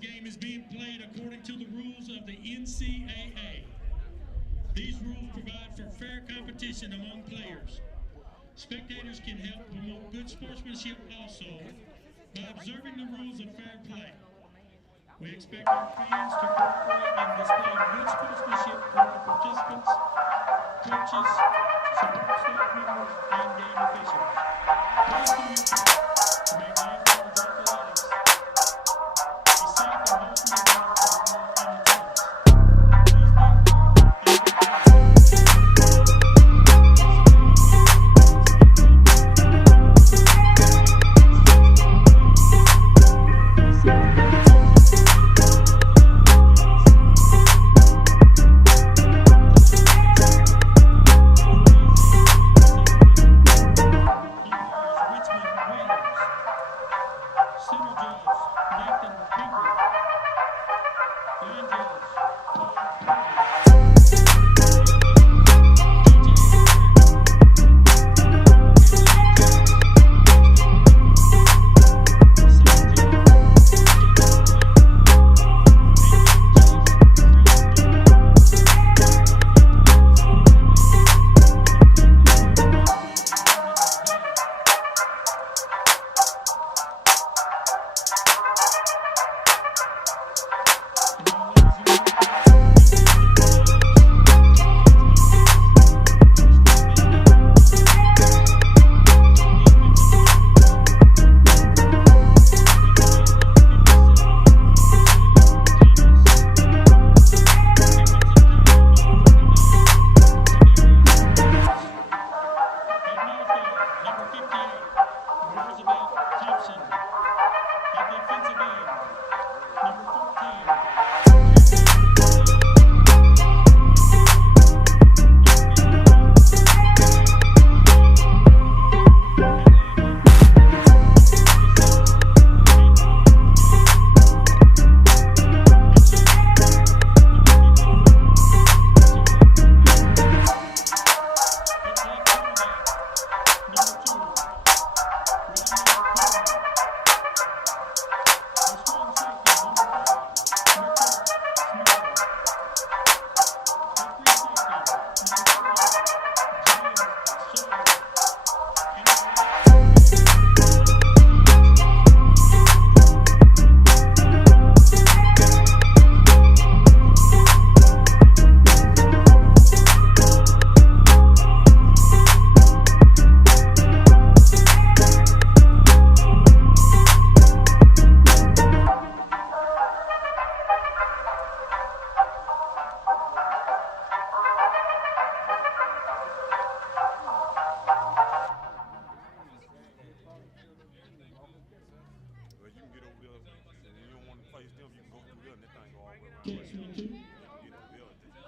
game is being played according to the rules of the NCAA. These rules provide for fair competition among players. Spectators can help promote good sportsmanship also by observing the rules of fair play. We expect our fans to cooperate and display good sportsmanship toward the participants, coaches, support staff members, and game officials. Please do your part to make life better for athletics. Be safe and healthy and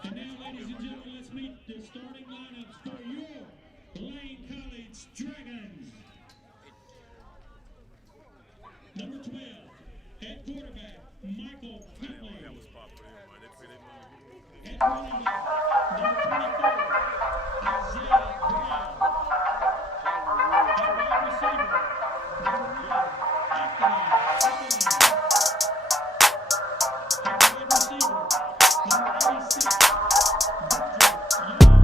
And now, ladies and gentlemen, let's meet the starting lineups for your Lane College Dragons. Number 12, at quarterback, Michael Huntley. At running back, number 24, Isaiah Brown. At wide receiver, number 1, Anthony Sutherland. At wide receiver, number 86, Virgil Young.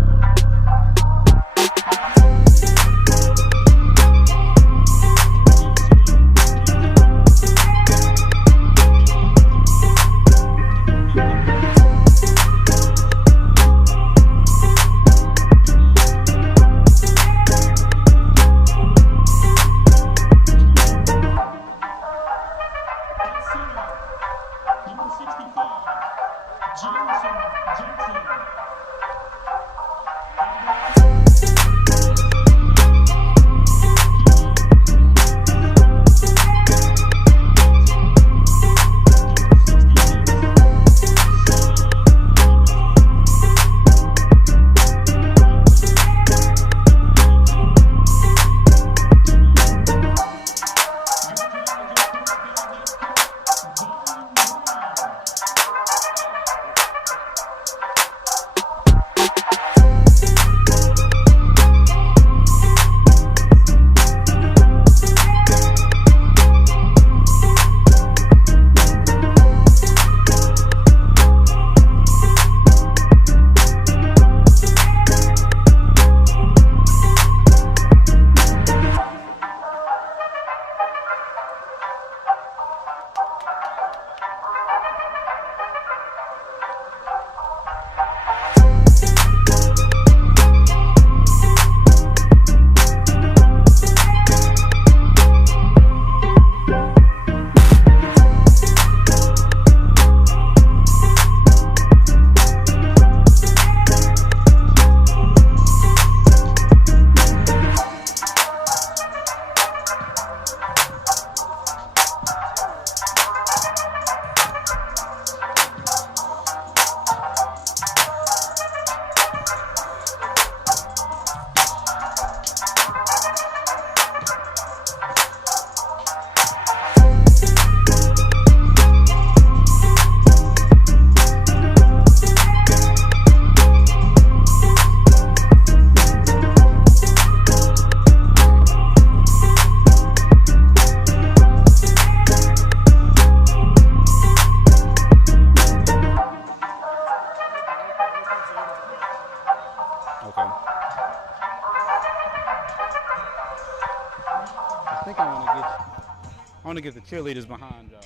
think I want to get the cheerleaders behind y'all.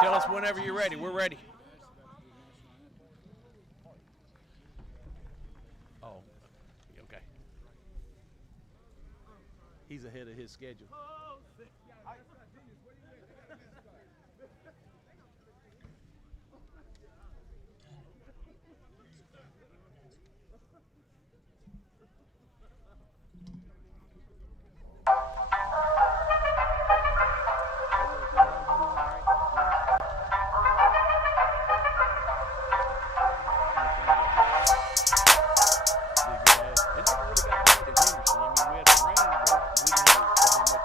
Tell us whenever you're ready. We're ready. Oh, okay. He's ahead of his schedule.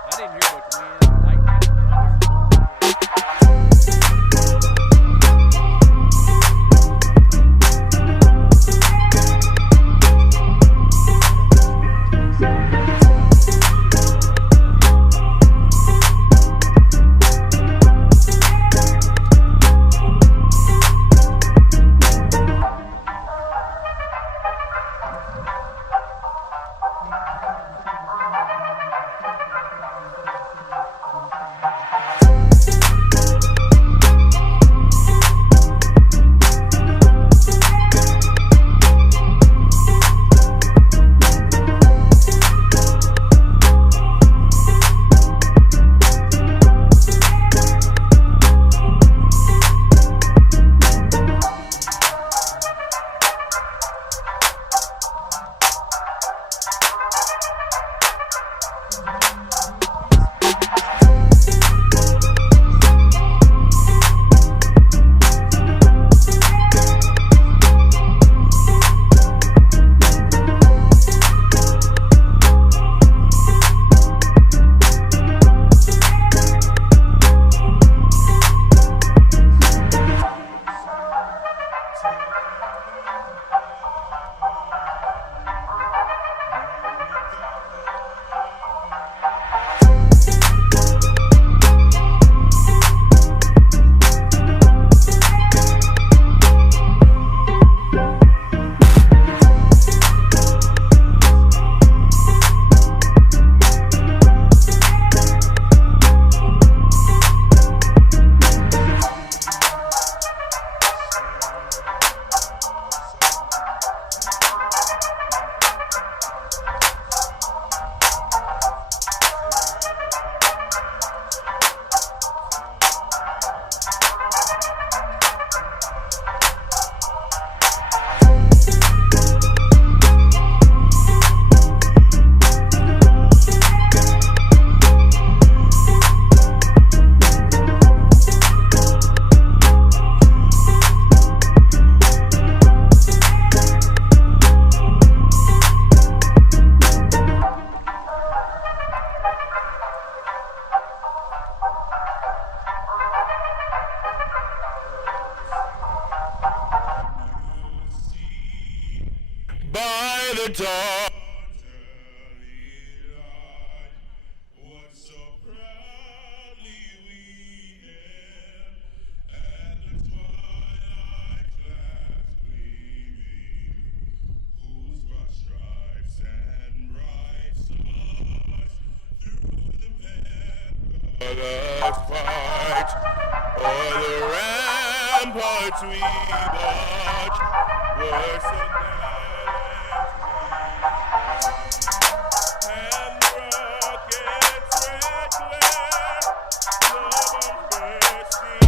I didn't hear winter. Let's fight for the ramparts we watch were so gallantly, and the rockets red glare, the bombers bursting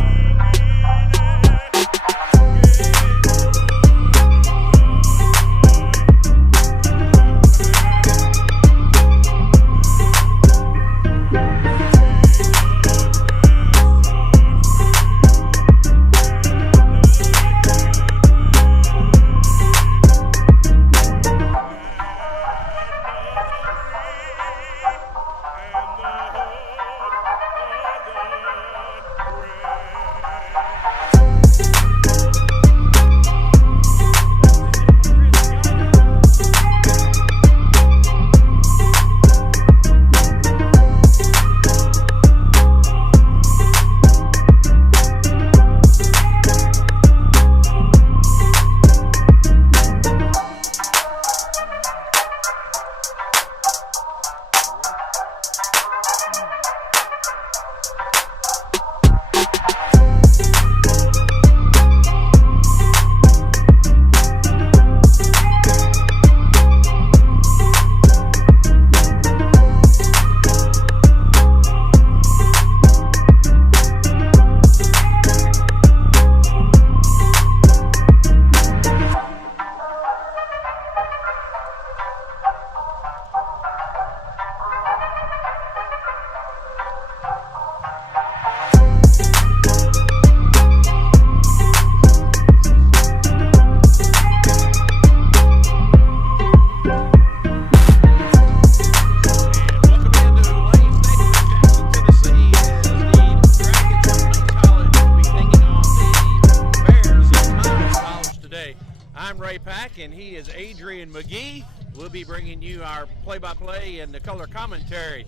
I'm Ray Pack, and he is Adrian McGee. We'll be bringing you our play-by-play and the color commentary.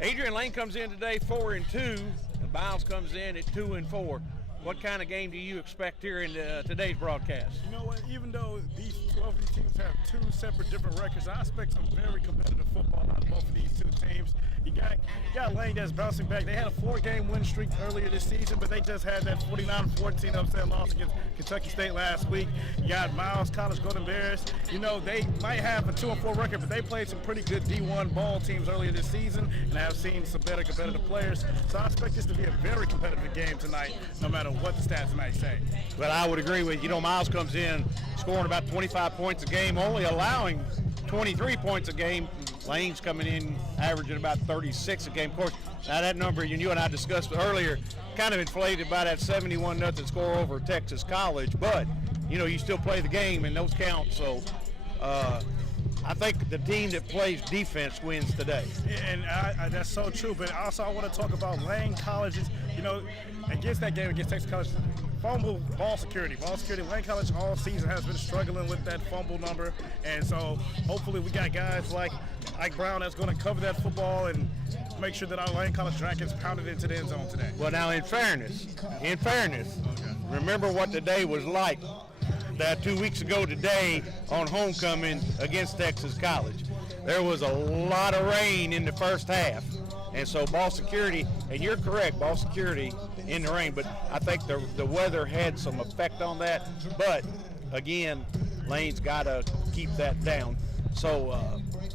Adrian, Lane comes in today 4-2, and Miles comes in at 2-4. What kind of game do you expect here in today's broadcast? You know what? Even though these 12 of these teams have two separate different records, I expect some very competitive football out of both of these two teams. You got Lane that's bouncing back. They had a 4-game win streak earlier this season, but they just had that 49-14 upset loss against Kentucky State last week. You got Miles College Golden Bears. You know, they might have a 2-4 record, but they played some pretty good D1 ball teams earlier this season, and I've seen some better competitive players. So I expect this to be a very competitive game tonight, no matter what the stats might say. But I would agree with you. Know, Miles comes in scoring about 25 points a game, only allowing 23 points a game. Lane's coming in averaging about 36 a game. Of course, now that number you and I discussed earlier, kind of inflated by that 71-0 score over Texas College. But, you know, you still play the game and those count. So I think the team that plays defense wins today. And that's so true. But also I want to talk about Lane College's, you know, against that game against Texas College, fumble ball security. Lane College all season has been struggling with that fumble number. And so hopefully we got guys like Ike Brown that's going to cover that football and make sure that our Lane College Dragons pounded into the end zone today. Well, now in fairness, remember what the day was like that 2 weeks ago today on homecoming against Texas College. There was a lot of rain in the first half. And so ball security, and you're correct, ball security in the rain, but I think the weather had some effect on that. But again, Lane's got to keep that down. So,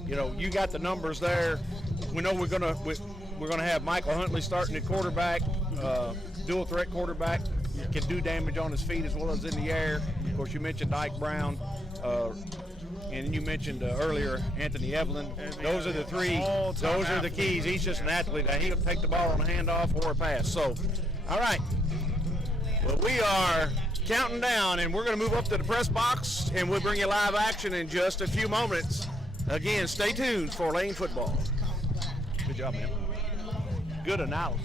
you know, you got the numbers there. We know we're gonna have Michael Huntley starting at quarterback, dual threat quarterback. Can do damage on his feet as well as in the air. Of course, you mentioned Ike Brown. And you mentioned earlier Anthony Evelyn. Those are the three. Those are the keys. He's just an athlete. He'll take the ball on a handoff or a pass. So, all right. Well, we are counting down, and we're going to move up to the press box, and we'll bring you live action in just a few moments. Again, stay tuned for Lane football. Good job, man. Good analysis.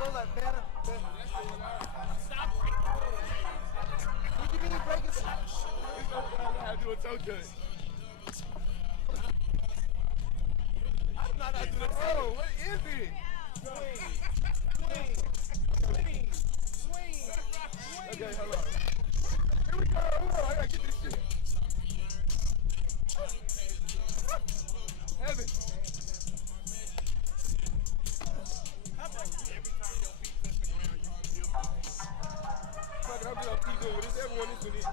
control that banner. What do you mean break it? I do it so good. I'm not out to the oh, what is it? Swing. Okay, hold on. Here we go. Hold on, I gotta get this shit. Heaven. Fuck it, I'm gonna keep doing this. Everyone is with it.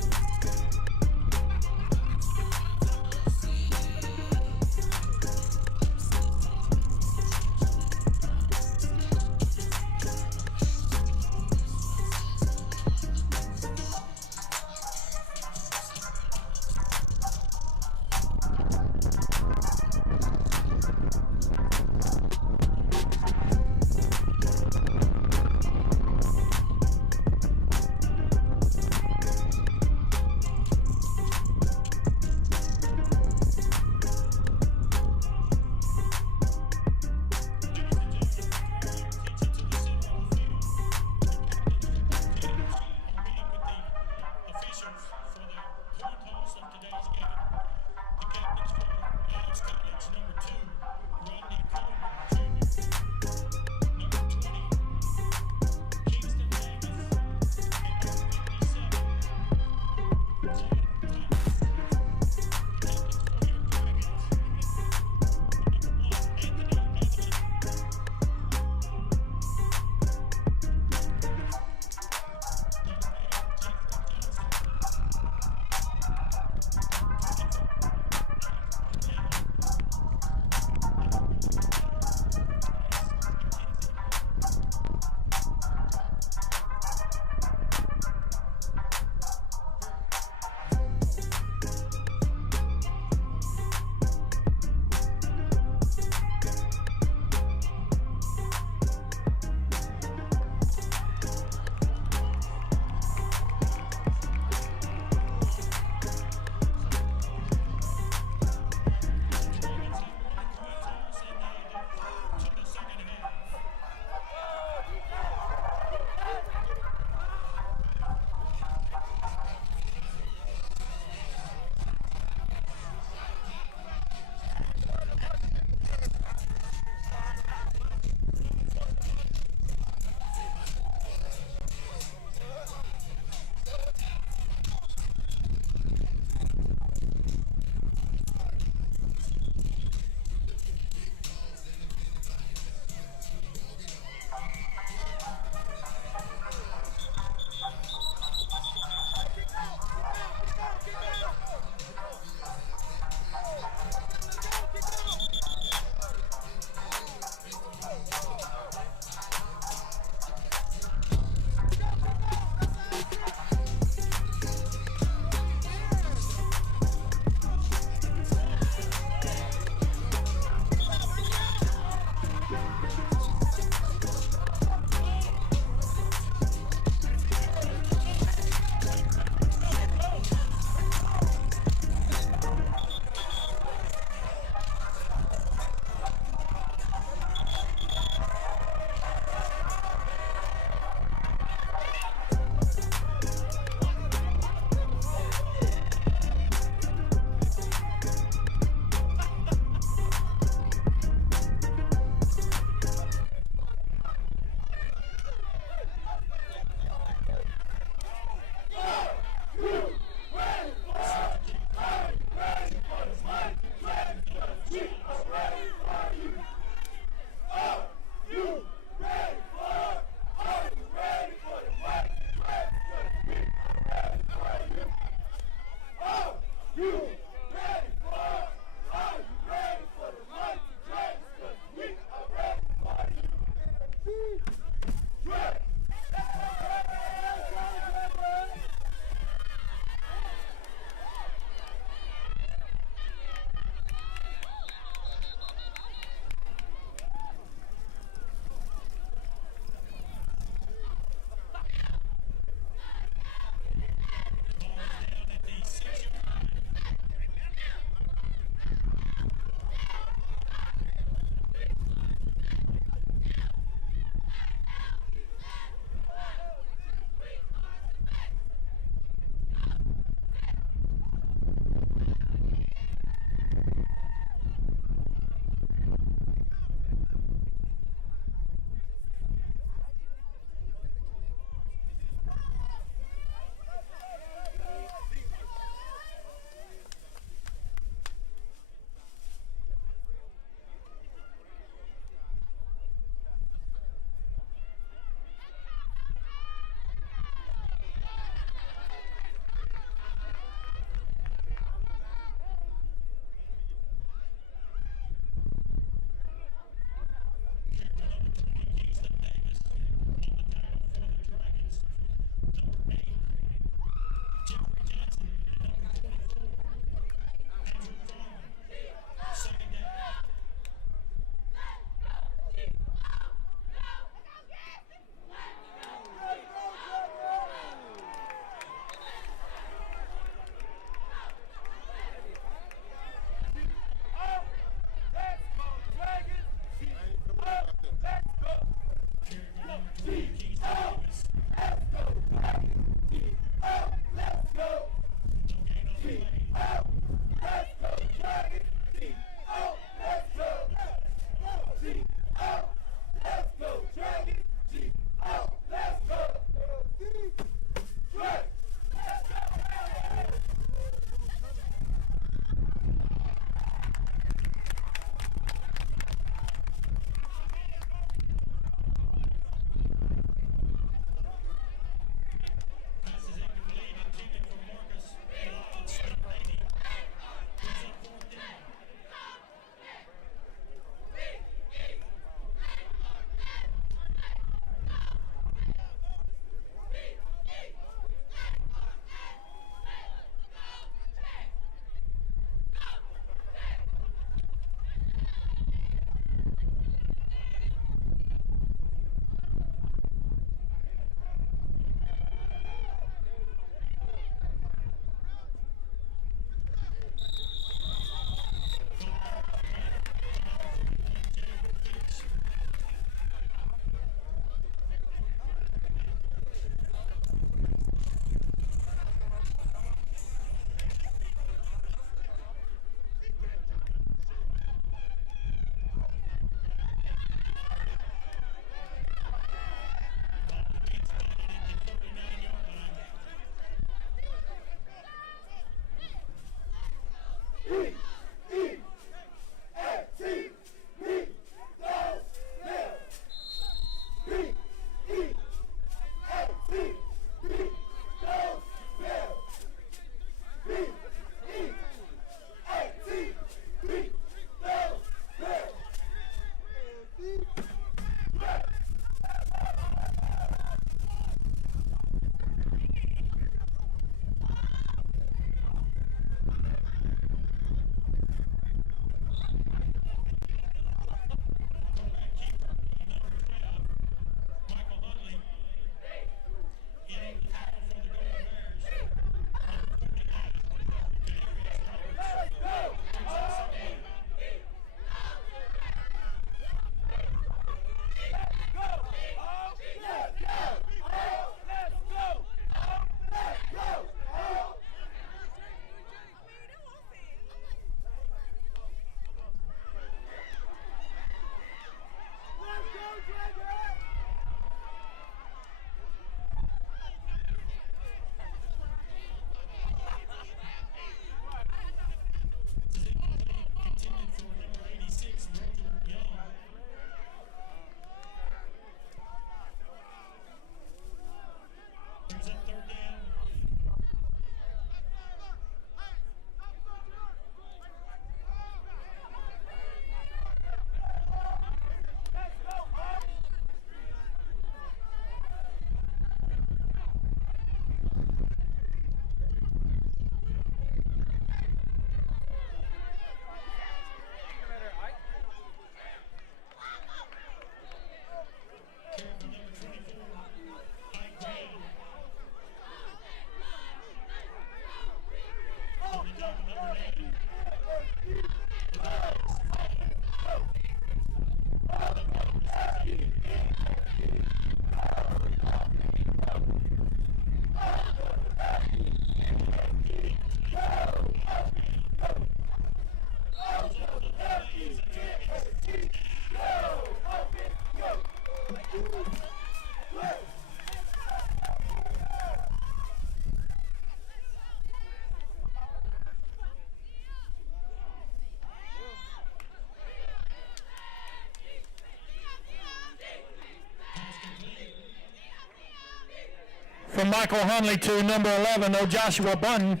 from Michael Hunley to number 11, Joshua Bunton.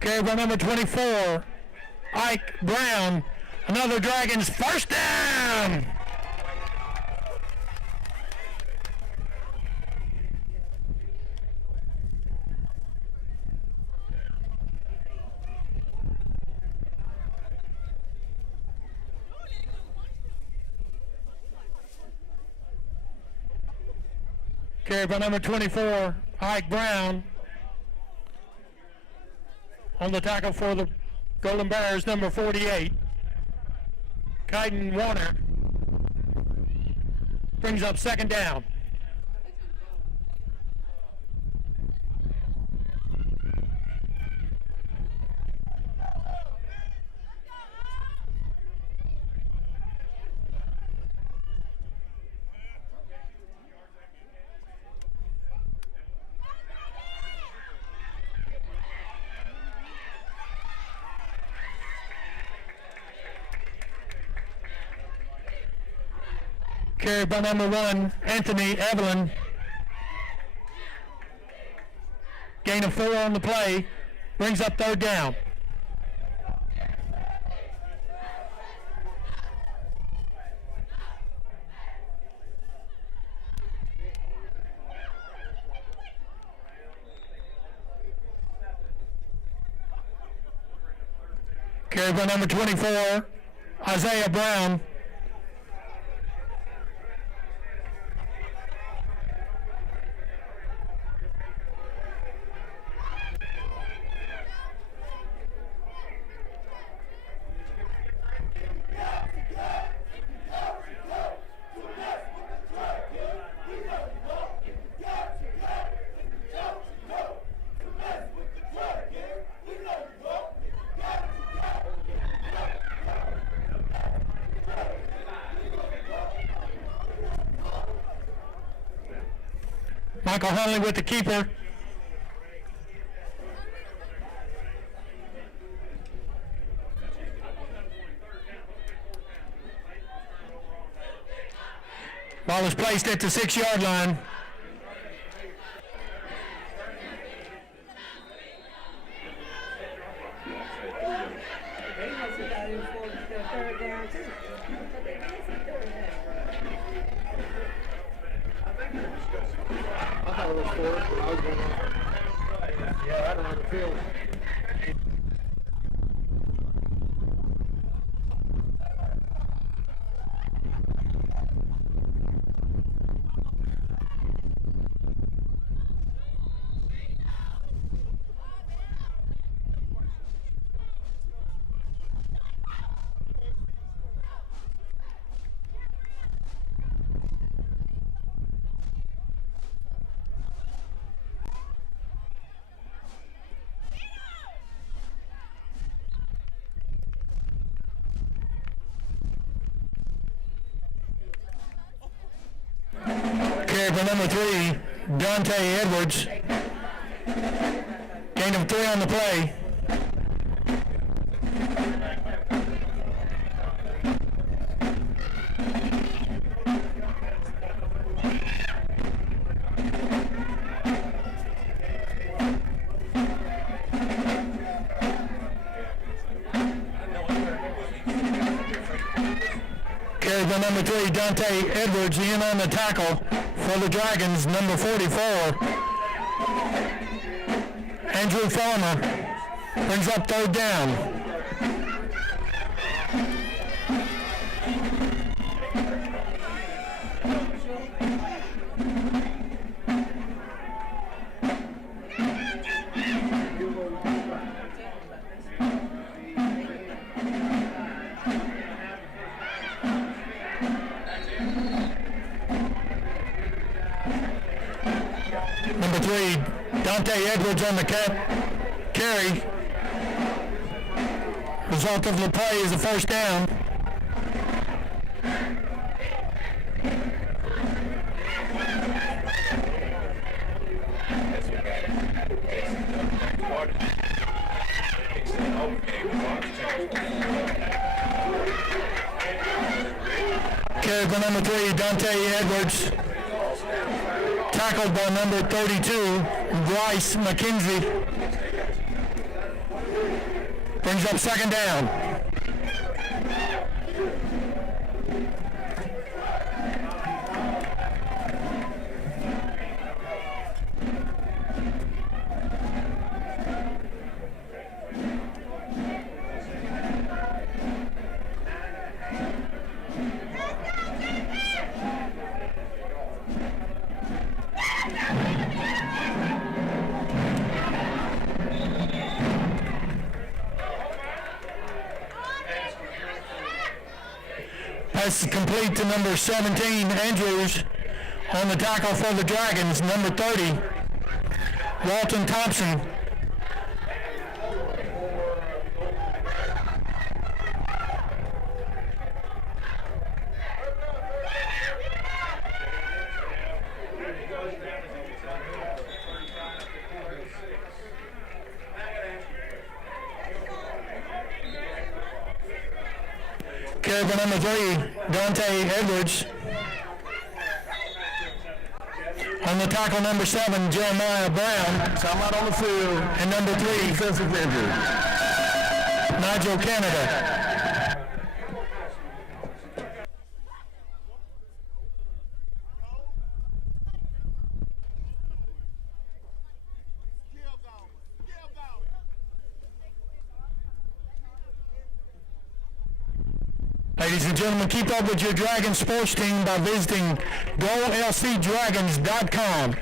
Carried by number 24, Ike Brown. Another Dragons first down. Carried by number 24, Ike Brown. On the tackle for the Golden Bears, number 48, Kaiden Warner. Brings up second down. Carried by number 1, Anthony Evelyn. Gain of 4 on the play. Brings up third down. Carried by number 24, Isaiah Brown. Michael Hunley with the keeper. Ball is placed at the 6-yard line. Carried by number 3, Dante Edwards. Gain of 3 on the play. Carried by number 3, Dante Edwards, in on the tackle for the Dragons, number 44. Andrew Farmer brings up third down. Number 3, Dante Edwards on the carry. Result of the play is a first down. number 3, Dante Edwards. Tackled by number 32, Bryce McKenzie. Brings up second down. Pass is complete to number 17, Andrews. On the tackle for the Dragons, number 30, Walton Thompson. Carry for number 3, Dante Edwards. On the tackle, number 7, Jeremiah Brown. Timeout on the field. And number 3, Defensive injury. Nigel Canada. Ladies and gentlemen, keep up with your Dragons sports team by visiting GoLCDragons.com.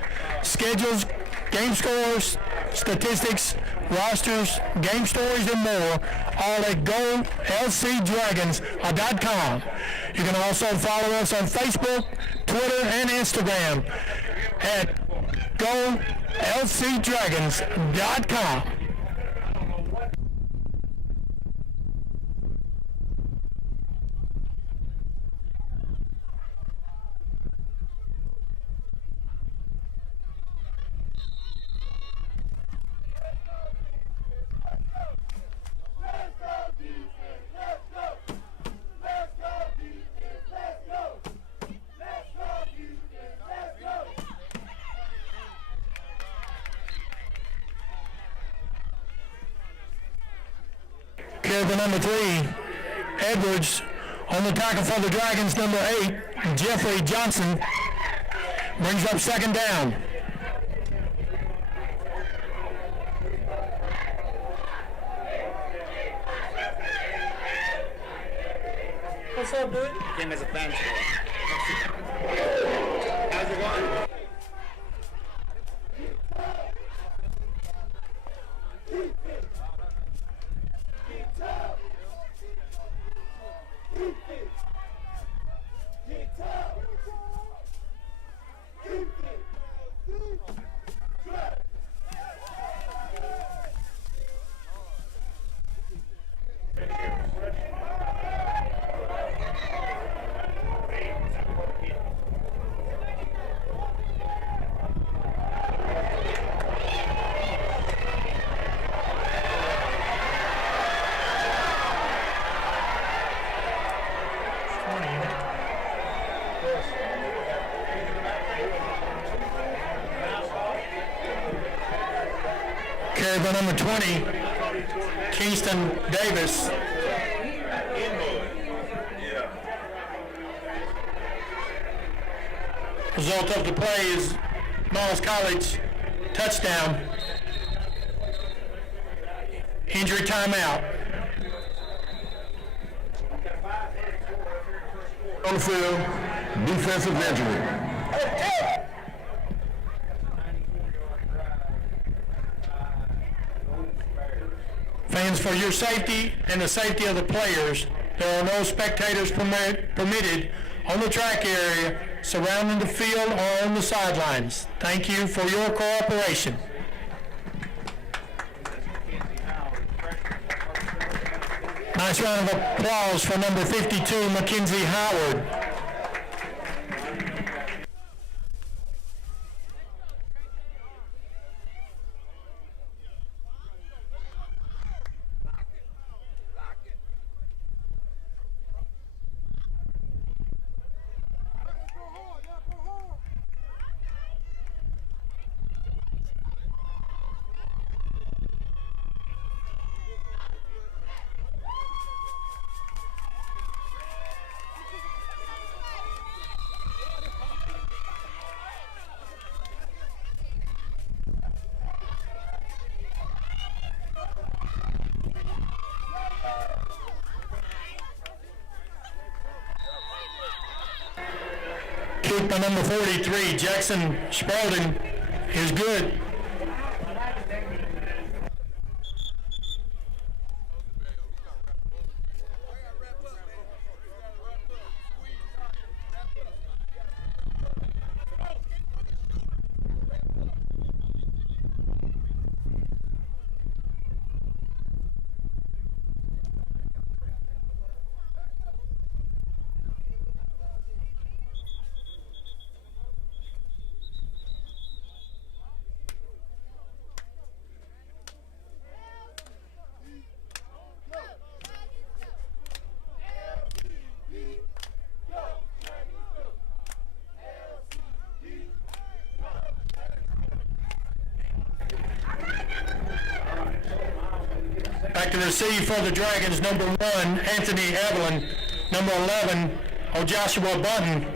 Schedules, game scores, statistics, rosters, game stories, and more, all at GoLCDragons.com. You can also follow us on Facebook, Twitter, and Instagram at GoLCDragons.com. The number 3, Edwards. On the tackle for the Dragons, number 8, Jeffrey Johnson. Brings up second down. What's up, dude? Came as a fan. How's it going? Carried by number 20, Kingston Davis. Result of the play is Miles College touchdown. Injury timeout. On the field. Defensive injury. Fans, for your safety and the safety of the players, there are no spectators permitted on the track area surrounding the field or on the sidelines. Thank you for your cooperation. Nice round of applause for number 52, Mackenzie Howard. kick by number 43, Jackson Spalding, is good. Back to receive for the Dragons, number 1, Anthony Evelyn. Number 11, Joshua Bunton.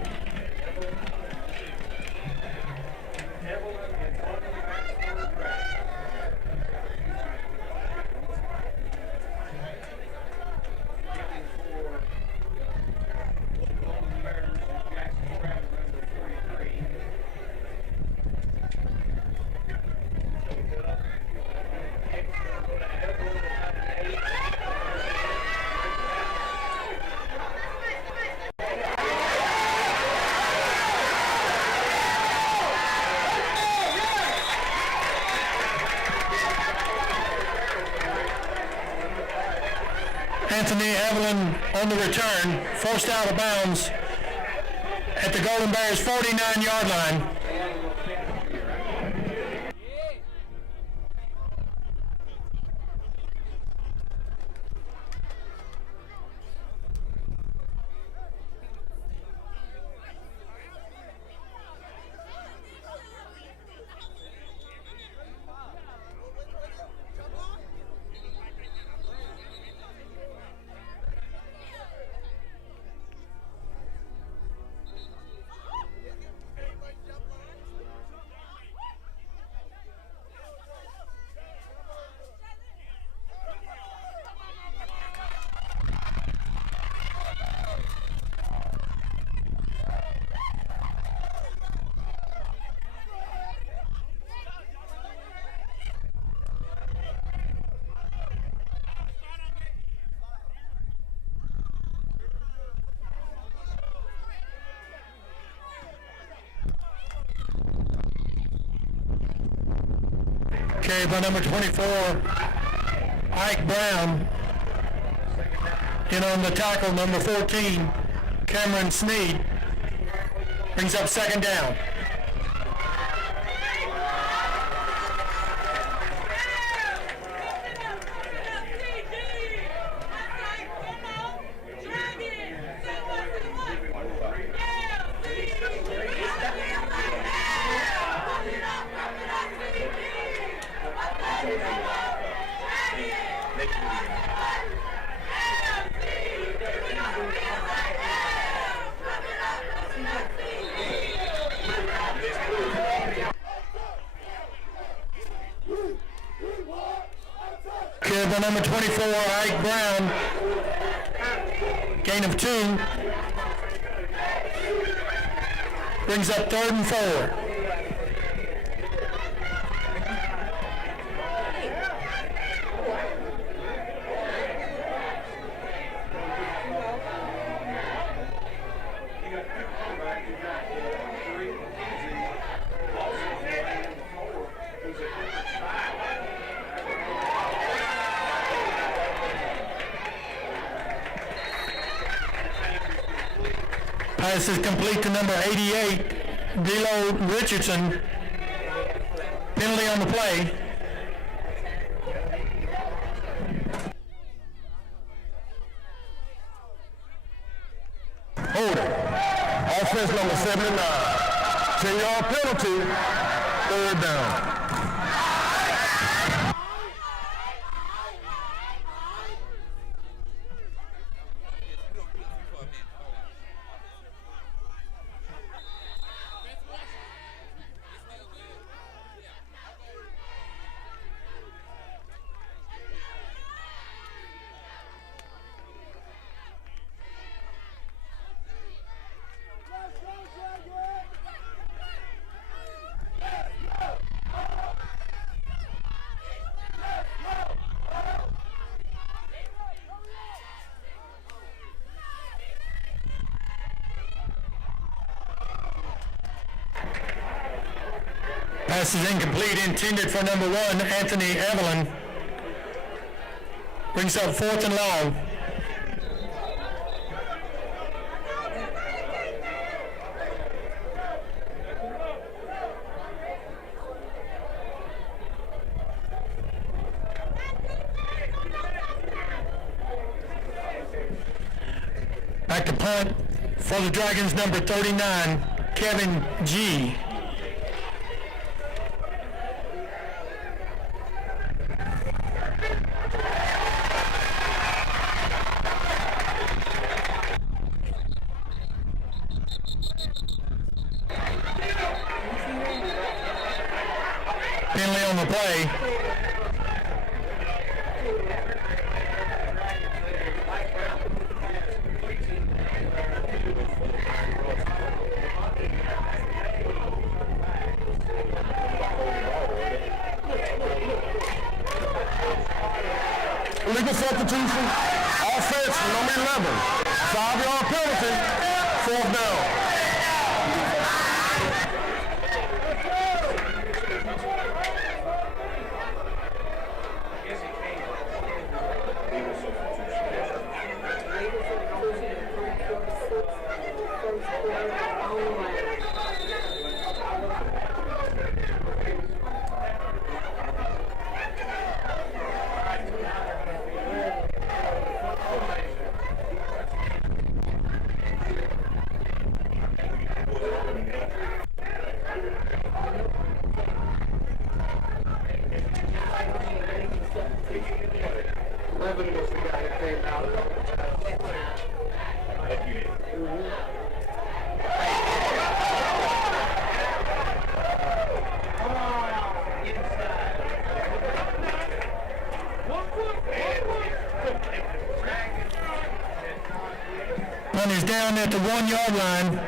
Anthony Evelyn on the return, forced out of bounds at the Golden Bears 49-yard line. Carried by number 24, Ike Brown. In on the tackle, number 14, Cameron Sneed. Brings up second down. Carried by number 24, Ike Brown. Gain of 2. Brings up 3rd and 4. Pass is complete to number 88, D'Lo Richardson. Penalty on the play. Holding. Offense number 79. 10-yard penalty. 3rd down. Pass is incomplete, intended for number 1, Anthony Evelyn. Brings up 4th and long. Back to punt for the Dragons, number 39, Kevin G. Penalty on the play. Legal substitution, offense, number 11. 5-yard penalty, 4th down. Punt is down at the 1-yard line.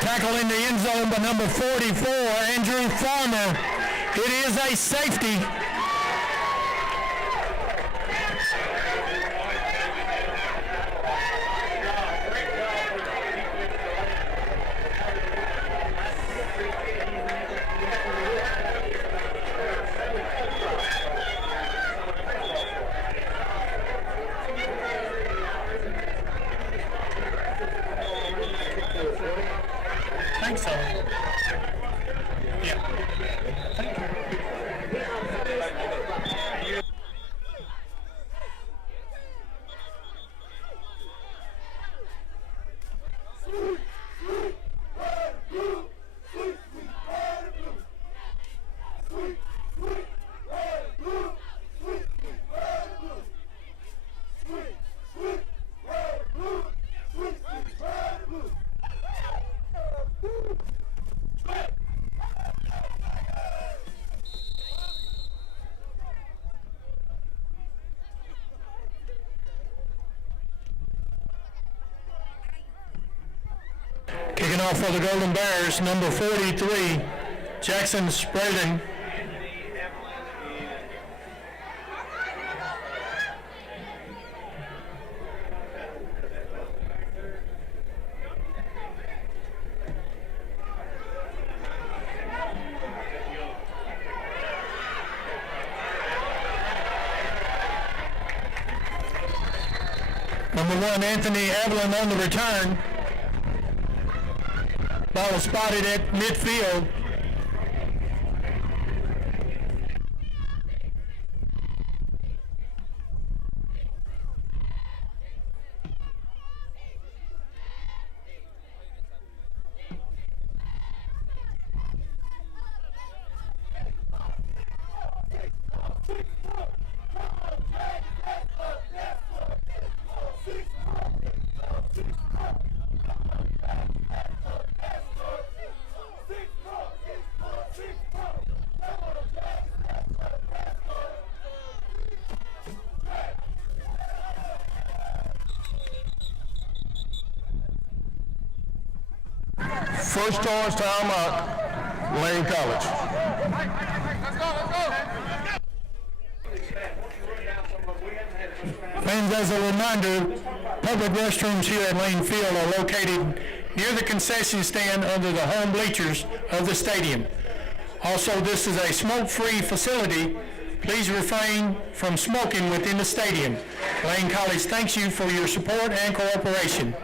Tackle in the end zone by number 44, Andrew Farmer. It is a safety. I think so. Yeah. Kicking off for the Golden Bears, number 43, Jackson Spraden. Number 1, Anthony Evelyn on the return. Ball was spotted at midfield. First charge timeout, Lane College. Fans, as a reminder, public restrooms here at Lane Field are located near the concession stand under the home bleachers of the stadium. Also, this is a smoke-free facility. Please refrain from smoking within the stadium. Lane College thanks you for your support and cooperation.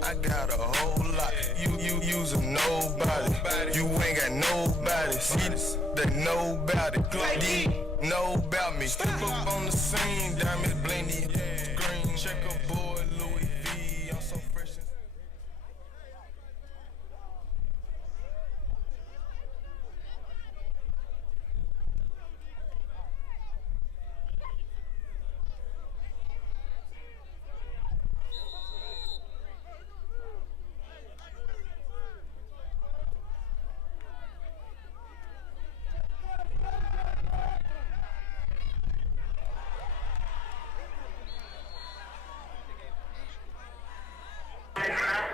I got a whole lot. You using nobody. You ain't got nobody. See they know about it. D know about me. Step up on the scene, diamond blindy, green checkerboard, Louis V. I'm so fresh.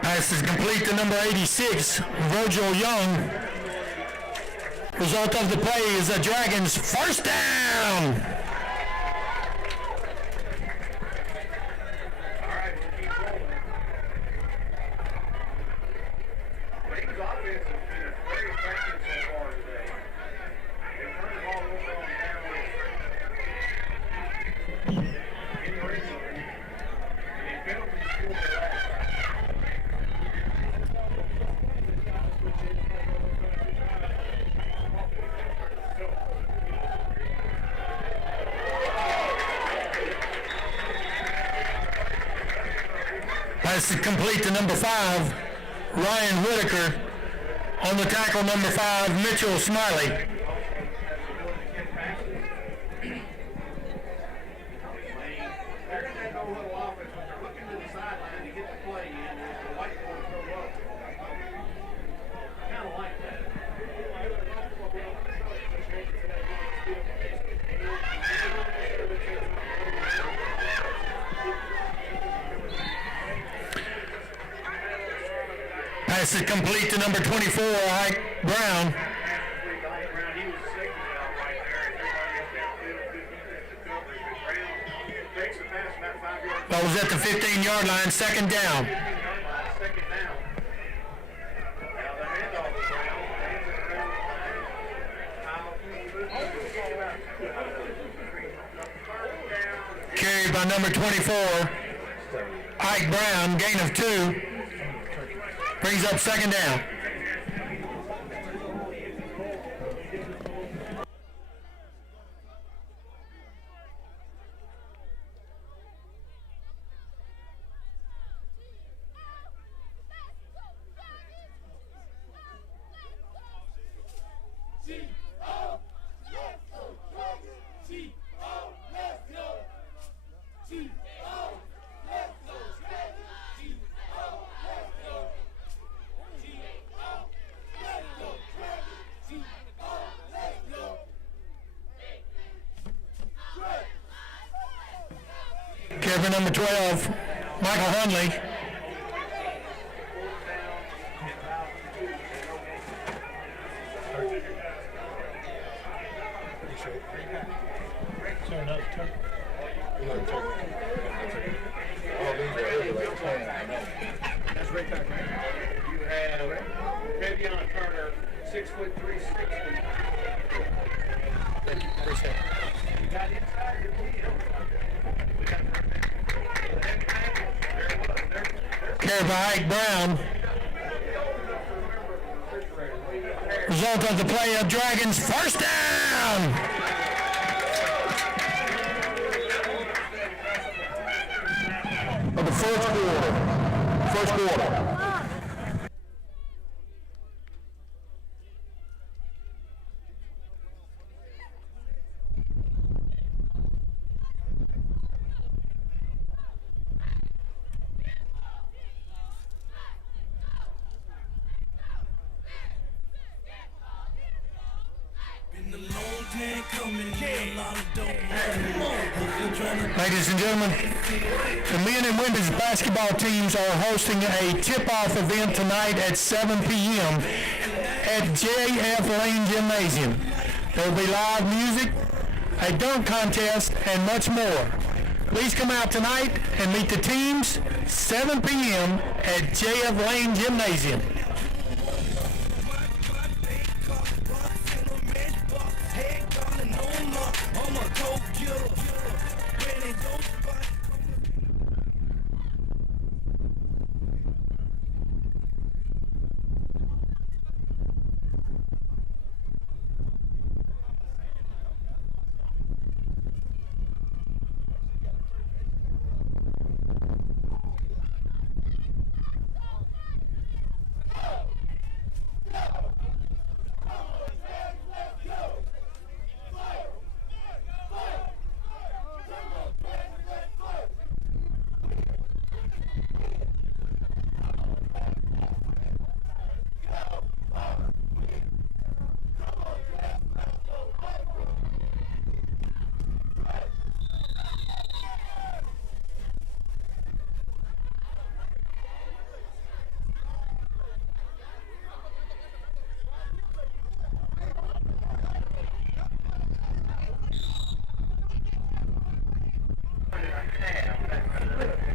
Pass is complete to number 86, Virgil Young. Result of the play is the Dragons' first down. Pass is complete to number 5, Ryan Whitaker. On the tackle, number 5, Mitchell Smiley. Pass is complete to number 24, Ike Brown. Ball was at the 15-yard line, second down. Carried by number 24, Ike Brown, gain of 2. Brings up second down. Carry number 12, Michael Hundley. That's right back, right? You have Davion Turner, 6'3", 6'4". Thank you. Appreciate it. You got inside your Carried by Ike Brown. Result of the play of Dragons, first down. Of the first quarter. Been a long time coming, a lot of Ladies and gentlemen, the men and women's basketball teams are hosting a tip-off event tonight at 7 p.m. at J.F. Lane Gymnasium. There will be live music, a dunk contest, and much more. Please come out tonight and meet the teams, 7 p.m. at J.F. Lane Gymnasium.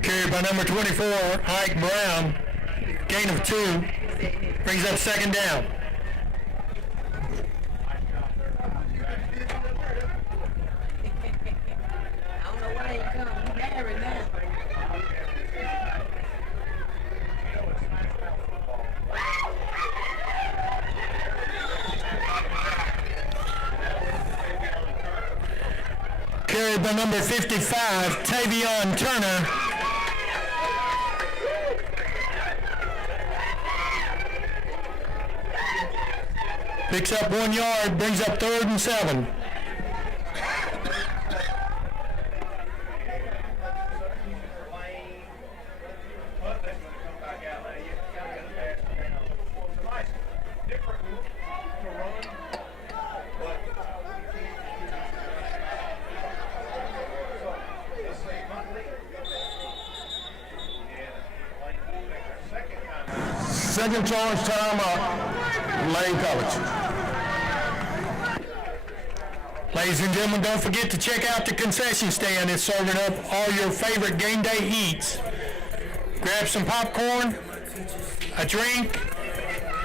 Carried by number 24, Ike Brown. Gain of 2. Brings up second down. Carried by number 55, Tavion Turner. Picks up 1 yard, brings up 3rd and 7. Second charge timeout, Lane College. Ladies and gentlemen, don't forget to check out the concession stand. It's serving up all your favorite game day eats. Grab some popcorn, a drink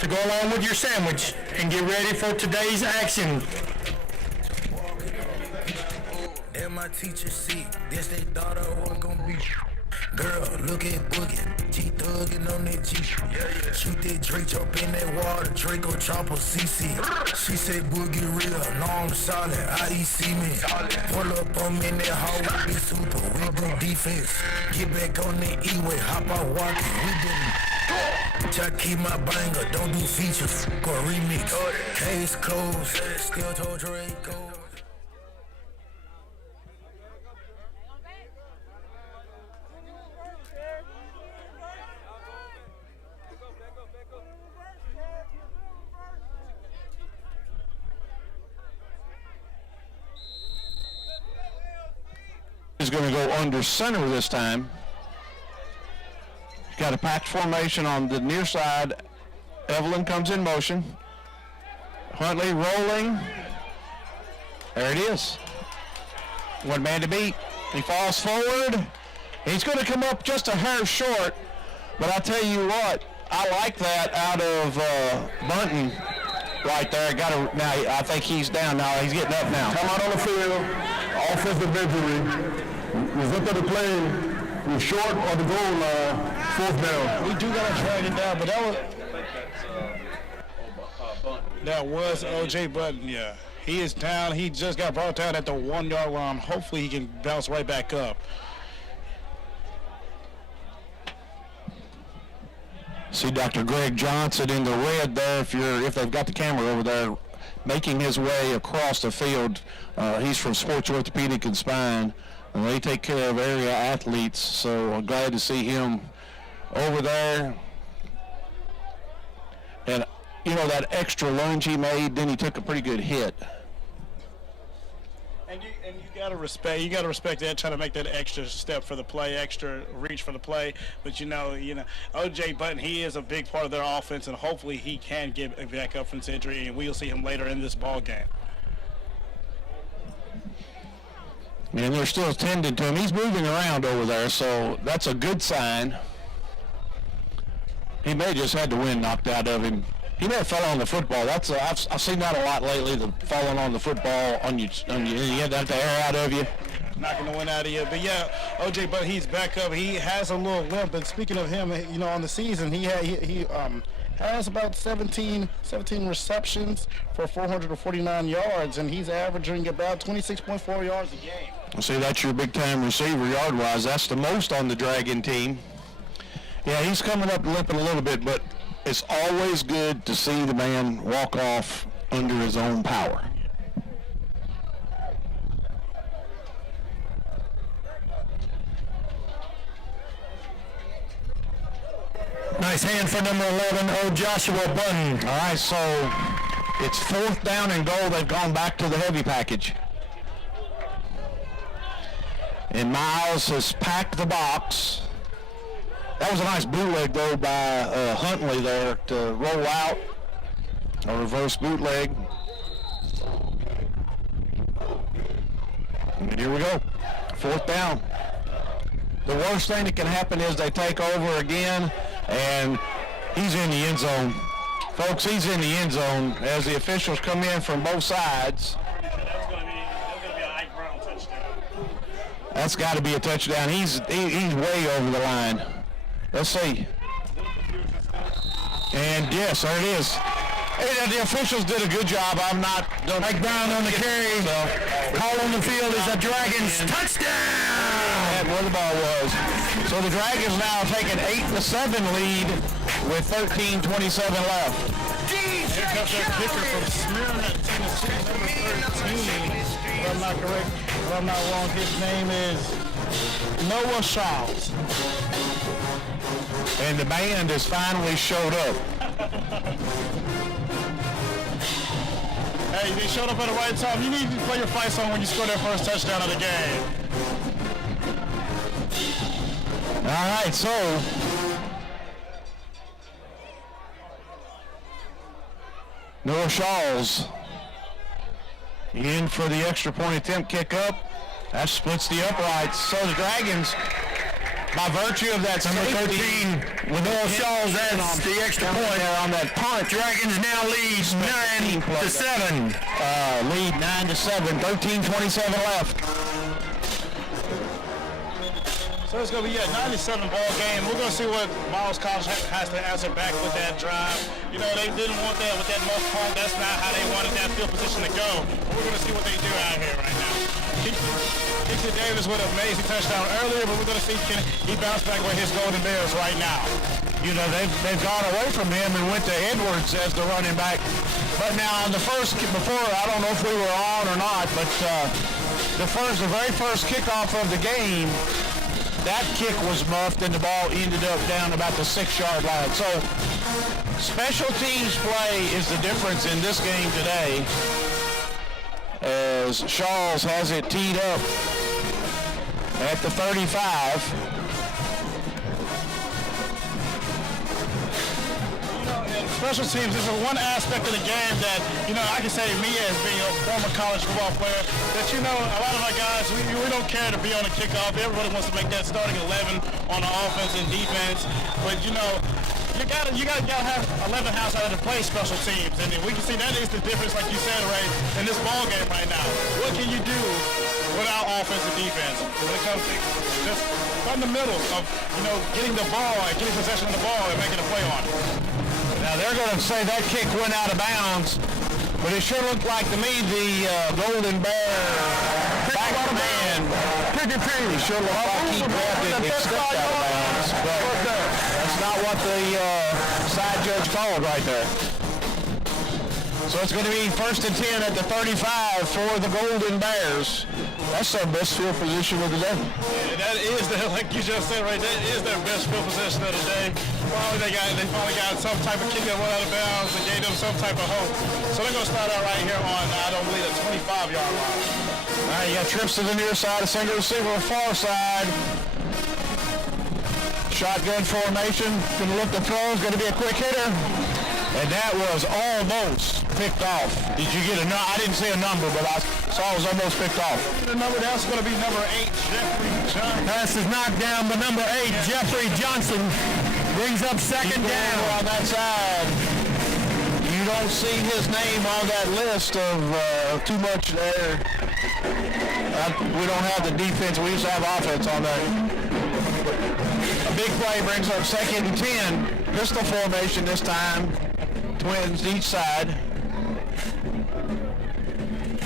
to go along with your sandwich, and get ready for today's action. In my teacher's seat, this they thought I wasn't gonna be. Girl, look at Boogie, G-thuggin' on that G. Shoot that Drake, jump in that water, Draco chopper CC. She said Boogie real, no I'm solid, IEC me. Pull up on me in that hallway, be super, we do defense. Get back on that E-way, hop out walking, we didn't. Try to keep my banger, don't do features, go remix. Case closed, still told Draco. Is going to go under center this time. Got a packed formation on the near side. Evelyn comes in motion. Huntley rolling. There it is. One man to beat. He falls forward. He's going to come up just a hair short. But I tell you what, I like that out of Bunton right there. Now I think he's down now. He's getting up now. Come out on the field. Offensive victory. Result of the play was short of the goal line, 4th down. We do got to drag it down, but that was O.J. Bunton, yeah. He is down. He just got brought down at the 1 yard line. Hopefully he can bounce right back up. See Dr. Greg Johnson in the red there. If they've got the camera over there, making his way across the field. He's from Sports Orthopedic and Spine. And they take care of area athletes, so I'm glad to see him over there. And, you know, that extra lunge he made, then he took a pretty good hit. And you gotta respect that, trying to make that extra step for the play, extra reach for the play. But you know, O.J. Button, he is a big part of their offense, and hopefully he can get back up from his injury, and we'll see him later in this ball game. And they're still tending to him. He's moving around over there, so that's a good sign. He may have just had the wind knocked out of him. He may have fell on the football. I've seen that a lot lately, the falling on the football on you had that the air out of you. Knocking the wind out of you. But yeah, O.J. Button, he's back up. He has a little limp. And speaking of him, on the season, he has about 17 receptions for 449 yards, and he's averaging about 26.4 yards a game. See, that's your big-time receiver yard-wise. That's the most on the Dragon team. Yeah, he's coming up limping a little bit, but it's always good to see the man walk off under his own power. Nice hand for number 11, Joshua Button. All right, so it's 4th down and goal. They've gone back to the heavy package. And Miles has packed the box. That was a nice bootleg, though, by Huntley there to roll out. A reverse bootleg. And here we go. 4th down. The worst thing that can happen is they take over again, and he's in the end zone. Folks, he's in the end zone as the officials come in from both sides. That's got to be a touchdown. He's way over the line. Let's see. And yes, there it is. Hey, the officials did a good job. I'm not done. Mike Brown on the carry. Call on the field is a Dragons touchdown. That's where the ball was. So the Dragons now take an 8-7 lead with 13:27 left. Here comes their kicker from Smyrna, Tennessee, number 13. If I'm not correct, if I'm not wrong, his name is Noah Charles. And the band has finally showed up. Hey, they showed up at the right time. You need to play your fight song when you score that first touchdown of the game. All right, so Noah Shawls in for the extra point attempt kick up. That splits the uprights. So the Dragons, by virtue of that number 13, with Noah Shawls, that's the extra point there on that punt. Dragons now lead 9-7. Lead 9-7, 13:27 left. So it's going to be a 97 ball game. We're going to see what Miles College has to answer back with that drive. You know, they didn't want that with that muff punt. That's not how they wanted that field position to go. But we're going to see what they do out here right now. Keaton Davis with an amazing touchdown earlier, but we're going to see can he bounce back with his Golden Bears right now. You know, they've gone away from him and went to Edwards as the running back. But now on the first, before, I don't know if we were on or not, but the very first kickoff of the game, that kick was muffed and the ball ended up down about the 6-yard line. So special teams play is the difference in this game today, as Shawls has it teed up at the 35. Special teams is one aspect of the game that, you know, I can say me as being a former college football player, that, you know, a lot of our guys, we don't care to be on the kickoff. Everybody wants to make that starting 11 on the offense and defense. But, you know, you gotta have 11 house out of the play special teams. And we can see that is the difference, like you said, Ray, in this ball game right now. What can you do without offense and defense when it comes to just fundamentals of, you know, getting the ball and getting possession of the ball and making a play on it? Now they're going to say that kick went out of bounds, but it sure looked like to me the Golden Bear back man. He sure looked like he grabbed it and stepped out of bounds, but that's not what the side judge called right there. So it's going to be 1st and 10 at the 35 for the Golden Bears. That's their best field position of the day. Yeah, that is, like you just said, right, that is their best field position of the day. They finally got some type of kick that went out of bounds that gave them some type of hope. So they're going to start out right here on, I don't believe, a 25-yard line. All right, you got trips to the near side, a single receiver, far side. Shotgun formation, gonna look to throw, is gonna be a quick hitter. And that was almost picked off. Did you get a number? I didn't see a number, but I saw it was almost picked off. The number, that's going to be number 8, Jeffrey Johnson. Pass is knocked down, but number 8, Jeffrey Johnson, brings up second down. On that side, you don't see his name on that list of too much there. We don't have the defense. We used to have offense on there. A big play brings up 2nd and 10. Pistol formation this time. Twins each side.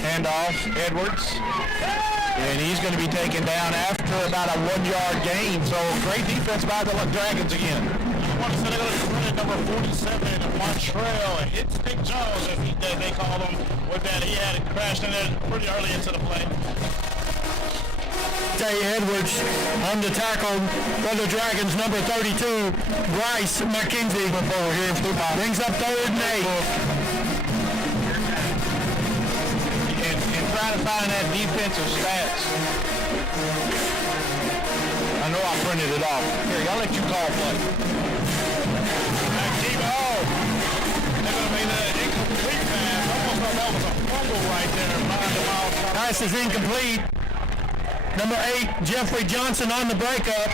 Handoff, Edwards. And he's going to be taken down after about a 1-yard gain. So great defense by the Dragons again. I want to say they're going to credit number 47, Montreal, and hit Stick Jones, as they called him, with that. He had it crashed in there pretty early into the play. Tay Edwards on the tackle for the Dragons, number 32, Bryce McKenzie. Brings up 3rd and 8. And try to find that defensive stats. I know I printed it off. Here, I'll let you call play. Keep on. They're going to make that incomplete pass. Almost thought that was a fumble right there. Pass is incomplete. Number 8, Jeffrey Johnson on the breakup.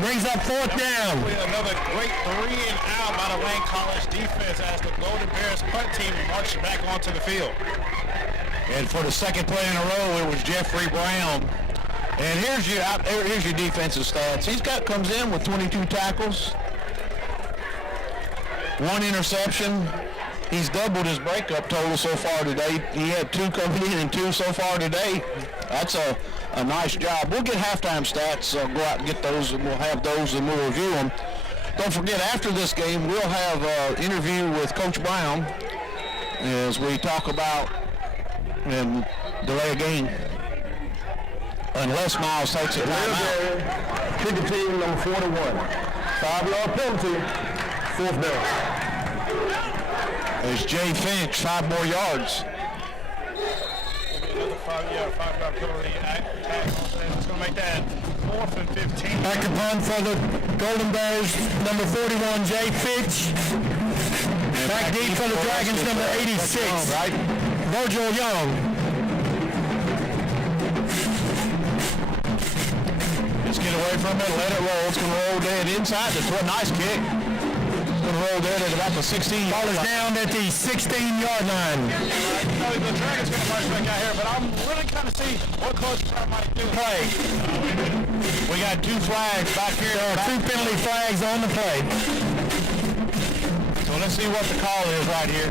Brings up 4th down. Another great 3 and out by the Wayne College defense as the Golden Bears punt team marched back onto the field. And for the second play in a row, it was Jeffrey Brown. And here's your defensive stats. Comes in with 22 tackles, 1 interception. He's doubled his breakup total so far today. He had 2 coming in and 2 so far today. That's a nice job. We'll get halftime stats, so go out and get those, and we'll have those and we'll review them. Don't forget, after this game, we'll have an interview with Coach Brown as we talk about and delay a game. Unless Miles takes a timeout. Kicker team number 41. 5-yard penalty, 4th down. There's Jay Finch, 5 more yards. Another 5-yard penalty. It's going to make that 4th and 15. Back to punt for the Golden Bears, number 41, Jay Finch. Back deep for the Dragons, number 86, Virgil Young. Just get away from it, let it roll. It's going to roll dead inside. That's a nice kick. It's going to roll dead at about the 16. Ball is down at the 16-yard line. The Dragons going to march back out here, but I'm really kind of see what Coach Brown might do. Play. We got 2 flags back here. There are 2 penalty flags on the play. So let's see what the call is right here.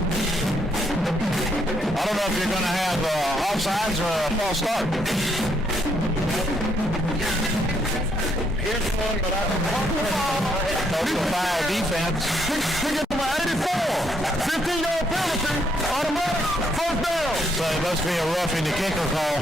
I don't know if you're going to have offsides or a false start. Here's one, but I don't know. Coastal Fire defense. Ticket number 84. 15-yard penalty. Automatic. 1st down. So it must be a roughing the kicker call.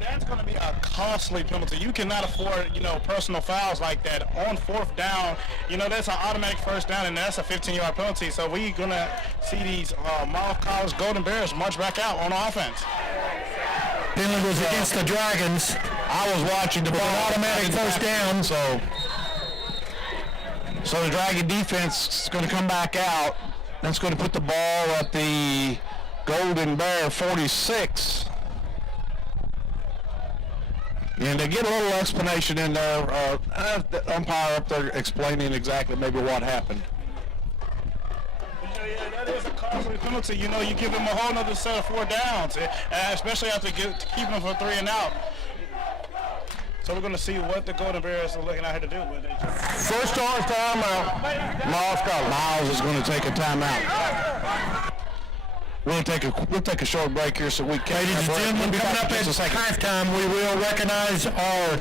That's going to be a costly penalty. You cannot afford, personal fouls like that on 4th down. That's an automatic 1st down, and that's a 15-yard penalty. So we're going to see these Miles College Golden Bears march back out on offense. Penalty was against the Dragons. I was watching the ball. Automatic 1st down. So the Dragon defense is going to come back out. That's going to put the ball at the Golden Bear 46. And to get a little explanation in there, the umpire up there explaining exactly maybe what happened. Yeah, that is a costly penalty. You give them a whole other set of 4 downs, especially after keeping them for 3 and out. So we're going to see what the Golden Bears are looking out here to do with it. First charge timeout. Miles College. Miles is going to take a timeout. We'll take a short break here so we can. Ladies and gentlemen, coming up at halftime, we will recognize our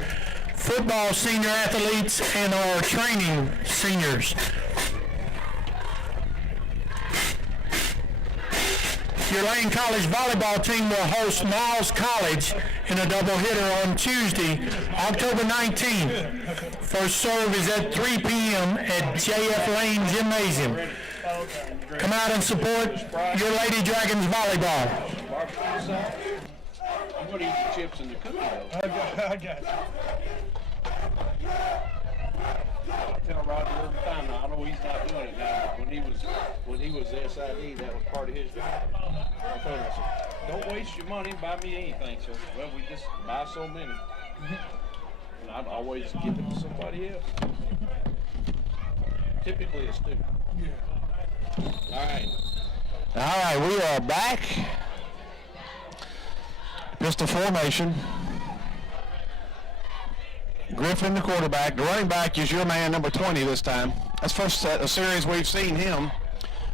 football senior athletes and our training seniors. Your Lane College volleyball team will host Miles College in a doubleheader on Tuesday, October 19th. First serve is at 3 p.m. at JF Lane Gymnasium. Come out and support your Lady Dragons volleyball. Everybody eats the chips in the cookie dough. I got you. I tell Roger every time. Now, I know he's not doing it now, but when he was SID, that was part of his job. I told him, I said, don't waste your money, buy me anything. So, well, we just buy so many. And I'd always give it to somebody else. Typically a student. All right, we are back. Pistol formation. Griffin, the quarterback. The running back is your man, number 20 this time. That's first series we've seen him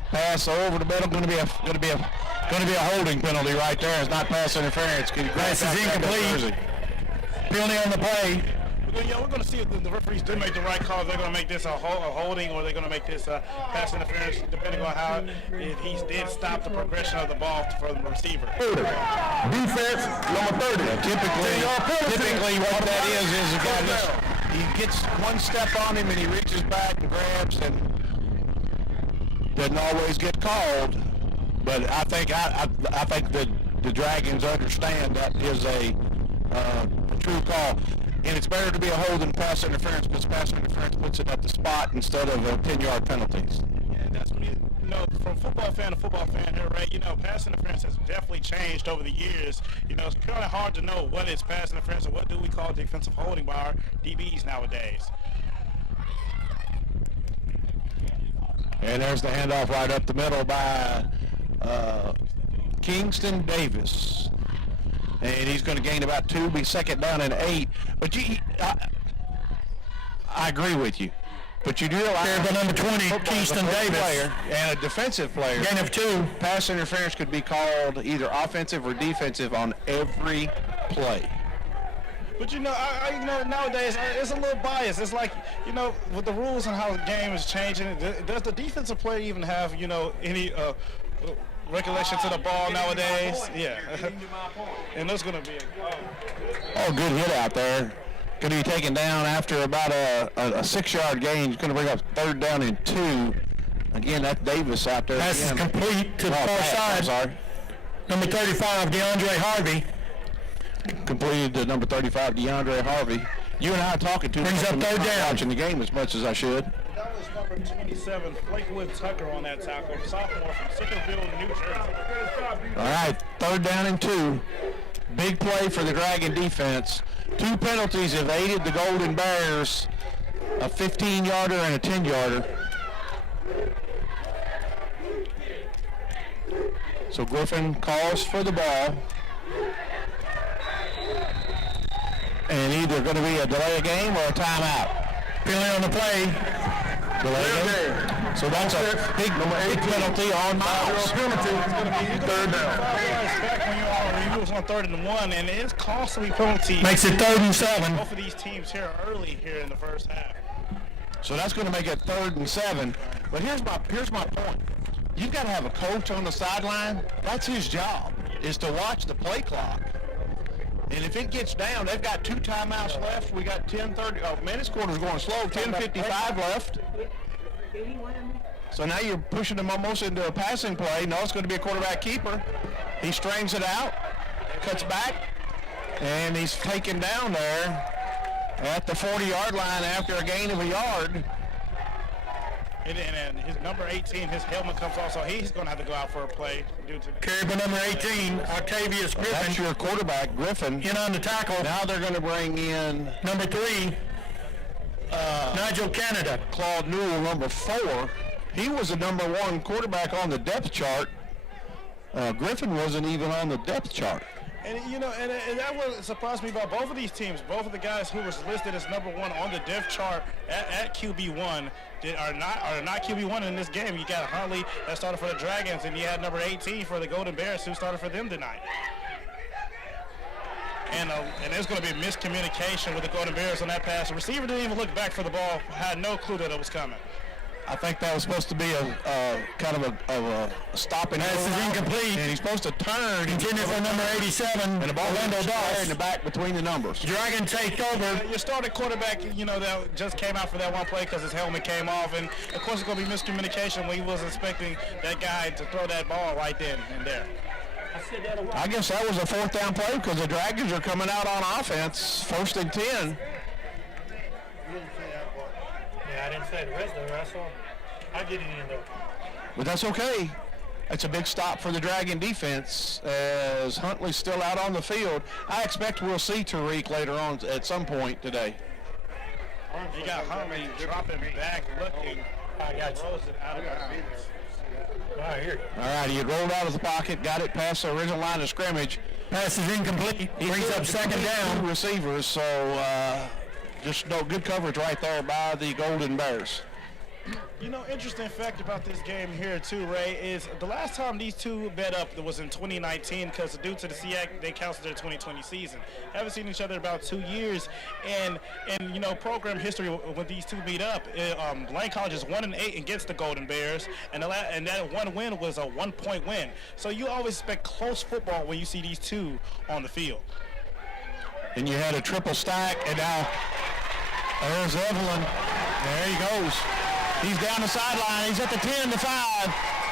pass over the middle. Going to be a holding penalty right there. It's not pass interference. Pass is incomplete. Penalty on the play. We're going to see if the referees do make the right call. They're going to make this a holding, or they're going to make this a pass interference, depending on how if he did stop the progression of the ball for the receiver. Defense, number 30. Typically what that is a guy he gets one step on him and he reaches back and grabs and doesn't always get called. But I think the Dragons understand that is a true call. And it's better to be a hold than pass interference, because pass interference puts it at the spot instead of 10-yard penalties. Yeah, that's what from football fan to football fan here, right? Pass interference has definitely changed over the years. It's kind of hard to know what is pass interference and what do we call defensive holding by our DBs nowadays. And there's the handoff right up the middle by Kingston Davis. And he's going to gain about 2, be second down and 8. But I agree with you. But you do realize number 20, Kingston Davis, player and a defensive player. Gain of 2. Pass interference could be called either offensive or defensive on every play. But nowadays it's a little biased. It's like, with the rules and how the game is changing, does the defensive player even have, any recollection to the ball nowadays? Yeah. And that's going to be good hit out there. Going to be taken down after about a 6-yard gain. He's going to bring up third down and 2. Again, that's Davis out there. Pass is complete to the far side. I'm sorry. Number 35, DeAndre Harvey. Completed to number 35, DeAndre Harvey. You and I are talking to brings up third down. Watching the game as much as I should. That was number 27, Flakewood Tucker on that tackle, sophomore from Centerville, New Jersey. All right, third down and 2. Big play for the Dragon defense. 2 penalties have aided the Golden Bears, a 15-yarder and a 10-yarder. So Griffin calls for the ball. And either going to be a delay of game or a timeout. Penalty on the play. Delay of game. So that's a big penalty on Miles. Third down. Back when you was on 3rd and 1, and it's costly penalty. Makes it 3rd and 7. Both of these teams here early here in the first half. So that's going to make it 3rd and 7. But here's my point. You've got to have a coach on the sideline. That's his job, is to watch the play clock. And if it gets down, they've got 2 timeouts left. We got 10:30. Oh man, this quarter's going slow. 10:55 left. So now you're pushing them almost into a passing play. No, it's going to be a quarterback keeper. He strings it out, cuts back, and he's taken down there at the 40-yard line after a gain of a yard. And his number 18, his helmet comes off, so he's going to have to go out for a play due to carried by number 18, Octavius Griffin. That's your quarterback, Griffin. In on the tackle. Now they're going to bring in number 3, Nigel Canada. Claude Newell, number 4. He was the number 1 quarterback on the depth chart. Griffin wasn't even on the depth chart. And and that what surprised me about both of these teams. Both of the guys who was listed as number 1 on the depth chart at QB1 are not QB1 in this game. You got Huntley that started for the Dragons, and you had number 18 for the Golden Bears who started for them tonight. And there's going to be miscommunication with the Golden Bears on that pass. The receiver didn't even look back for the ball, had no clue that it was coming. I think that was supposed to be a kind of a stop and pass is incomplete. And he's supposed to turn. Intended for number 87, and the ball Orlando Doss in the back between the numbers. Dragon take over. Your starting quarterback, that just came out for that one play because his helmet came off, and of course it's going to be miscommunication when he was expecting that guy to throw that ball right then and there. said that a while. I guess that was a fourth down play because the Dragons are coming out on offense. 1st and 10. Yeah, I didn't say the rest of it. I get it in there. But that's okay. It's a big stop for the Dragon defense as Huntley's still out on the field. I expect we'll see Tariq later on at some point today. You got Huntley dropping back, looking. I got you. Out of bounds. I hear you. All right, he had rolled out of the pocket, got it past the original line of scrimmage. Pass is incomplete. Brings up 2nd down. Two receivers, so just no good coverage right there by the Golden Bears. You know, interesting fact about this game here too, Ray, is the last time these two met up was in 2019 because due to the SEAC, they canceled their 2020 season. Haven't seen each other in about 2 years, and you know, program history when these two meet up, Lane College is 1-8 against the Golden Bears, and that one win was a 1-point win. So you always expect close football when you see these two on the field. And you had a triple stack, and now there's Evelyn. There he goes. He's down the sideline. He's at the 10, the 5.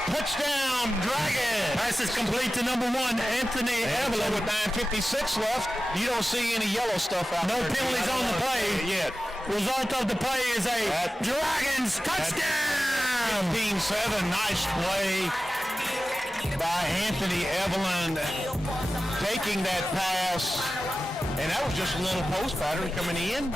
Touchdown, Dragon. Pass is complete to number 1, Anthony Evelyn. With 9:56 left, you don't see any yellow stuff out No there. penalties on the play. Yet. Result of the play is a Dragons touchdown. 15-7, nice play by Anthony Evelyn taking that pass. And that was just a little post pattern coming in.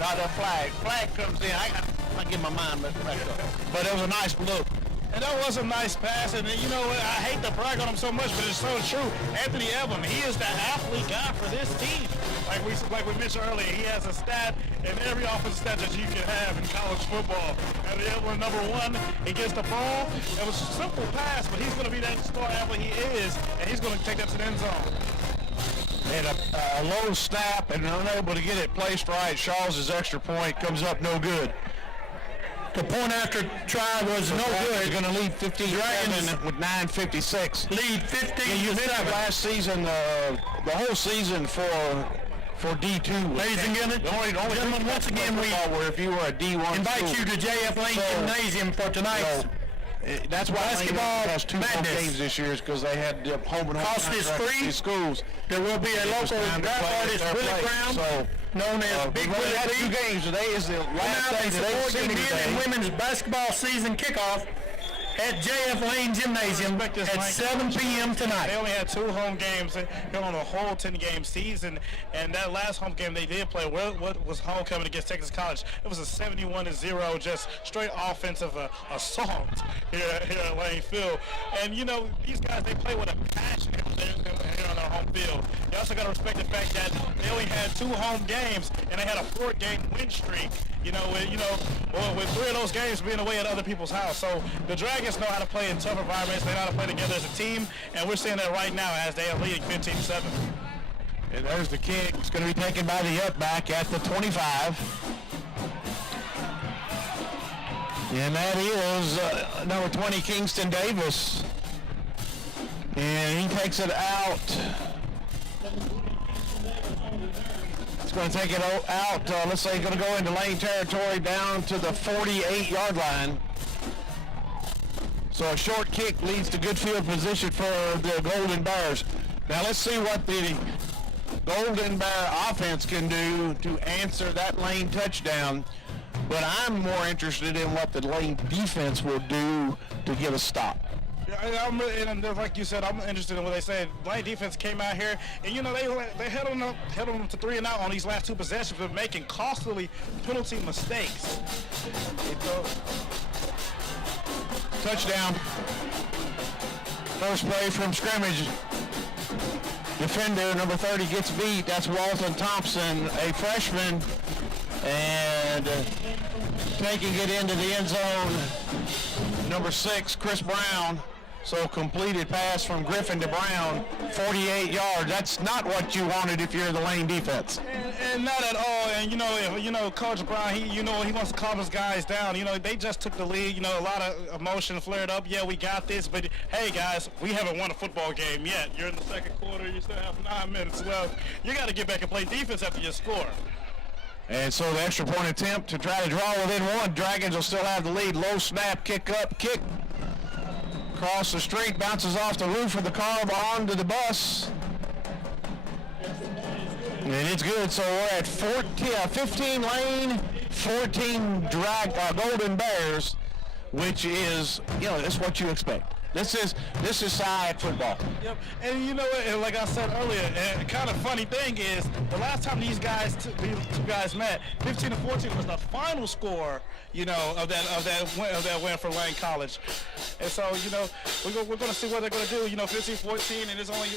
Not a flag. Flag comes in. I get my mind messed up. But it was a nice look. And that was a nice pass, and you know, I hate to brag on him so much, but it's so true. Anthony Evelyn, he is the athlete guy for this team. Like we mentioned earlier, he has a stat in every offensive stat that you can have in college football. Anthony Evelyn, number 1, he gets the ball. It was a simple pass, but he's going to be that star athlete he is, and he's going to take that to the end zone. And a low snap and unable to get it placed right. Shaw's extra point comes up no good. The point after try was no good. He's going to lead 15-7 with 9:56. Lead 15. Yeah, you remember last season, the whole season for D2. Ladies and gentlemen, once again, we where if you were a D1 invite school, you to JF Lane Gymnasium for tonight's that's why basketball Lane has 2 home madness. games this year is because they had home and home Cost is contracts with free. these schools. There will be a local draft artist Willie Brown, So known as Big we Willie had 2 Lee. games. Today is the Come last out day and today. support the Senior men and day. women's basketball season kickoff at JF Lane Gymnasium at 7 p.m. tonight. They only had 2 home games here on the whole 10-game season, and that last home game they did play, what was homecoming against Texas College? It was a 71-0, just straight offensive assault here at Lane Field. And you know, these guys, they play with a passion here on their home field. You also got to respect the fact that they only had 2 home games, and they had a 4-game win streak. With 3 of those games being away at other people's house. So the Dragons know how to play in tough environments. They know how to play together as a team, and we're seeing that right now as they are leading 15-7. And there's the kick. It's going to be taken by the up back at the 25. And that is number 20, Kingston Davis. And he takes it out. It's going to take it out. Let's say going to go into Lane territory down to the 48-yard line. So a short kick leads to good field position for the Golden Bears. Now let's see what the Golden Bear offense can do to answer that Lane touchdown. But I'm more interested in what the Lane defense will do to get a stop. Yeah, and like you said, I'm interested in what they said. Lane defense came out here, and you know they held them to 3 and out on these last 2 possessions, but making costly penalty mistakes. Touchdown. First play from scrimmage. Defender number 30 gets beat. That's Walton Thompson, a freshman, and taking it into the end zone. Number 6, Chris Brown. So completed pass from Griffin to Brown, 48 yards. That's not what you wanted if you're the Lane defense. And not at all. And you know, Coach Brown, he wants to calm his guys down. You know, they just took the lead. You know, a lot of emotion flared up. Yeah, we got this, but hey, guys, we haven't won a football game yet. You're in the second quarter. You still have 9 minutes left. You got to get back and play defense after you score. And so the extra point attempt to try to draw within 1. Dragons will still have the lead. Low snap, kick up, kick. Across the street, bounces off the roof of the car onto the bus. And it's good. So we're at 15 Lane, 14 Golden Bears, which is, that's what you expect. This is SCIAC football. Yep, and you know what? And like I said earlier, and kind of funny thing is the last time these two guys met, 15-14 was the final score, of that win for Lane College. And so, we're going to see what they're going to do. 15-14, and there's only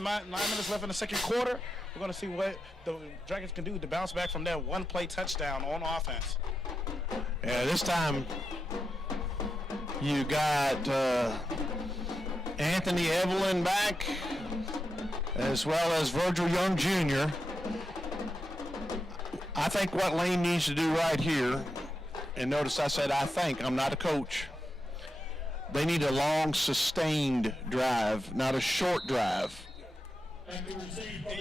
9 minutes left in the second quarter. We're going to see what the Dragons can do to bounce back from that one-play touchdown on offense. Yeah, this time you got Anthony Evelyn back, as well as Virgil Young Jr. I think what Lane needs to do right here, and notice I said I think, I'm not a coach, they need a long, sustained drive, not a short drive.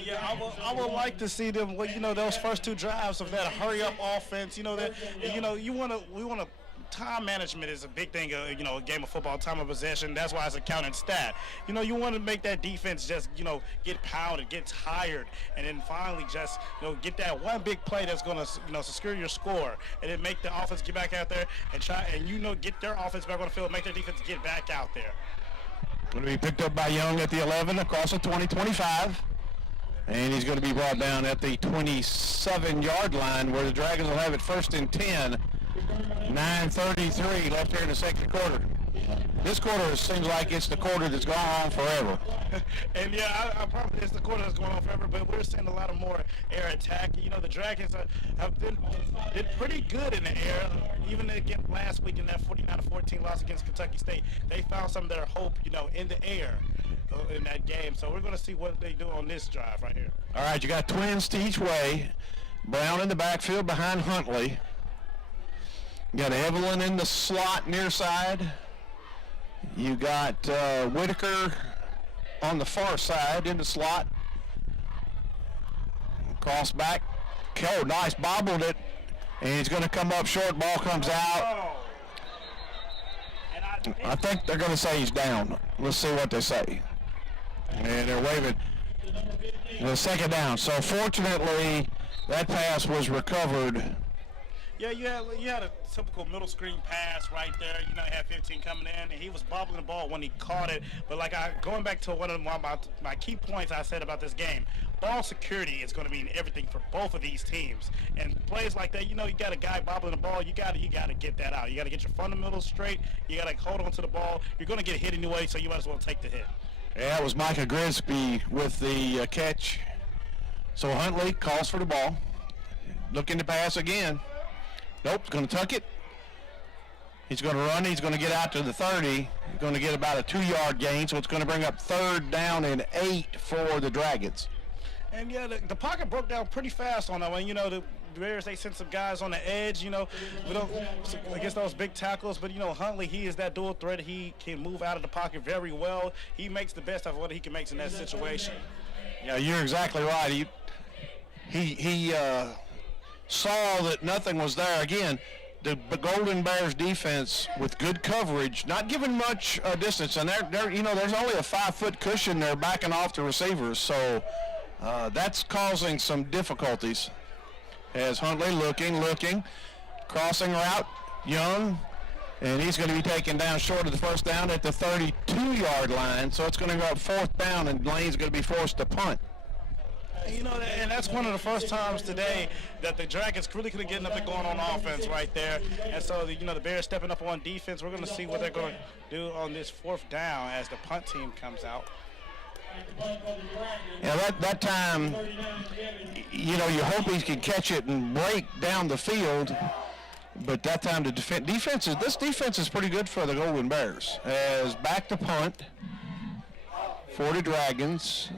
Yeah, I would like to see them. Those first 2 drives of that hurry-up offense. We want to. Time management is a big thing. A game of football, time of possession. That's why it's a counted stat. You want to make that defense just get pounded, get tired, and then finally just get that one big play that's going to secure your score, and then make the offense get back out there and try and get their offense back on the field, make their defense get back out there. Going to be picked up by Young at the 11 across the 20-25. And he's going to be brought down at the 27-yard line where the Dragons will have it first and 10. 9:33 left here in the second quarter. This quarter seems like it's the quarter that's gone on forever. And yeah, I probably it's the quarter that's going on forever, but we're seeing a lot of more air attack. The Dragons did pretty good in the air. Even again last week in that 49-14 loss against Kentucky State, they found some of their hope, in the air in that game. So we're going to see what they do on this drive right here. All right, you got twins to each way. Brown in the backfield behind Huntley. You got Evelyn in the slot near side. You got Whitaker on the far side in the slot. Cross back. Oh, nice, bobbled it. And he's going to come up short. Ball comes out. I think they're going to say he's down. Let's see what they say. And they're waving the second down. So fortunately, that pass was recovered. Yeah, you had a typical middle screen pass right there. You had 15 coming in, and he was bobbling the ball when he caught it. But going back to one of my key points I said about this game, ball security is going to mean everything for both of these teams. And plays like that, you got a guy bobbling the ball, you got to get that out. You got to get your fundamentals straight. You got to hold on to the ball. You're going to get hit anyway, so you might as well take the hit. Yeah, it was Micah Grisby with the catch. So Huntley calls for the ball, looking to pass again. Nope, he's going to tuck it. He's going to run. He's going to get out to the 30. He's going to get about a 2-yard gain, so it's going to bring up 3rd down and 8 for the Dragons. And yeah, the pocket broke down pretty fast on that one. The Bears, they sent some guys on the edge, against those big tackles. But, Huntley, he is that dual threat. He can move out of the pocket very well. He makes the best of what he can make in that situation. Yeah, you're exactly right. He saw that nothing was there. Again, the Golden Bears defense with good coverage, not giving much distance, and they're there's only a 5-foot cushion there backing off the receivers, so that's causing some difficulties. As Huntley looking, crossing route, Young, and he's going to be taken down short of the first down at the 32-yard line, so it's going to go up 4th down, and Lane's going to be forced to punt. And that's one of the first times today that the Dragons really could have gotten up and going on offense right there. And so, the Bears stepping up on defense. We're going to see what they're going to do on this 4th down as the punt team comes out. Yeah, that time, you hope he can catch it and break down the field. But that time the this defense is pretty good for the Golden Bears. As back to punt for the Dragons.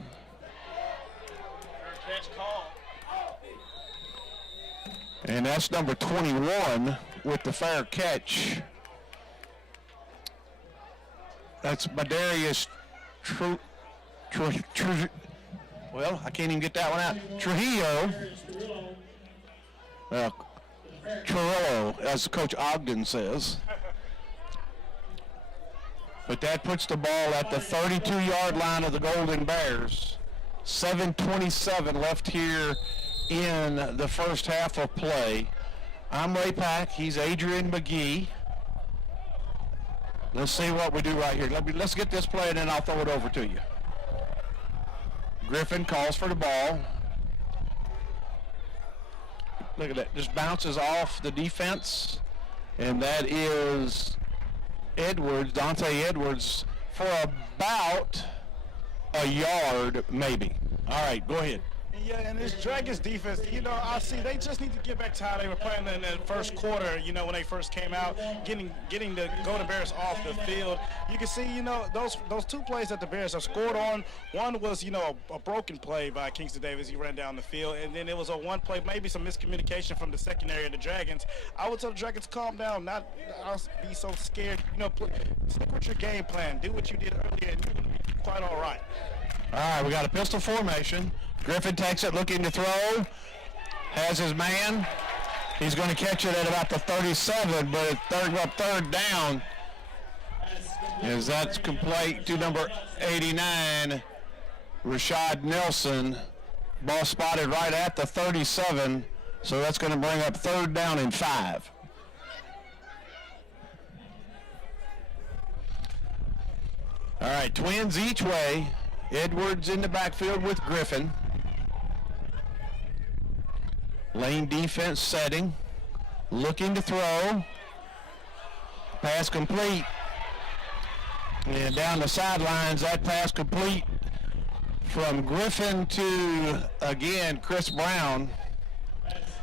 And that's number 21 with the fair catch. That's Badarius well, I can't even get that one out. Trujillo. Trujillo, as Coach Ogden says. But that puts the ball at the 32-yard line of the Golden Bears. 7:27 left here in the first half of play. I'm Ray Pack. He's Adrian McGee. Let's see what we do right here. Let's get this play, and then I'll throw it over to you. Griffin calls for the ball. Look at that. Just bounces off the defense. And that is Edwards, Dante Edwards, for about a yard, maybe. All right, go ahead. Yeah, and this Dragons defense, I see they just need to get back to how they were playing in the first quarter, when they first came out, getting the Golden Bears off the field. You can see, those two plays that the Bears have scored on. One was, a broken play by Kingston Davis. He ran down the field. And then it was a one play, maybe some miscommunication from the secondary of the Dragons. I would tell the Dragons, calm down, not be so scared. Stick with your game plan. Do what you did earlier, and you're going to be quite all right. All right, we got a pistol formation. Griffin takes it, looking to throw. Has his man. He's going to catch it at about the 37, but at third down, as that's complete to number 89, Rashad Nelson. Ball spotted right at the 37, so that's going to bring up third down and 5. All right, twins each way. Edwards in the backfield with Griffin. Lane defense setting. Looking to throw. Pass complete. And down the sidelines, that pass complete from Griffin to, again, Chris Brown.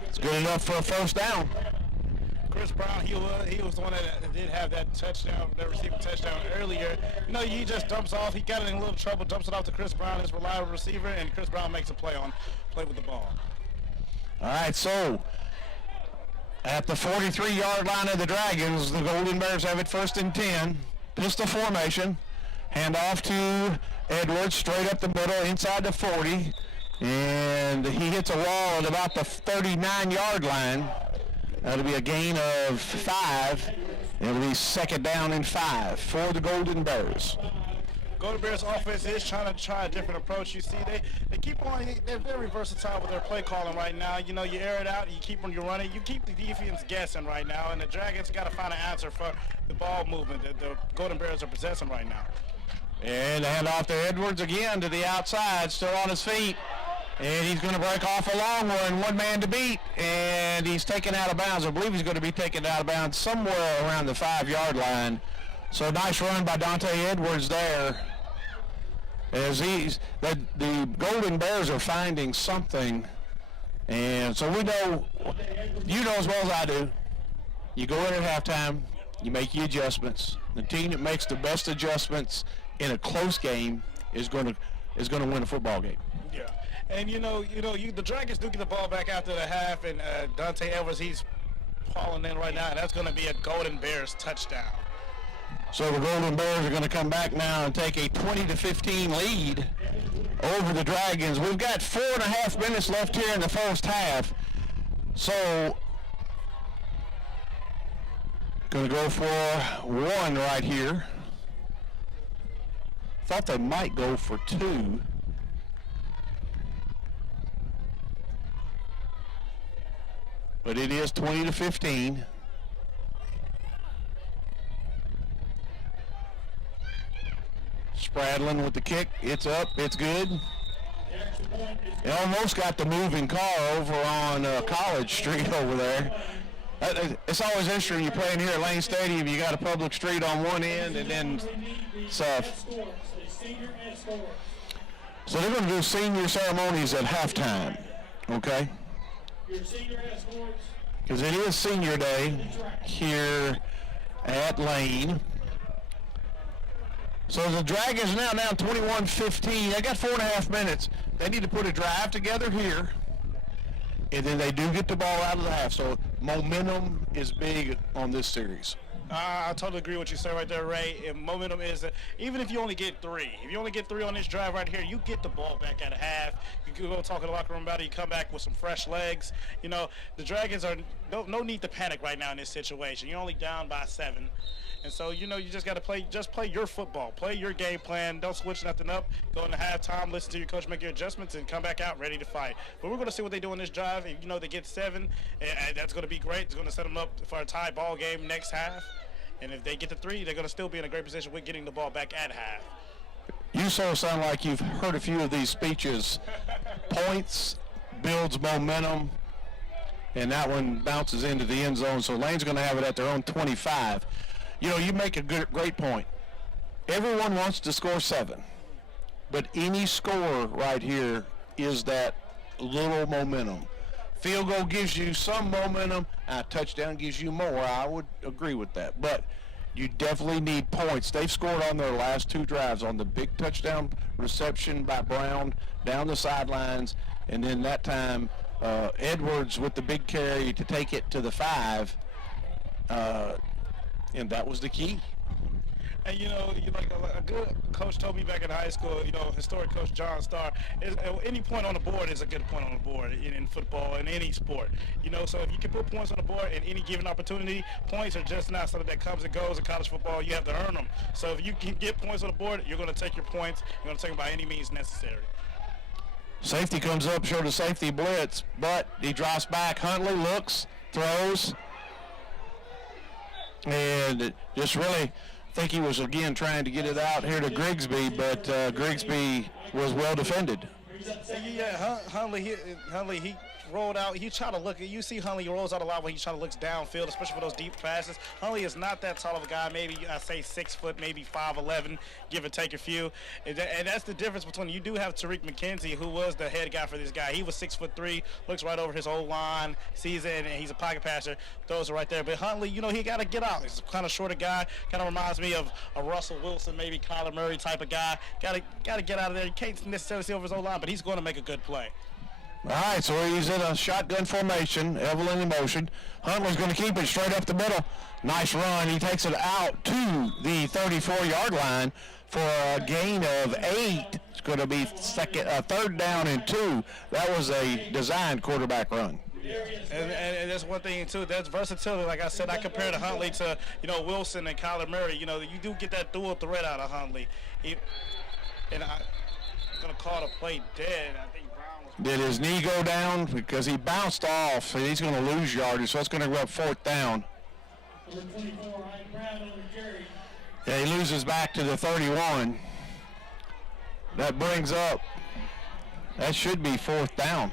It's good enough for a first down. Chris Brown, he was the one that did have that touchdown, that received a touchdown earlier. He just dumps off. He got in a little trouble, dumps it off to Chris Brown, his reliable receiver, and Chris Brown makes a play with the ball. All right, so at the 43-yard line of the Dragons, the Golden Bears have it first and 10. Pistol formation. Hand off to Edwards, straight up the middle, inside the 40. And he hits a wall at about the 39-yard line. That'll be a gain of 5. It'll be second down and 5 for the Golden Bears. Golden Bears offense is trying a different approach. You see, they keep on, they're very versatile with their play calling right now. You air it out, you keep on, you run it, you keep the defense guessing right now, and the Dragons got to find an answer for the ball movement that the Golden Bears are possessing right now. And the handoff to Edwards again to the outside, still on his feet. And he's going to break off a long one man to beat, and he's taken out of bounds. I believe he's going to be taken out of bounds somewhere around the 5-yard line. So nice run by Dante Edwards there. As the Golden Bears are finding something, and so we know, you know as well as I do, you go in at halftime, you make your adjustments. The team that makes the best adjustments in a close game is going to win a football game. Yeah. And the Dragons do get the ball back after the half, and Dante Edwards, he's falling in right now, and that's going to be a Golden Bears touchdown. So the Golden Bears are going to come back now and take a 20-15 lead over the Dragons. We've got 4.5 minutes left here in the first half. So going to go for one right here. Thought they might go for 2. But it is 20-15. Spradlin with the kick. It's up. It's good. It almost got the moving car over on College Street over there. It's always interesting when you're playing here at Lane Stadium. You got a public street on one end, and then stuff. So they're going to do senior ceremonies at halftime. Okay? Because it is senior day here at Lane. So the Dragons now down 21-15. They got 4.5 minutes. They need to put a drive together here, and then they do get the ball out of the half. So momentum is big on this series. I totally agree with what you said right there, Ray. And momentum is, even if you only get 3, on this drive right here, you get the ball back at a half. You can go talk in the locker room about it. You come back with some fresh legs. You know, the Dragons are no need to panic right now in this situation. You're only down by 7. And so, you know, you just got to play your football. Play your game plan. Don't switch nothing up. Go into halftime, listen to your coach, make your adjustments, and come back out ready to fight. But we're going to see what they do in this drive. If, you know, they get 7, and that's going to be great. It's going to set them up for a tie ball game next half. And if they get to 3, they're going to still be in a great position with getting the ball back at half. You so sound like you've heard a few of these speeches. Points builds momentum, and that one bounces into the end zone. So Lane's going to have it at their own 25. You know, you make a great point. Everyone wants to score 7, but any score right here is that little momentum. Field goal gives you some momentum, a touchdown gives you more. I would agree with that, but you definitely need points. They've scored on their last 2 drives on the big touchdown reception by Brown down the sidelines, and then that time Edwards with the big carry to take it to the 5. And that was the key. And, you know, like a good coach told me back in high school, you know, historic coach John Starr, any point on the board is a good point on the board in football, in any sport. You know, so if you can put points on the board in any given opportunity, points are just not something that comes and goes in college football. You have to earn them. So if you can get points on the board, you're going to take your points. You're going to take them by any means necessary. Safety comes up, showed a safety blitz, but he drops back. Huntley looks, throws, and just really think he was again trying to get it out here to Grigsby, but Grigsby was well defended. Yeah, Huntley, he rolled out. He tried to look. You see Huntley rolls out a lot when he tries to look downfield, especially for those deep passes. Huntley is not that tall of a guy. Maybe I say 6 foot, maybe 5'11", give or take a few. And that's the difference between you do have Tariq McKenzie, who was the head guy for this guy. He was 6'3", looks right over his old line, sees it, and he's a pocket passer, throws it right there. But Huntley, you know, he got to get out. He's a kind of shorter guy. Kind of reminds me of a Russell Wilson, maybe Kyler Murray type of guy. Got to get out of there. You can't necessarily see over his old line, but he's going to make a good play. All right, so he's in a shotgun formation. Evelyn in motion. Huntley's going to keep it straight up the middle. Nice run. He takes it out to the 34-yard line for a gain of 8. It's going to be 3rd down and 2. That was a designed quarterback run. And that's one thing, too. That's versatility. Like I said, I compare to Huntley to, you know, Wilson and Kyler Murray. You know, you do get that dual threat out of Huntley. And I'm going to call the play dead. I think did his knee go down? Because he bounced off, and he's going to lose yardage, so it's going to go up 4th down. Yeah, he loses back to the 31. That brings up, that should be 4th down.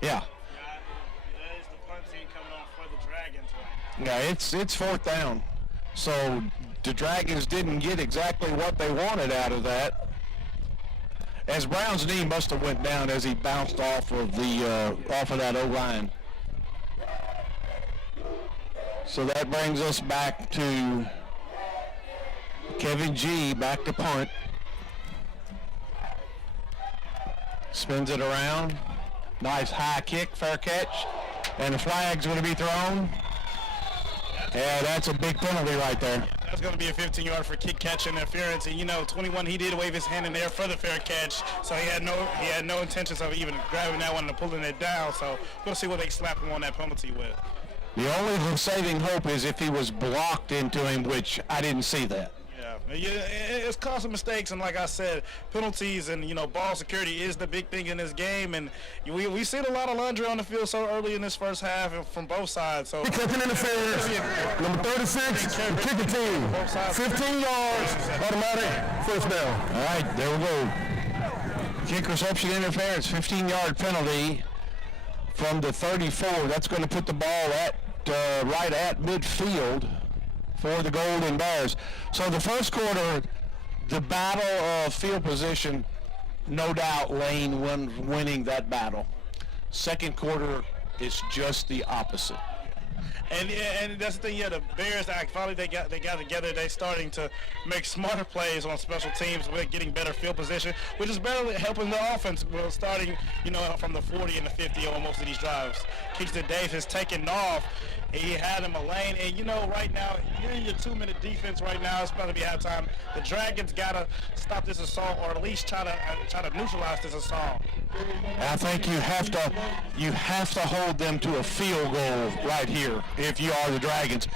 Yeah. That is the punt team coming on for the Dragons right now. Yeah, it's 4th down. So the Dragons didn't get exactly what they wanted out of that. As Brown's knee must have went down as he bounced off of that O-line. So that brings us back to Kevin G. back to punt. Spins it around. Nice high kick, fair catch. And the flag's going to be thrown. Yeah, that's a big penalty right there. That's going to be a 15-yard for kick catch interference. And, you know, 21, he did wave his hand in there for the fair catch. So he had no intentions of even grabbing that one and pulling it down. So we'll see what they slap him on that penalty with. The only saving hope is if he was blocked into him, which I didn't see that. Yeah, it's causing mistakes, and like I said, penalties and, you know, ball security is the big thing in this game, and we've seen a lot of laundry on the field so early in this first half from both sides. So kicking interference, number 36, kicking team, 15 yards, automatic, 1st down. All right, there we go. Kick reception interference, 15-yard penalty from the 34. That's going to put the ball at right at midfield for the Golden Bears. So the first quarter, the battle of field position, no doubt Lane winning that battle. Second quarter is just the opposite. And that's the thing. Yeah, the Bears finally they got together. They starting to make smarter plays on special teams. We're getting better field position, which is better helping the offense. We're starting, from the 40 and the 50 on most of these drives. Kingston Davis taking off. He had him a lane, and right now you're in your 2-minute defense. Right now it's about to be halftime. The Dragons gotta stop this assault, or at least try to neutralize this assault. I think you have to hold them to a field goal right here if you are the Dragons.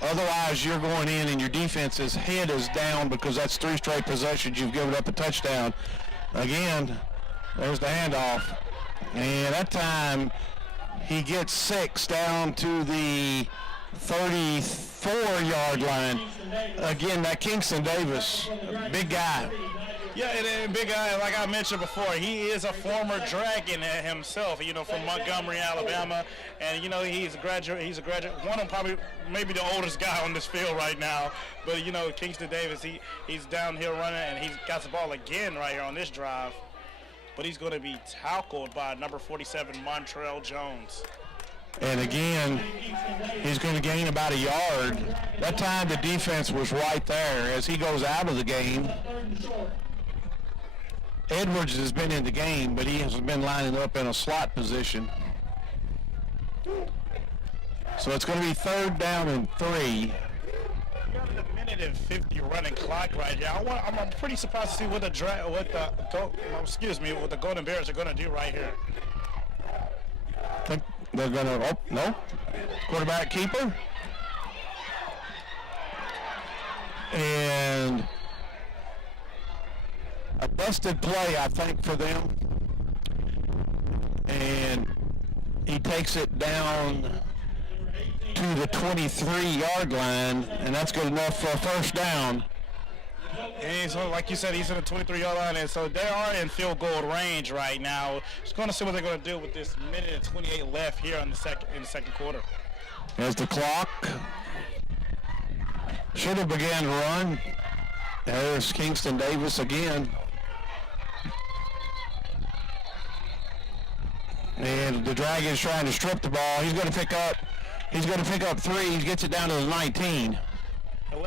Otherwise, you're going in and your defense's head is down because that's 3 straight possessions. You've given up a touchdown. Again, there's the handoff, and that time he gets 6 down to the 34-yard line. Again, that Kingston Davis, big guy. Yeah, and big guy, like I mentioned before, he is a former Dragon himself, from Montgomery, Alabama, and he's a graduate. One of them maybe the oldest guy on this field right now. But Kingston Davis, he's down here running, and he's got the ball again right here on this drive. But he's going to be tackled by number 47, Montrell Jones. And again, he's going to gain about a yard. That time the defense was right there as he goes out of the game. Edwards has been in the game, but he hasn't been lining up in a slot position. So it's going to be 3rd down and 3. A minute and 50 running clock right here. I'm pretty surprised to see what the Golden Bears are going to do right here. I think they're going to, no, quarterback keeper. And a busted play, I think, for them. And he takes it down to the 23-yard line, and that's good enough for a 1st down. And so, like you said, he's in the 23-yard line, and so they are in field goal range right now. Just going to see what they're going to do with this minute and 28 left here in the second quarter. As the clock should have began to run. There's Kingston Davis again. And the Dragons trying to strip the ball. He's going to pick up 3. He gets it down to the 19. And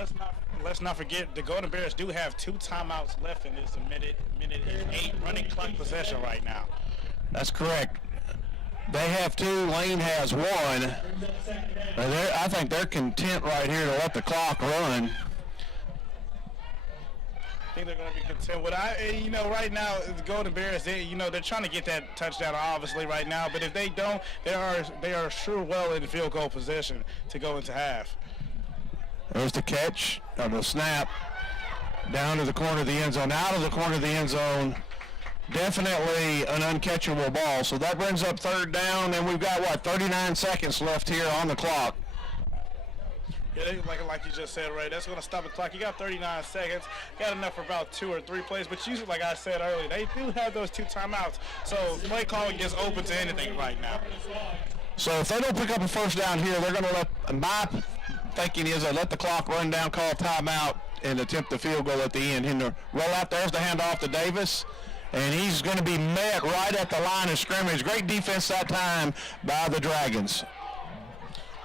let's not forget the Golden Bears do have 2 timeouts left in this minute and 8 running clock possession right now. That's correct. They have 2. Lane has 1. I think they're content right here to let the clock run. I think they're going to be content with right now the Golden Bears, they're trying to get that touchdown obviously right now, but if they don't, they are sure well in field goal position to go into half. There's the catch, or the snap, down to the corner of the end zone, out of the corner of the end zone. Definitely an uncatchable ball. So that brings up 3rd down, and we've got, 39 seconds left here on the clock. Yeah, like you just said, Ray, that's going to stop the clock. You got 39 seconds. Got enough for about 2 or 3 plays. But usually, like I said earlier, they do have those 2 timeouts. So play calling gets open to anything right now. So if they don't pick up a 1st down here, they're going to my thinking is they let the clock run down, call timeout, and attempt the field goal at the end. And the roll out, there's the handoff to Davis. And he's going to be met right at the line of scrimmage. Great defense that time by the Dragons.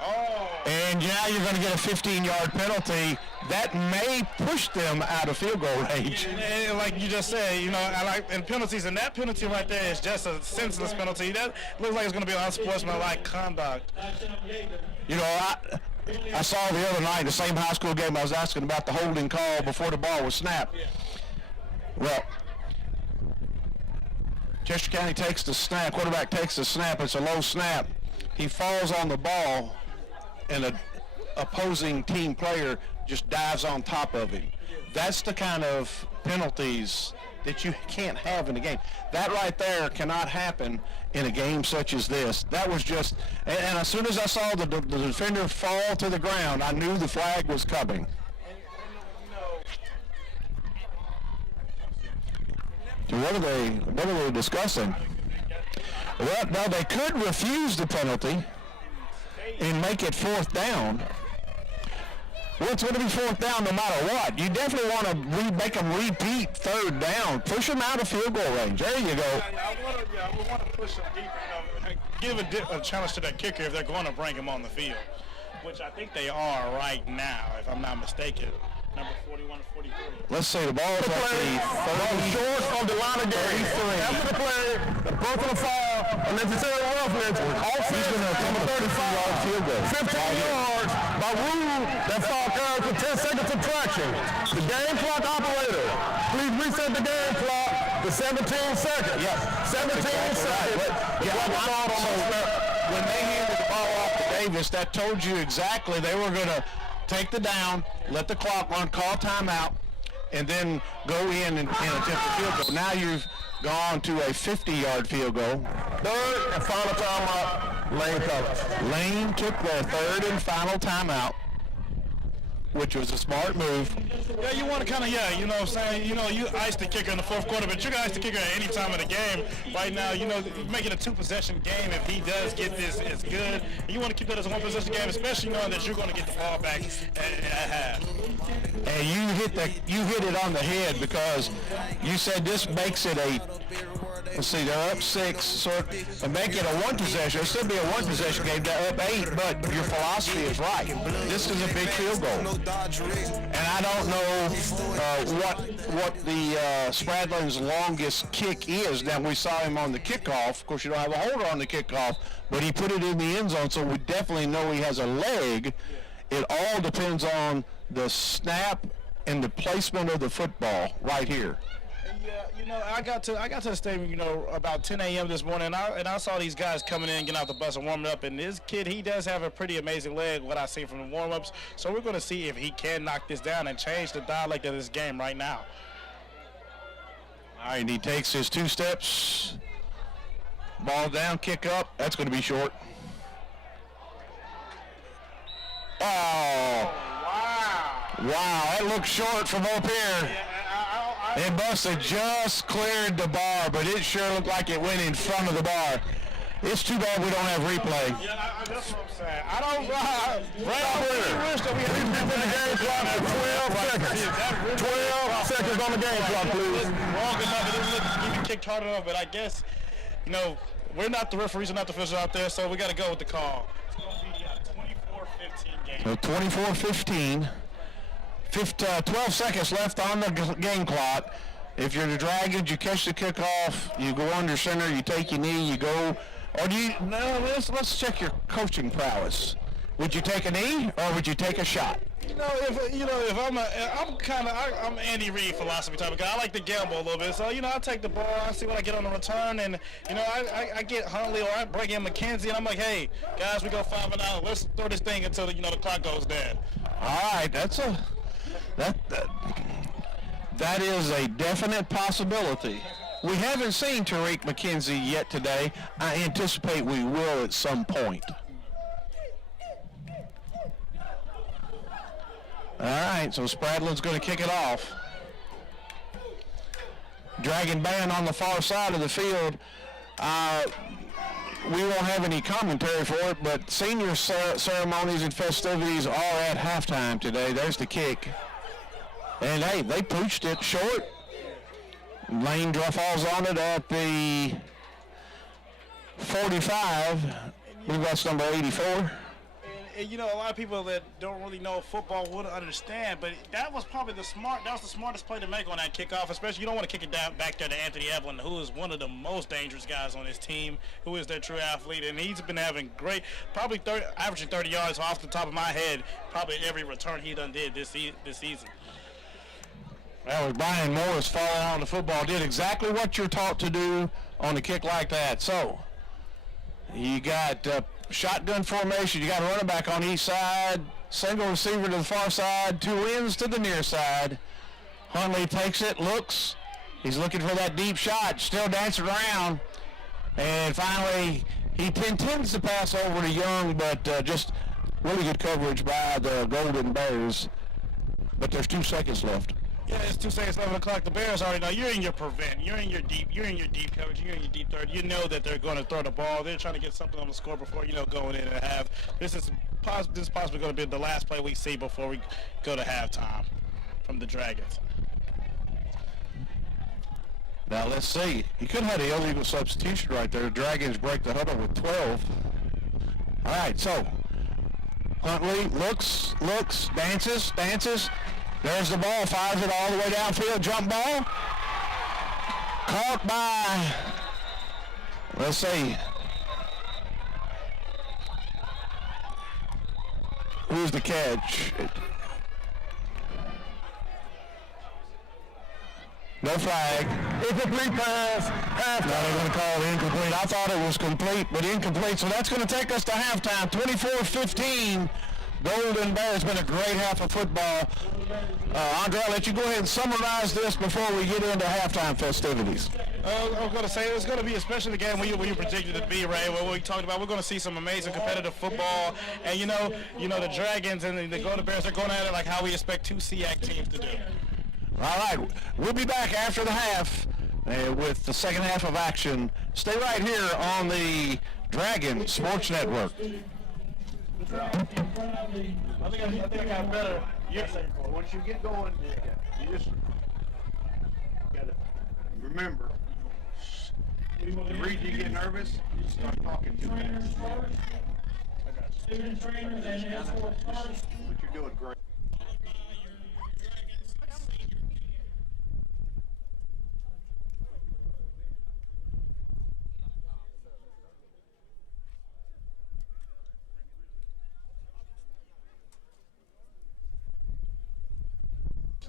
Oh. And now you're going to get a 15-yard penalty. That may push them out of field goal range. And like you just said, I like and penalties, and that penalty right there is just a senseless penalty. That looks like it's going to be unsportsmanlike conduct. I saw the other night, the same high school game, I was asking about the holding call before the ball was snapped. Well, Chester County takes the snap, quarterback takes the snap, it's a low snap. He falls on the ball, and an opposing team player just dives on top of him. That's the kind of penalties that you can't have in a game. That right there cannot happen in a game such as this. That was just, and as soon as I saw the defender fall to the ground, I knew the flag was coming. So what are they discussing? Well, now they could refuse the penalty and make it 4th down. Well, it's going to be 4th down no matter what. You definitely want to make them repeat 3rd down. Push them out of field goal range. There you go. I want to push them deeper. Give a challenge to that kicker if they're going to bring him on the field. which I think they are right now, if I'm not mistaken. Number 41 and 43. Let's say the ball's at the short of the line of game. After the play, the personal foul, unnecessary roughness, offense, number 35, field goal. 15 yards by Rule. That foul carries with 10 seconds subtraction. The game clock operator, please reset the game clock to 17 seconds. Yes. 17 seconds. When they handed the ball off to Davis, that told you exactly they were going to take the down, let the clock run, call timeout, and then go in and attempt the field goal. Now you've gone to a 50-yard field goal. Third and final timeout, Lane Collins. Lane took their third and final timeout, which was a smart move. Yeah, you want to kind of, you know what I'm saying, you ice the kicker in the fourth quarter, but you can ice the kicker at any time of the game. Right now, make it a two-possession game if he does get this, it's good. You want to keep that as a one-possession game, especially knowing that you're going to get the ball back at half. And you hit it on the head, because you said this makes it a, let's see, they're up 6, so to make it a one-possession, it'll still be a one-possession game, they're up 8, but your philosophy is right. This is a big field goal. And I don't know what the Spradlin's longest kick is. Now, we saw him on the kickoff. Of course, you don't have a holder on the kickoff, but he put it in the end zone, so we definitely know he has a leg. It all depends on the snap and the placement of the football right here. Yeah, I got to the stadium, about 10 a.m. this morning, and I saw these guys coming in, getting out the bus and warming up, and this kid, he does have a pretty amazing leg, what I see from the warm-ups, so we're going to see if he can knock this down and change the dialect of this game right now. All right, and he takes his 2 steps, ball down, kick up, that's going to be short. Oh, wow, that looks short from up here. It must have just cleared the bar, but it sure looked like it went in front of the bar. It's too bad we don't have replay. Yeah, that's what I'm saying. I wish that we had the game clock for 12 seconds. 12 seconds on the game clock, please. Wrong enough. It didn't look even kicked hard enough, but I guess, we're not the referees, we're not the officials out there, so we got to go with the call. It's going to be a 24-15 game. So 24-15. 12 seconds left on the game clock. If you're the Dragons, you catch the kickoff, you go under center, you take your knee, you go, or do you, no, let's check your coaching prowess. Would you take a knee, or would you take a shot? If I'm Andy Reid philosophy type of guy. I like to gamble a little bit, so I'll take the ball. I see what I get on the return, and I get Huntley or I bring in McKenzie, and I'm like, hey guys, we go 5-0. Let's throw this thing until the clock goes dead. All right, that is a definite possibility. We haven't seen Tariq McKenzie yet today. I anticipate we will at some point. All right, so Spradlin's going to kick it off. Dragon band on the far side of the field. We won't have any commentary for it, but senior ceremonies and festivities are at halftime today. There's the kick. And, hey, they pooched it short. Lane falls on it at the 45. I believe that's number 84. And a lot of people that don't really know football wouldn't understand, but that was probably the smartest play to make on that kickoff, especially you don't want to kick it down back there to Anthony Evelyn, who is one of the most dangerous guys on his team, who is their true athlete, and he's been having great, probably averaging 30 yards off the top of my head, probably every return he done did this season. Well, Brian Morris falling on the football did exactly what you're taught to do on a kick like that. So you got shotgun formation. You got a running back on each side, single receiver to the far side, 2 ends to the near side. Huntley takes it, looks. He's looking for that deep shot, still dancing around. And finally, he intends to pass over to Young, but just really good coverage by the Golden Bears. But there's 2 seconds left. Yeah, it's 2 seconds left on the clock. The Bears already know you're in your prevent, you're in your deep coverage, you're in your deep third. You know that they're going to throw the ball. They're trying to get something on the score before going in and have. This is possibly going to be the last play we see before we go to halftime from the Dragons. Now let's see. He could have had an illegal substitution right there. The Dragons break the huddle with 12. All right, so Huntley looks, dances. There's the ball, fires it all the way downfield, jump ball. Caught by, let's see, who's the catch? No flag. Incomplete pass. Now they're going to call it incomplete. I thought it was complete, but incomplete. So that's going to take us to halftime, 24-15. Golden Bear has been a great half of football. Andre, I'll let you go ahead and summarize this before we get into halftime festivities. I was going to say it's going to be especially the game where you predicted it to be, right? What we talked about, we're going to see some amazing competitive football, and you know the Dragons and the Golden Bears are going at it like how we expect two SEAC teams to do. All right, we'll be back after the half with the second half of action. Stay right here on the Dragon Sports Network. I think I got better. Once you get going, you just gotta remember. The reason you get nervous, you start talking too fast. Student trainers and escort first. But you're doing great.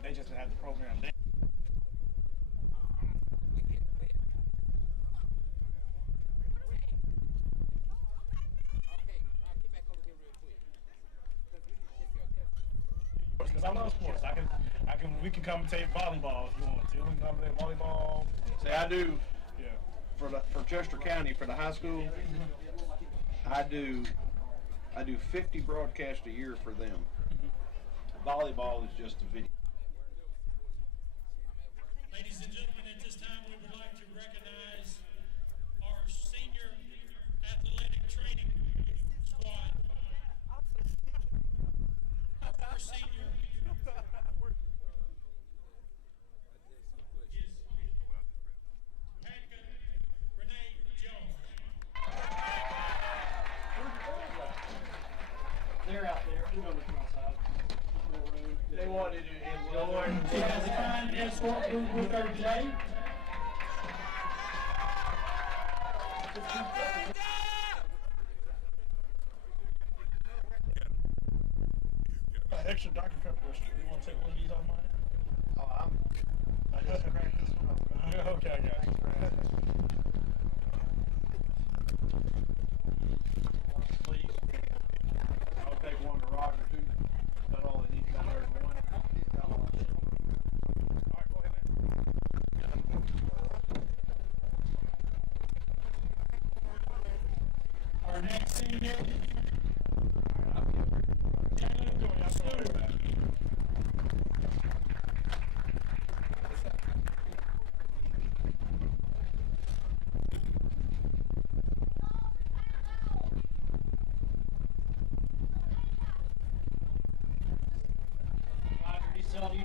They just have the program there. Because I love sports. We can commentate volleyball if you want to. We can commentate volleyball. See, I do Yeah. for Chester County for the high school. I do 50 broadcasts a year for them. Volleyball is just a video. Ladies and gentlemen, at this time we would like to recognize our senior athletic training squad. Our first senior is Patka Renee Jones. They're out there. They're going to come outside. They wanted to enjoy. She has a kind escort group with her today. Extra Dr. Pepper. You want to take one of these off mine? Oh, I just cracked this one up. Okay, I got you. Please. I'll take one to Roger too. Is that all they need? Got there one. All right, go ahead, man. Our next senior,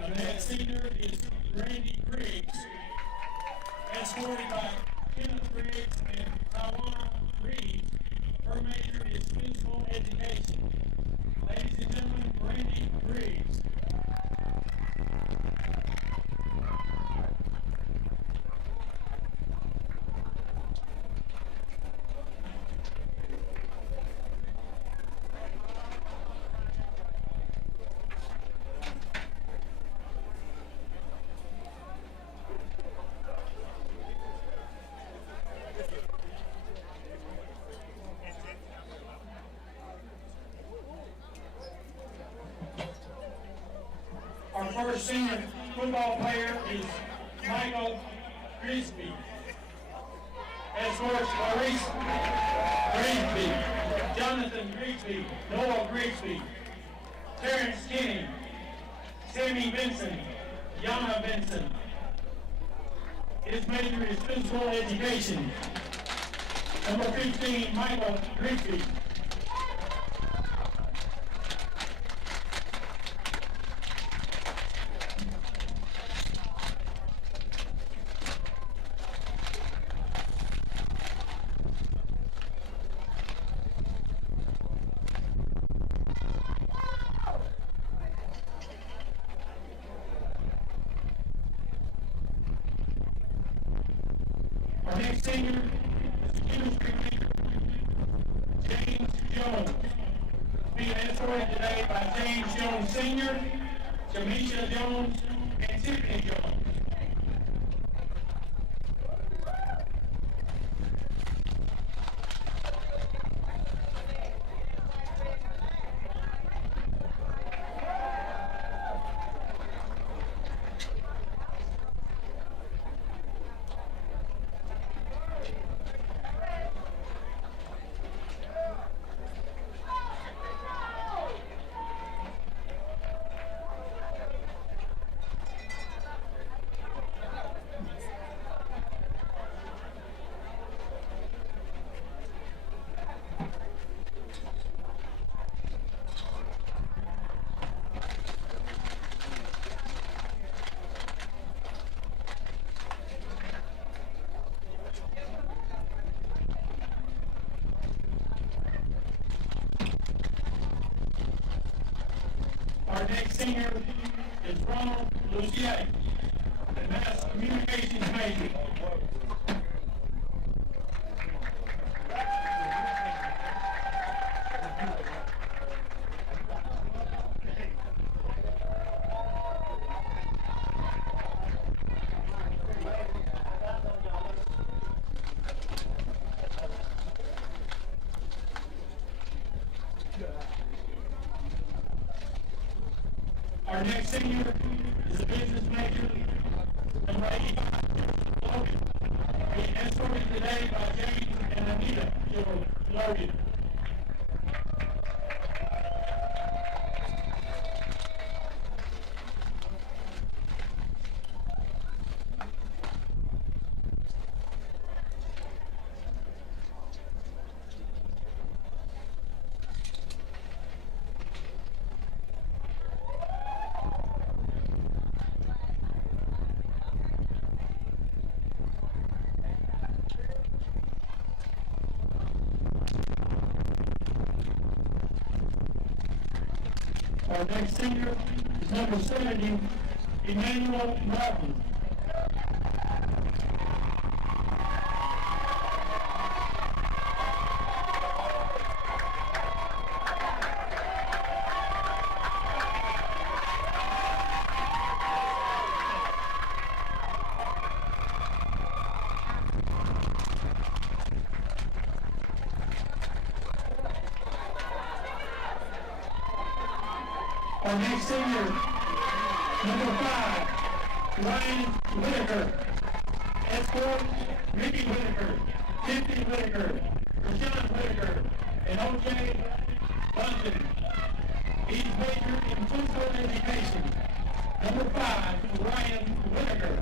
our next senior is Randy Griggs, escorted by Kenneth Griggs and Tawana Reeves. Her major is physical education. Ladies and gentlemen, Randy Griggs. Our first senior football player is Michael Grigsby. Escorts Maurice Grigsby, Jonathan Grigsby, Noah Grigsby, Terrence Kinney, Sammy Benson, Yana Benson. His major is physical education. Number 15, Michael Grigsby. Our next senior is chemistry major, James Jones. Being escorted today by James Jones Sr., Jamisha Jones, and Tiffany Jones. Our next senior is Ronald Lucier, the mass communications major. Our next senior is a business major, number 85, Logan, being escorted today by James and Anita Logan. Our next senior is number 70, Emmanuel Martin. Our next senior, number 5, Ryan Whitaker. Escort, Ricky Whitaker, Tiffany Whitaker, Rashawn Whitaker, and O.J. London. He's majored in physical education. Number 5, Ryan Whitaker.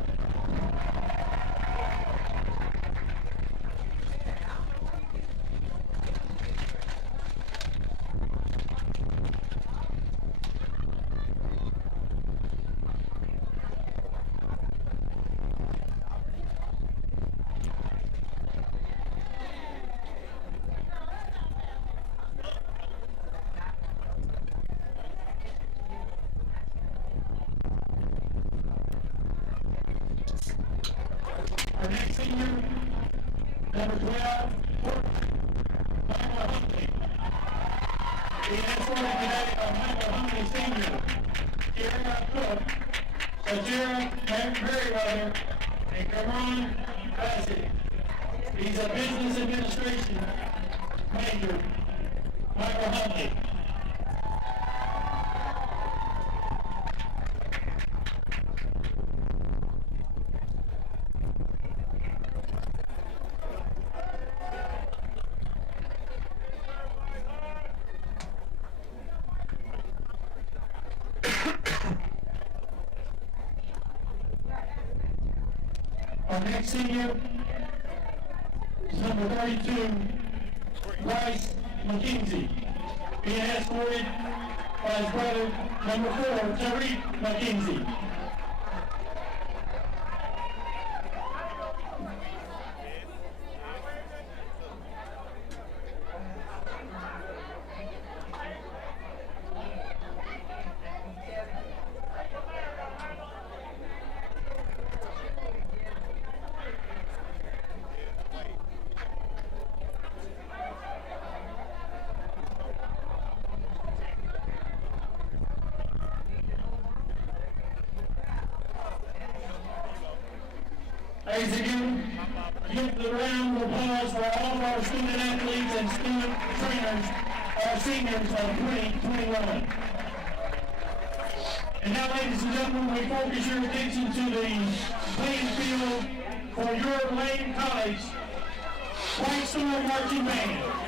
Our next senior, number 12, Michael Huntley. Being escorted today by Michael Huntley Sr., Kiara Cook, Sajira Merriweather, and Cameron Bassett. He's a business administration major, Michael Huntley. Our next senior is number 32, Bryce McKenzie, being escorted by his brother, number 4, Tariq McKenzie. Ladies again, give the round of applause for all of our student athletes and student trainers, our seniors of 2021. And now, ladies and gentlemen, we focus your attention to the playing field for your Lane College White Storm Marching Band.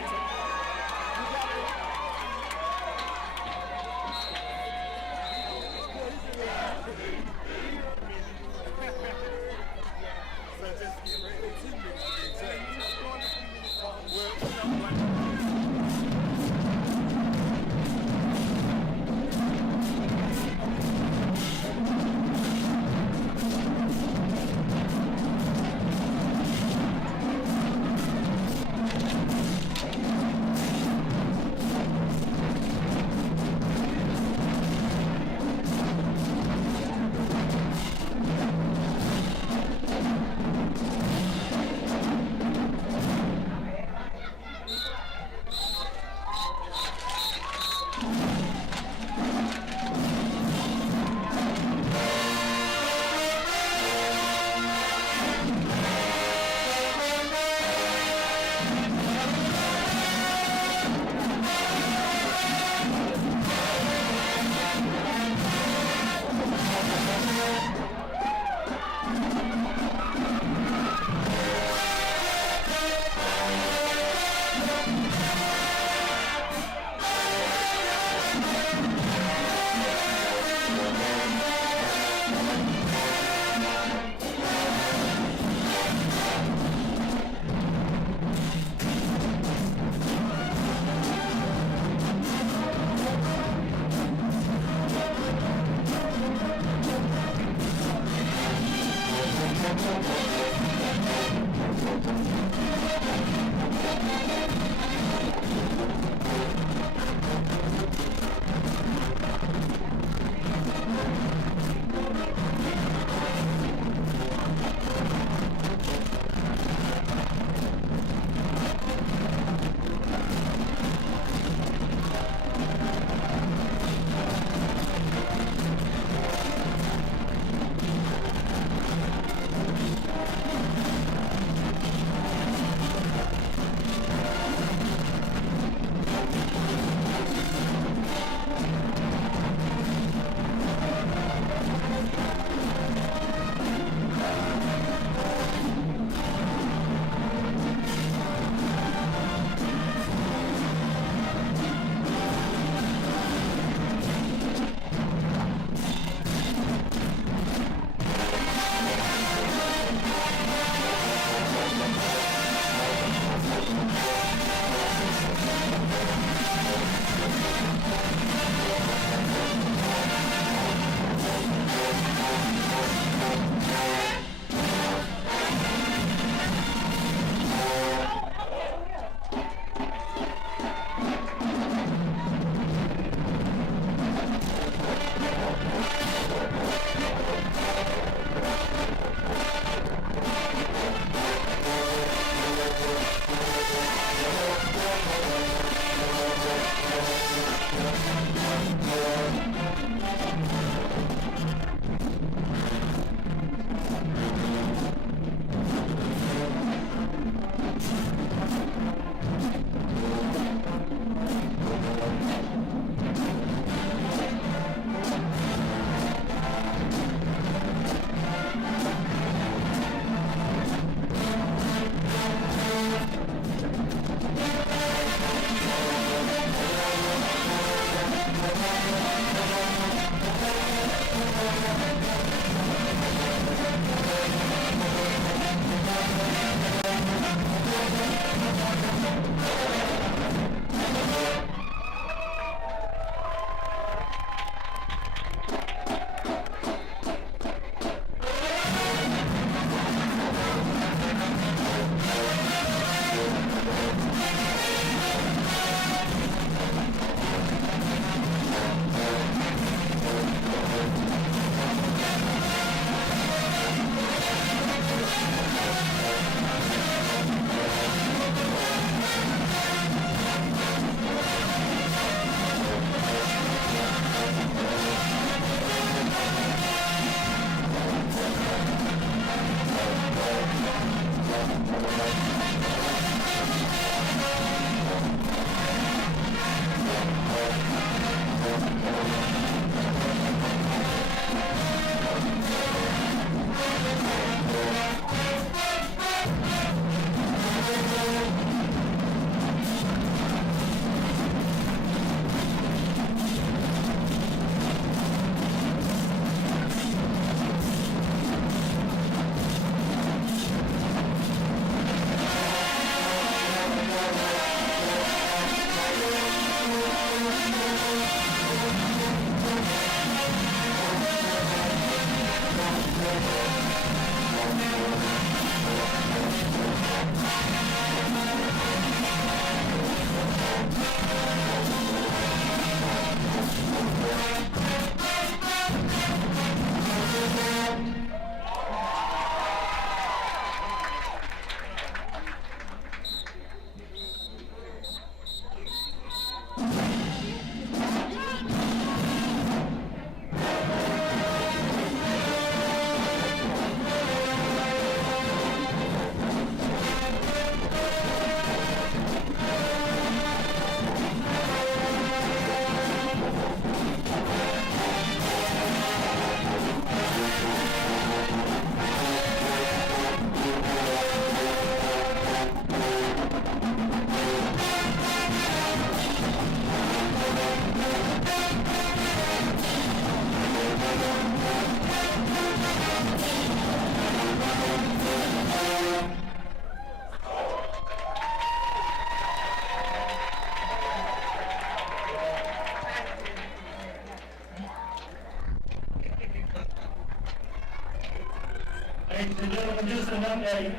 Ladies and gentlemen, just an update.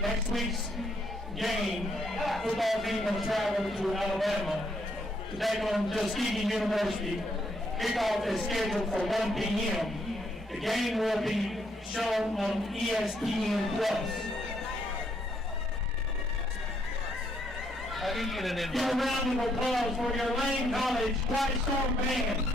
Next week's game, football team will travel to Alabama to take on Tuskegee University. Kickoff is scheduled for 1 p.m. The game will be shown on ESPN+. Give a round of applause for your Lane College White Storm Band.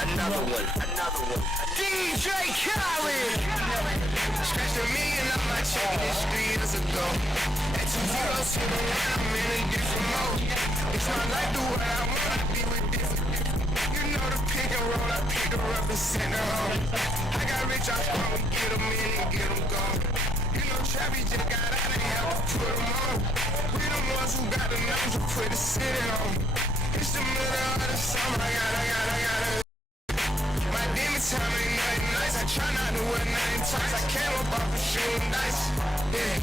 Another one. DJ Khaled. Scratched $1 million on my check this 3 years ago. At 2 zeros, sit around, I'm in a different mode. It's my life the way I wanna be with different. You know the pick and roll, I picked her up and sent her home. I got rich, I phone, get them in and get them gone. You know Trappy just got out, ain't have to put them on. We the ones who got the numbers to put the city on. It's the middle of the summer, I gotta. My demon time ain't nothing nice. I try not to wear nothing tights. I came up off of shooting dice. Yeah.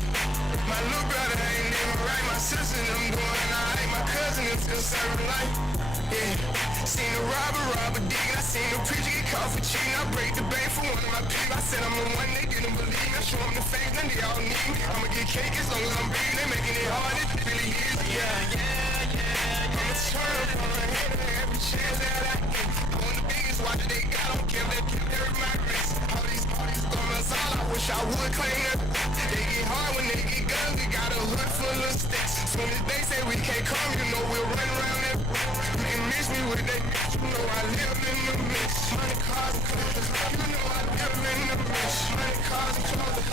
My little brother ain't even right. My sister them doing alright. My cousin them still serving life. Yeah. Seen the robber digging. I seen the preacher get caught for cheating. I break the bank for one of my people. I said I'm the one they didn't believe. I show them the face, then they all need me. I'ma get cake as long as I'm breathing. They making it hard. It really is. Yeah. I'ma turn up on my head every chance that I get. I want the biggest watch that they got. I don't care if they carry my wrist. All these guns, all I wish I would claim them. They get hard when they get guns. They got a hood full of sticks. Soon as they say we can't come, you know we'll run around it. They miss me with that. You know I live in the mix. Money, cars, and clothes. You know I live in the mix. Money, cars, and clothes.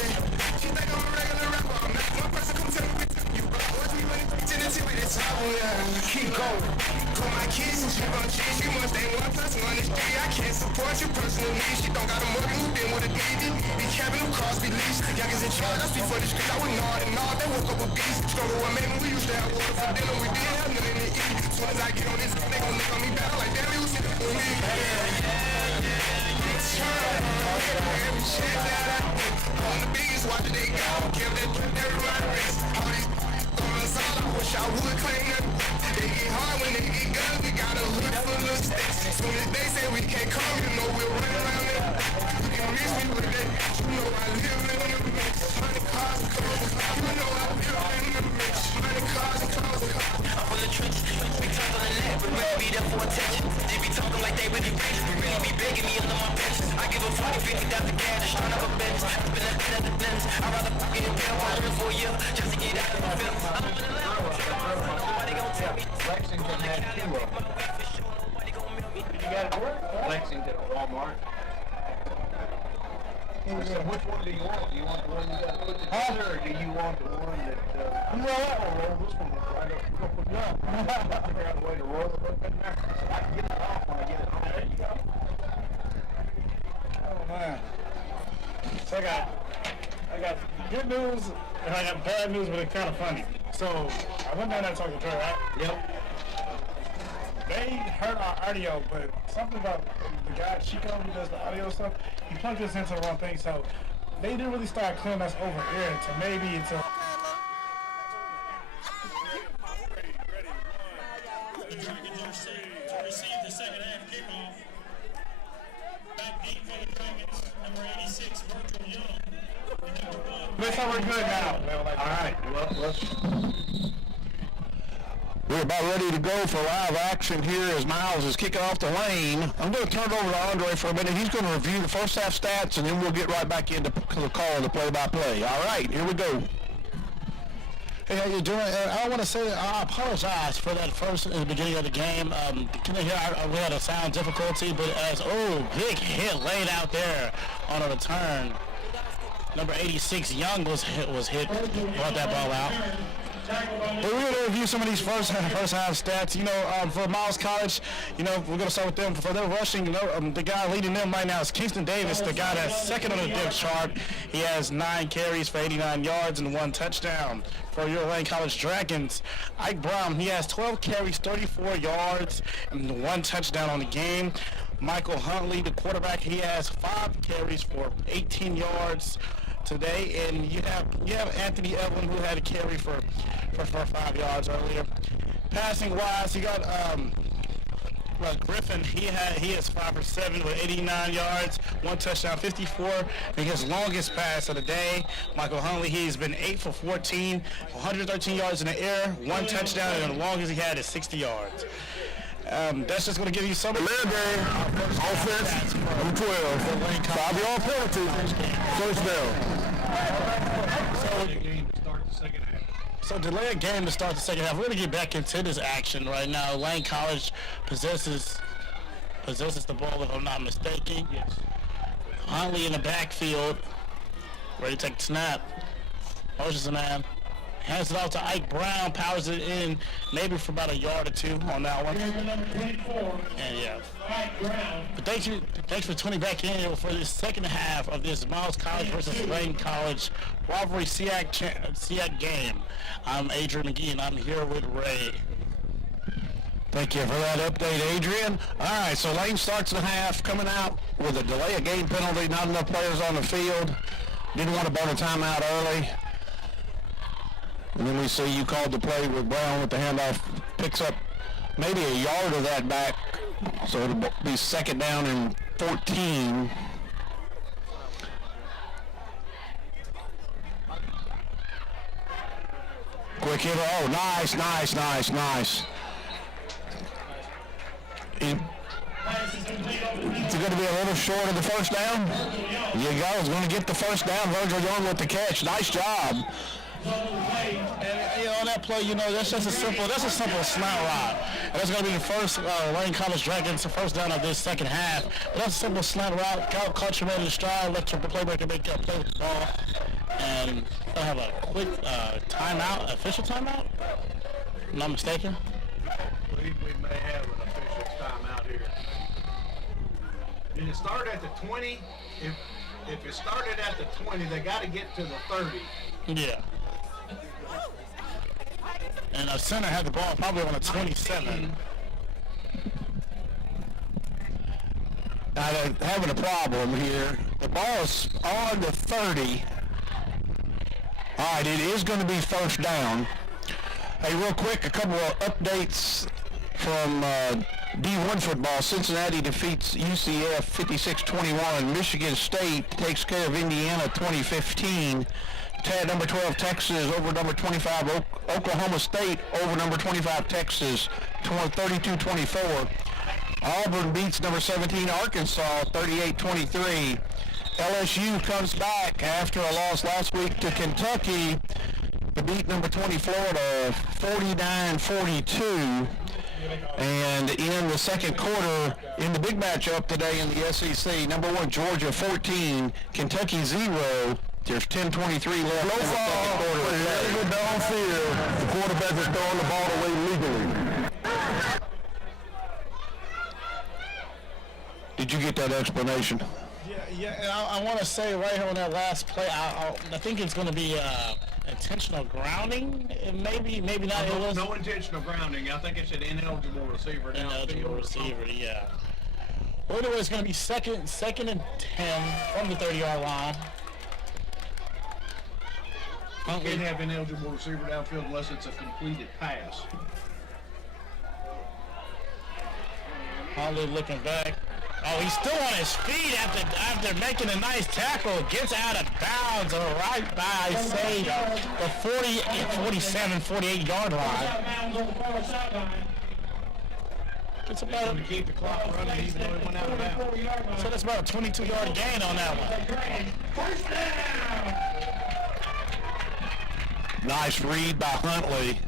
Yeah. She think I'm a regular rapper. I'm not one person come tell me you watch me running to the tip of the top. Keep going. Put my kids in shit on cheese. You must ain't 1+1 is 3. I can't support your personal needs. She don't got a mother who been with a baby. Be capping them cars, be leased. Youngest in charge, I speak for the streets. I went hard and all. They woke up with beats. Struggle with me, we used to have water for dinner. We didn't have nothing to eat. As soon as I get on this, they gon' look on me better. Like, damn, you sit with me. Every chance that I get. On the biggest watch that they got. I don't care if they run wrist. All these guns, all I wish I would claim them. They get hard when they get guns. We got a hood full of sticks. As soon as they say we can't come, you know we'll run around it. You can miss me with that. You know I live in the mix. Money, cars, and clothes. You know I live in the mix. Money, cars, and clothes. I'm from the trenches. We talk on the net, but really be there for attention. They be talking like they really rich, but really be begging me under my pensions. I give a 40, 50 down the gas, just turn up a bench. I've been at the dentist. I'd rather pocket and pay a $100 for a year just to get out of the film. I'm in the lounge. Nobody gon' tell me. Lexington had 2 of them. You got it work? Lexington or Walmart. So which one do you want? Do you want the one you got to put together, or do you want the one that, no, this one is right up. We're going to put it up. Figure out a way to roll it up in there so I can get it off when I get it home. There you go. Oh, man. So I got good news, and I got bad news, but it's kind of funny. So I went down there talking to her, right? Yep. They heard our audio, but something about the guy Chico who does the audio stuff, he plugged us into the wrong thing. So they didn't really start clearing us over here to maybe until. The Dragons are set to receive the second half kickoff. Back deep for the Dragons, number 86, Virgil Young. And number 1. Looks like we're good now. All right. Well, we're about ready to go for live action here as Miles is kicking off the lane. I'm going to turn it over to Andre for a minute. He's going to review the first half stats, and then we'll get right back into the call of the play-by-play. All right, here we go. Hey, how you doing? I want to say I apologize for that first in the beginning of the game. We had a sound difficulty, but big hit laid out there on a return. Number 86 Young was hit, brought that ball out. But we're going to review some of these first half stats. You know, for Miles College, you know, we're going to start with them. For their rushing, you know, the guy leading them right now is Kingston Davis, the guy that's second on the depth chart. He has 9 carries for 89 yards and 1 touchdown. For your Lane College Dragons, Ike Brown, he has 12 carries, 34 yards, and 1 touchdown on the game. Michael Huntley, the quarterback, he has 5 carries for 18 yards today, and you have Anthony Evelyn, who had a carry for 5 yards earlier. Passing wise, you got Griffin. He has 5 for 7 with 89 yards, 1 touchdown, 54. And his longest pass of the day, Michael Huntley, he's been 8 for 14, 113 yards in the air, 1 touchdown, and the longest he had is 60 yards. That's just going to give you some of the game. Offense, number 12. 5-yard penalty. First down. So delay a game to start the second half. We're going to get back into this action right now. Lane College possesses the ball, if I'm not mistaken. Yes. Huntley in the backfield, ready to take the snap. Motions the man. Hands it off to Ike Brown, powers it in maybe for about a yard or 2 on that one. Number 24. And yeah. Ike Brown. But thanks for tuning back in for this second half of this Miles College versus Lane College rivalry SEAC game. I'm Adrian McGee, and I'm here with Ray. Thank you for that update, Adrian. All right, so Lane starts the half, coming out with a delay of game penalty, not enough players on the field. Didn't want to burn a timeout early. And then we see you called the play with Brown with the handoff, picks up maybe a yard of that back, so it'll be second down and 14. Quick hitter, oh, nice. It's going to be a little short of the first down. You go, it's going to get the first down. Virgil Young with the catch, nice job. And you know, on that play, you know, that's a simple slant route. And that's going to be the first Lane College Dragons first down of this second half. But that's a simple slant route. Caught your man in the stride, let your playmaker make a play with the ball. And they'll have a quick timeout, official timeout? If I'm not mistaken. I believe we may have an official timeout here. Did it start at the 20? If it started at the 20, they got to get to the 30. Yeah. And the center had the ball probably on the 27. Now they're having a problem here. The ball's on the 30. All right, it is going to be first down. Hey, real quick, a couple of updates from D1 football. Cincinnati defeats UCF 56-21. Michigan State takes care of Indiana 2015. Number 12 Texas over number 25 Oklahoma State over number 25 Texas 32-24. Auburn beats number 17 Arkansas 38-23. LSU comes back after a loss last week to Kentucky to beat number 20 Florida 49-42. And in the second quarter, in the big matchup today in the SEC, number 1 Georgia 14, Kentucky 0. There's 10:23 left in the second quarter. Very good downfield. The quarterback is throwing the ball away legally. Did you get that explanation? Yeah, and I want to say right here on that last play, I think it's going to be intentional grounding. Maybe not. No intentional grounding. I think it's an ineligible receiver. Ineligible receiver, yeah. Well, anyway, it's going to be second and 10 from the 30-yard line. Can't have an eligible receiver downfield unless it's a completed pass. Huntley looking back. Oh, he's still on his feet after making a nice tackle. Gets out of bounds right by, say, the 47, 48-yard line. It's about to keep the clock running even though he went out of bounds. So that's about a 22-yard gain on that one. Nice read by Huntley.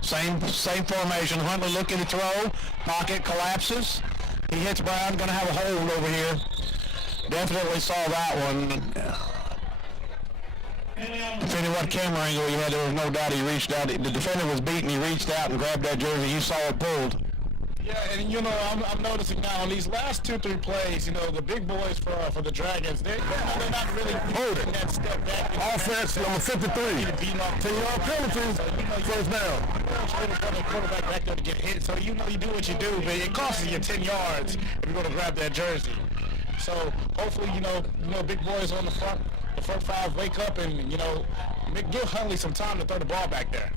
Same formation. Huntley looking to throw. Pocket collapses. He hits Brown. Going to have a hold over here. Definitely saw that one. Depending what camera angle you had, there was no doubt he reached out. The defender was beaten. He reached out and grabbed that jersey. You saw it pulled. Yeah, and you know, I'm noticing now on these last 2-3 plays, you know, the big boys for the Dragons, they're not really holding that step back. Offense number 53. 10-yard penalty. First down. The quarterback back there to get hit, so you know you do what you do, but it costs you 10 yards if you're going to grab that jersey. So hopefully, you know, big boys on the front five wake up and, you know, give Huntley some time to throw the ball back there.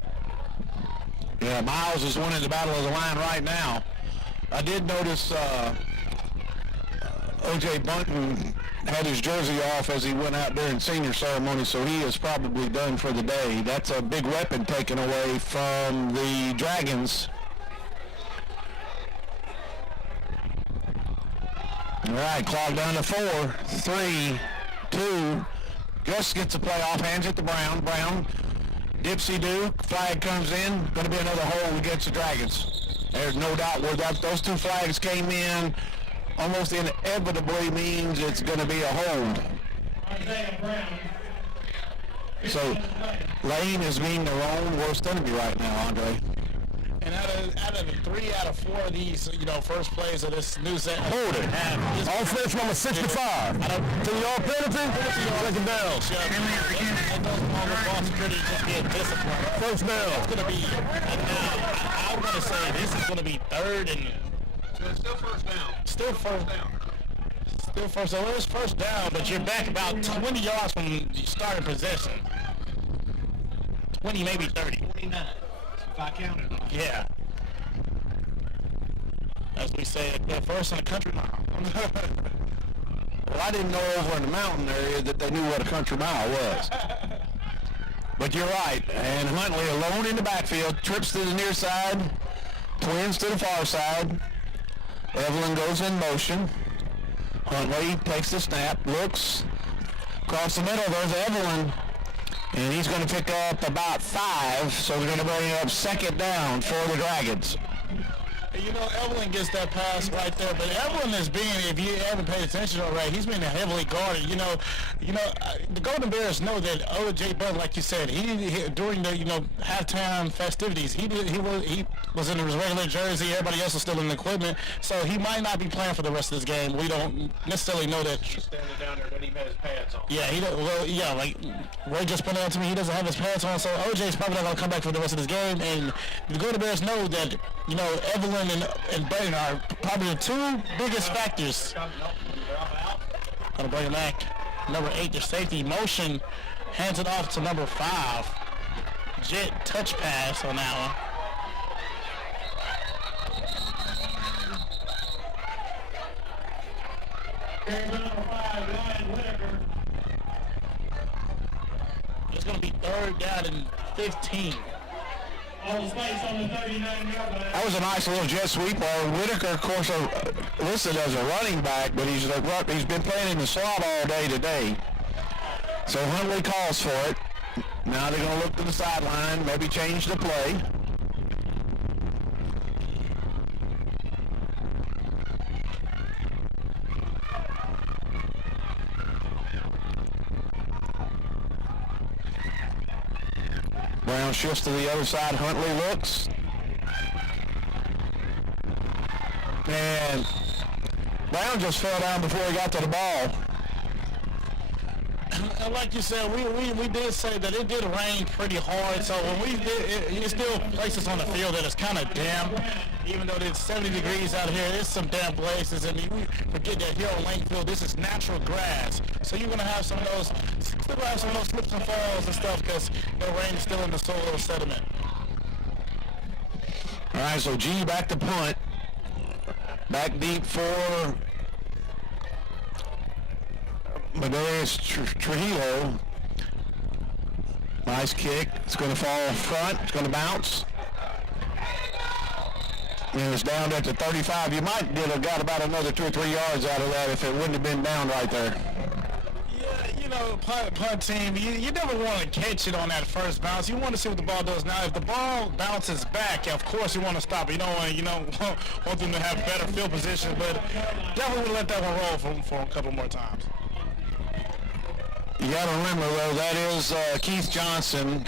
Yeah, Miles is winning the battle of the line right now. I did notice O.J. Bunton had his jersey off as he went out during senior ceremony, so he is probably done for the day. That's a big weapon taken away from the Dragons. All right, clock down to 4, 3, 2. Just gets the playoff, hands it to Brown. Brown, dipsy-do, flag comes in, going to be another hold against the Dragons. There's no doubt where those two flags came in, almost inevitably means it's going to be a hold. So Lane is being their own worst enemy right now, Andre. And out of the 3 out of 4 of these, you know, first plays of this new set. Hold it. Offense number 65. 10-yard penalty. Second down. First down. It's going to be, I'm going to say this is going to be 3rd and. So it's still first down. Still first down. So it was first down, but you're back about 20 yards from the starting possession. 20, maybe 30. 29. If I counted. Yeah. As we say, first in the country mile. Well, I didn't know over in the mountain area that they knew what a country mile was. But you're right. And Huntley alone in the backfield, trips to the near side, twins to the far side. Evelyn goes in motion. Huntley takes the snap, looks across the middle. There's Evelyn. And he's going to pick up about 5, so they're going to bring up second down for the Dragons. You know, Evelyn gets that pass right there, but Evelyn is being, if you haven't paid attention already, he's being heavily guarded. You know, the Golden Bears know that O.J. Bunton, like you said, he during the, you know, halftime festivities, he was in his regular jersey. Everybody else is still in the equipment, so he might not be playing for the rest of this game. We don't necessarily know that. He's standing down there, but he had his pads on. Yeah, he don't. Well, yeah, like Ray just pointed out to me, he doesn't have his pads on, so O.J.'s probably not going to come back for the rest of this game. And the Golden Bears know that, you know, Evelyn and Burton are probably the 2 biggest factors. Gonna bring it back. Number 8, the safety motion, hands it off to number 5. Jet touch pass on that one. It's gonna be 3rd down and 15. That was a nice little jet sweep. Whitaker, of course, listed as a running back, but he's been playing in the slot all day today. So Huntley calls for it. Now they're going to look to the sideline, maybe change the play. Brown shifts to the other side. Huntley looks. And Brown just fell down before he got to the ball. And like you said, we did say that it did rain pretty hard, so when we did, it still places on the field that it's kind of damp. Even though it's 70 degrees out here, there's some damp places, and we forget that here on Lanefield, this is natural grass. So you're going to have some of those Still have some little slips and falls and stuff because the rain is still in the soil sediment. All right, so G back to punt. Back deep for Medeiros Trujillo. Nice kick. It's going to fall front. It's going to bounce. And it's down at the 35. You might have got about another 2 or 3 yards out of that if it wouldn't have been down right there. Yeah, you know, punt team, you never want to catch it on that first bounce. You want to see what the ball does. Now, if the ball bounces back, of course you want to stop it. You don't want them to have better field position, but definitely let that one roll for a couple more times. You got to remember, though, that is Keith Johnson.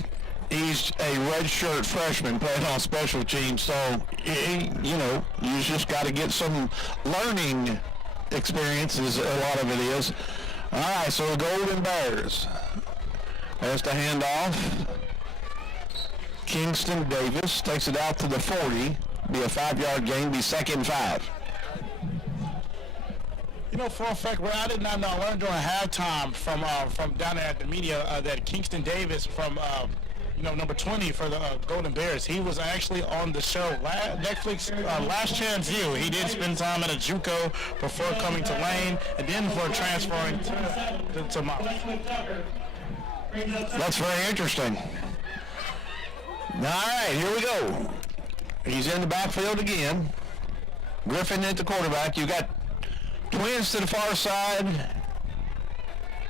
He's a redshirt freshman playing on special teams, so, you just got to get some learning experience, is a lot of it is. All right, so Golden Bears. There's the handoff. Kingston Davis takes it out to the 40. Be a 5-yard gain, be 2nd and 5. You know, for a fact, I did not know. I learned during halftime from down there at the media that Kingston Davis from number 20 for the Golden Bears, he was actually on the show Netflix Last Chance U. He did spend time at a JUCO before coming to Lane and then before transferring to Mount. That's very interesting. All right, here we go. He's in the backfield again. Griffin at the quarterback. You got twins to the far side.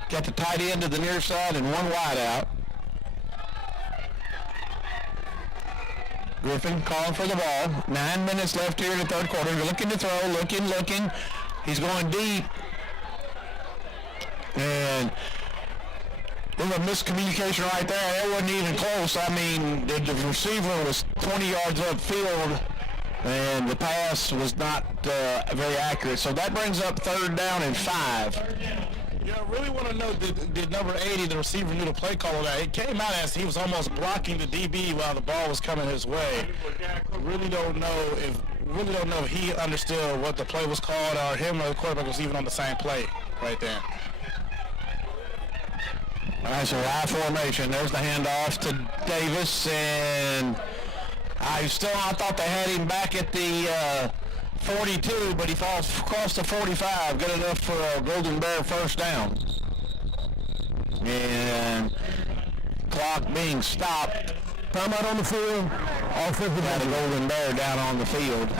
Got the tight end to the near side and one wide out. Griffin calling for the ball. 9 minutes left here in the third quarter. Looking to throw, looking. He's going deep. And there's a miscommunication right there. That wasn't even close. I mean, the receiver was 20 yards upfield, and the pass was not very accurate. So that brings up 3rd down and 5. Yeah, I really want to know, did number 80, the receiver, knew the play call of that? It came out as he was almost blocking the DB while the ball was coming his way. Really don't know if he understood what the play was called or him or the quarterback was even on the same play right there. All right, so I formation. There's the handoff to Davis, and I thought they had him back at the 42, but he falls across the 45. Good enough for a Golden Bear 1st down. And clock being stopped. Time out on the field. Offensive got a Golden Bear down on the field.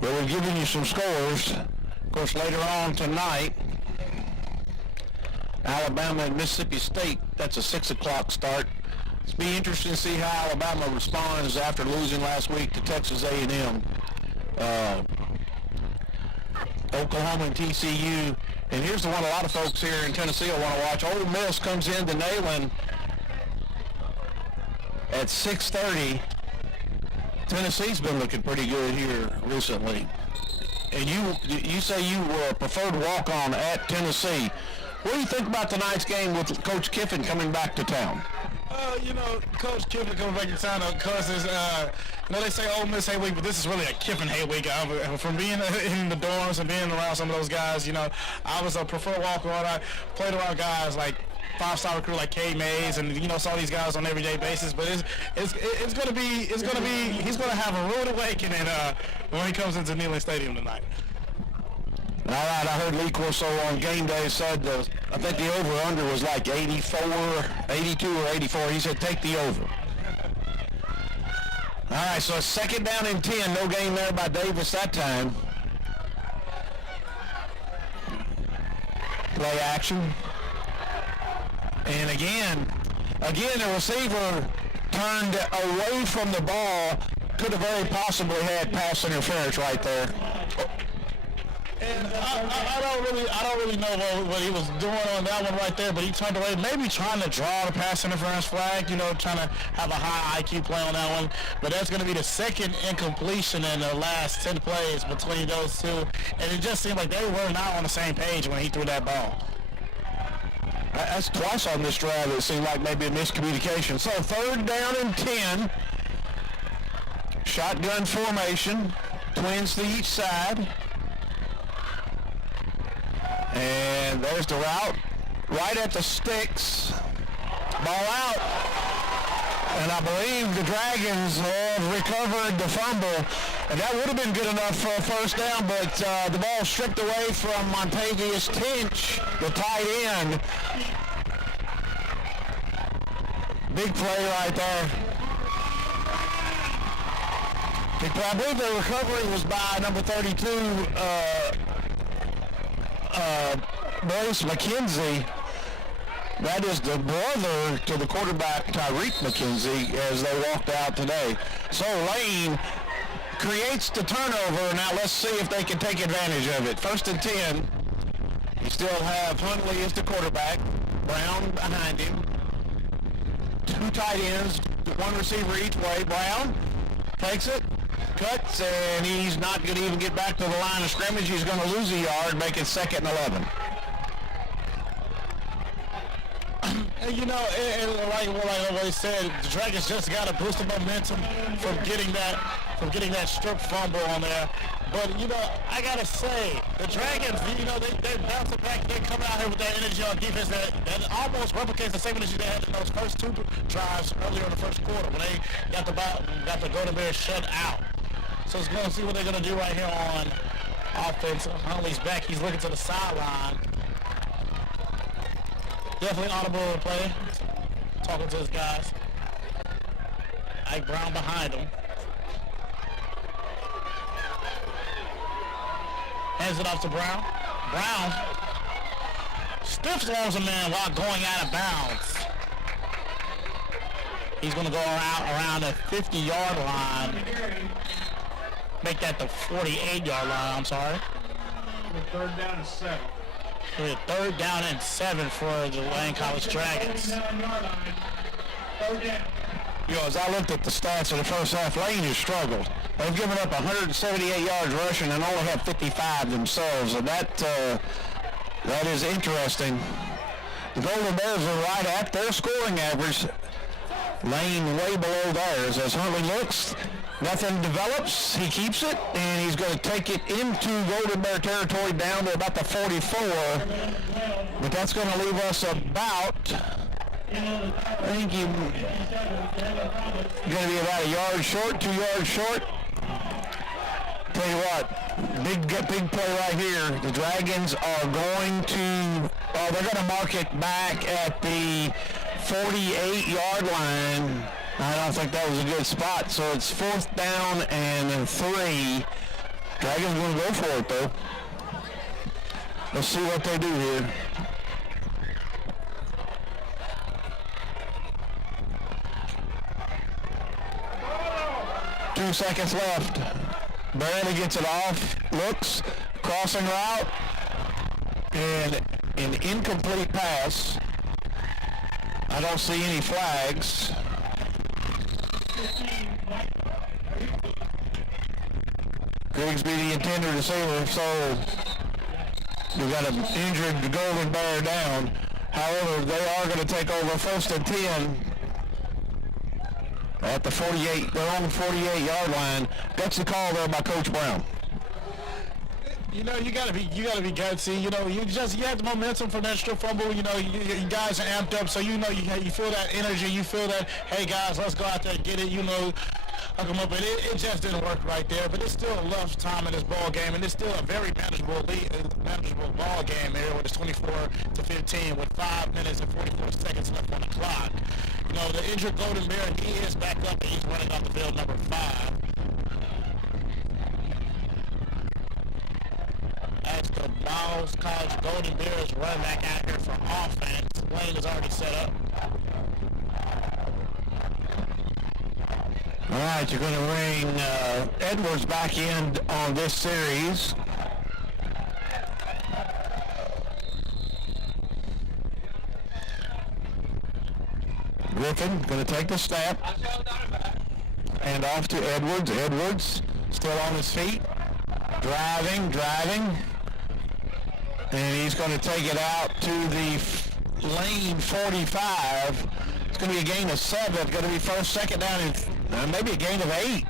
Well, we're giving you some scores. Of course, later on tonight, Alabama and Mississippi State, that's a 6 o'clock start. It's be interesting to see how Alabama responds after losing last week to Texas A&M. Oklahoma and TCU. And here's the one a lot of folks here in Tennessee will want to watch. Ole Miss comes in to Neyland at 6:30. Tennessee's been looking pretty good here recently. And you say you were a preferred walk-on at Tennessee. What do you think about tonight's game with Coach Kiffin coming back to town? Coach Kiffin coming back to town, of course, is, they say Ole Miss hate week, but this is really a Kiffin hate week. From being in the dorms and being around some of those guys, I was a preferred walk-on. I played around guys like 5-star recruit like K. Mays, and saw these guys on an everyday basis. But he's gonna have a rude awakening when he comes into Neyland Stadium tonight. All right, I heard Lee Corso on game day said I think the over-under was like 82 or 84. He said take the over. All right, so 2nd down and 10. No gain there by Davis that time. Play action. And again, the receiver turned away from the ball. Could have very possibly had pass interference right there. And I don't really know what he was doing on that one right there, but he turned away, maybe trying to draw the pass interference flag, trying to have a high IQ play on that one. But that's going to be the 2nd incompletion in the last 10 plays between those two. And it just seemed like they were not on the same page when he threw that ball. That's twice on this drive. It seemed like maybe a miscommunication. So 3rd down and 10. Shotgun formation, twins to each side. And there's the route, right at the sticks. Ball out. And I believe the Dragons have recovered the fumble. And that would have been good enough for a first down, but the ball stripped away from Montavious Tinch, the tight end. Big play right there. Big play. I believe the recovery was by number 32, Brace McKenzie. That is the brother to the quarterback, Tyreek McKenzie, as they walked out today. So Lane creates the turnover. Now let's see if they can take advantage of it. 1st and 10. You still have Huntley as the quarterback. Brown behind him. 2 tight ends, 1 receiver each way. Brown takes it, cuts, and he's not going to even get back to the line of scrimmage. He's going to lose a yard, make it 2nd and 11. You know, like I always said, the Dragons just got to boost the momentum from getting that strip fumble on there. But, you know, I got to say, the Dragons, you know, they bounce it back. They come out here with that energy on defense that almost replicates the same energy they had in those first 2 drives earlier in the first quarter when they got the Golden Bears shut out. So it's going to see what they're going to do right here on offense. Huntley's back. He's looking to the sideline. Definitely audible play. Talking to his guys. Ike Brown behind him. Hands it off to Brown. Brown stiff arms a man while going out of bounds. He's going to go around the 50-yard line. Make that the 48-yard line, I'm sorry. 3rd down and 7. 3rd down and 7 for the Lane College Dragons. You know, as I looked at the stats of the first half, Lane has struggled. They've given up 178 yards rushing and only have 55 themselves, and that is interesting. The Golden Bears are right at their scoring average. Lane way below theirs. As Huntley looks, nothing develops. He keeps it, and he's going to take it into Golden Bear territory down to about the 44. But that's going to leave us about, I think he's going to be about a yard short, 2 yards short. Tell you what, big play right here. The Dragons are going to, they're going to mark it back at the 48-yard line. I don't think that was a good spot, so it's 4th down and 3. Dragons going to go for it, though. Let's see what they do here. Two seconds left. Barely gets it off, looks, crossing route, and an incomplete pass. I don't see any flags. Grigsby the intended receiver, so we've got an injured Golden Bear down. However, they are going to take over 1st and 10 at the 48, their own 48-yard line. That's the call there by Coach Brown. You know, you gotta be gutsy. You know, you have the momentum from that strip fumble. You know, you guys are amped up, so you know you feel that energy. You feel that, hey guys, let's go out there and get it. You know, hook them up, but it just didn't work right there. But it's still a love time in this ball game, and it's still a very manageable ball game here with it's 24-15 with 5 minutes and 44 seconds left on the clock. You know, the injured Golden Bear, he is back up and he's running off the field, number 5. As the Miles College Golden Bears run back out here for offense, Lane is already set up. All right, you're going to bring Edwards back in on this series. Griffin going to take the snap. And off to Edwards. Edwards still on his feet. Driving. And he's going to take it out to the lane 45. It's going to be a gain of 7. It's going to be 1st, 2nd down, and maybe a gain of 8.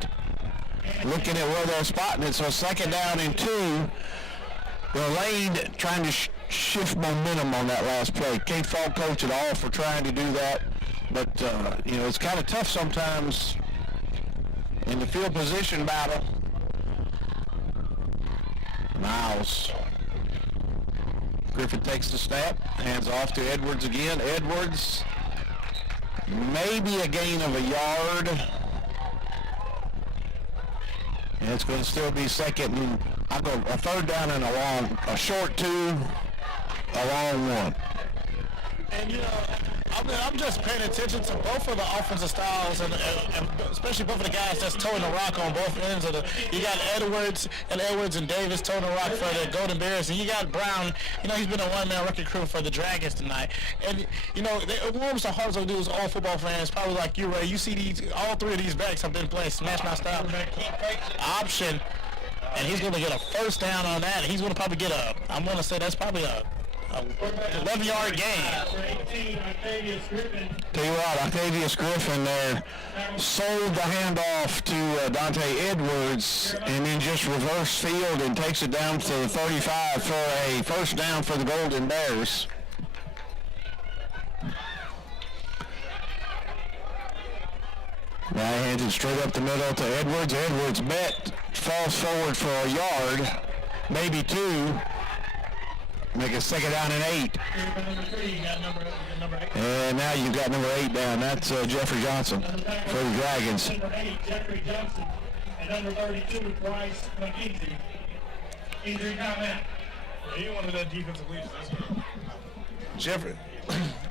looking at where they're spotting it. So second down and 2. Lane trying to shift momentum on that last play. Can't fault coach at all for trying to do that. But, it's kind of tough sometimes in the field position battle. Miles. Griffin takes the snap, hands off to Edwards again. Edwards, maybe a gain of a yard. And it's going to still be second and I'll go a third down and a short 2, a long 1. And, I'm just paying attention to both of the offensive styles, and especially both of the guys that's towing the rock on both ends of the. You got Edwards and Davis towing the rock for the Golden Bears, and you got Brown. He's been a one-man wrecking crew for the Dragons tonight. And it warms the hearts of these all football fans, probably like you, Ray. You see all 3 of these backs have been playing smash mouth style option, and he's going to get a first down on that. He's going to probably get I'm going to say that's probably a 11-yard gain. Tell you what, Octavius Griffin there sold the handoff to Dante Edwards and then just reverse field and takes it down to the 35 for a first down for the Golden Bears. Now hands it straight up the middle to Edwards. Edwards falls forward for a yard, maybe 2. Make it second down and 8. And now you've got number 8 down. That's Jeffrey Johnson for the Dragons. Number 8, Jeffrey Johnson. And number 32, Bryce McKenzie. Injury timeout. He wanted that defensive leaders.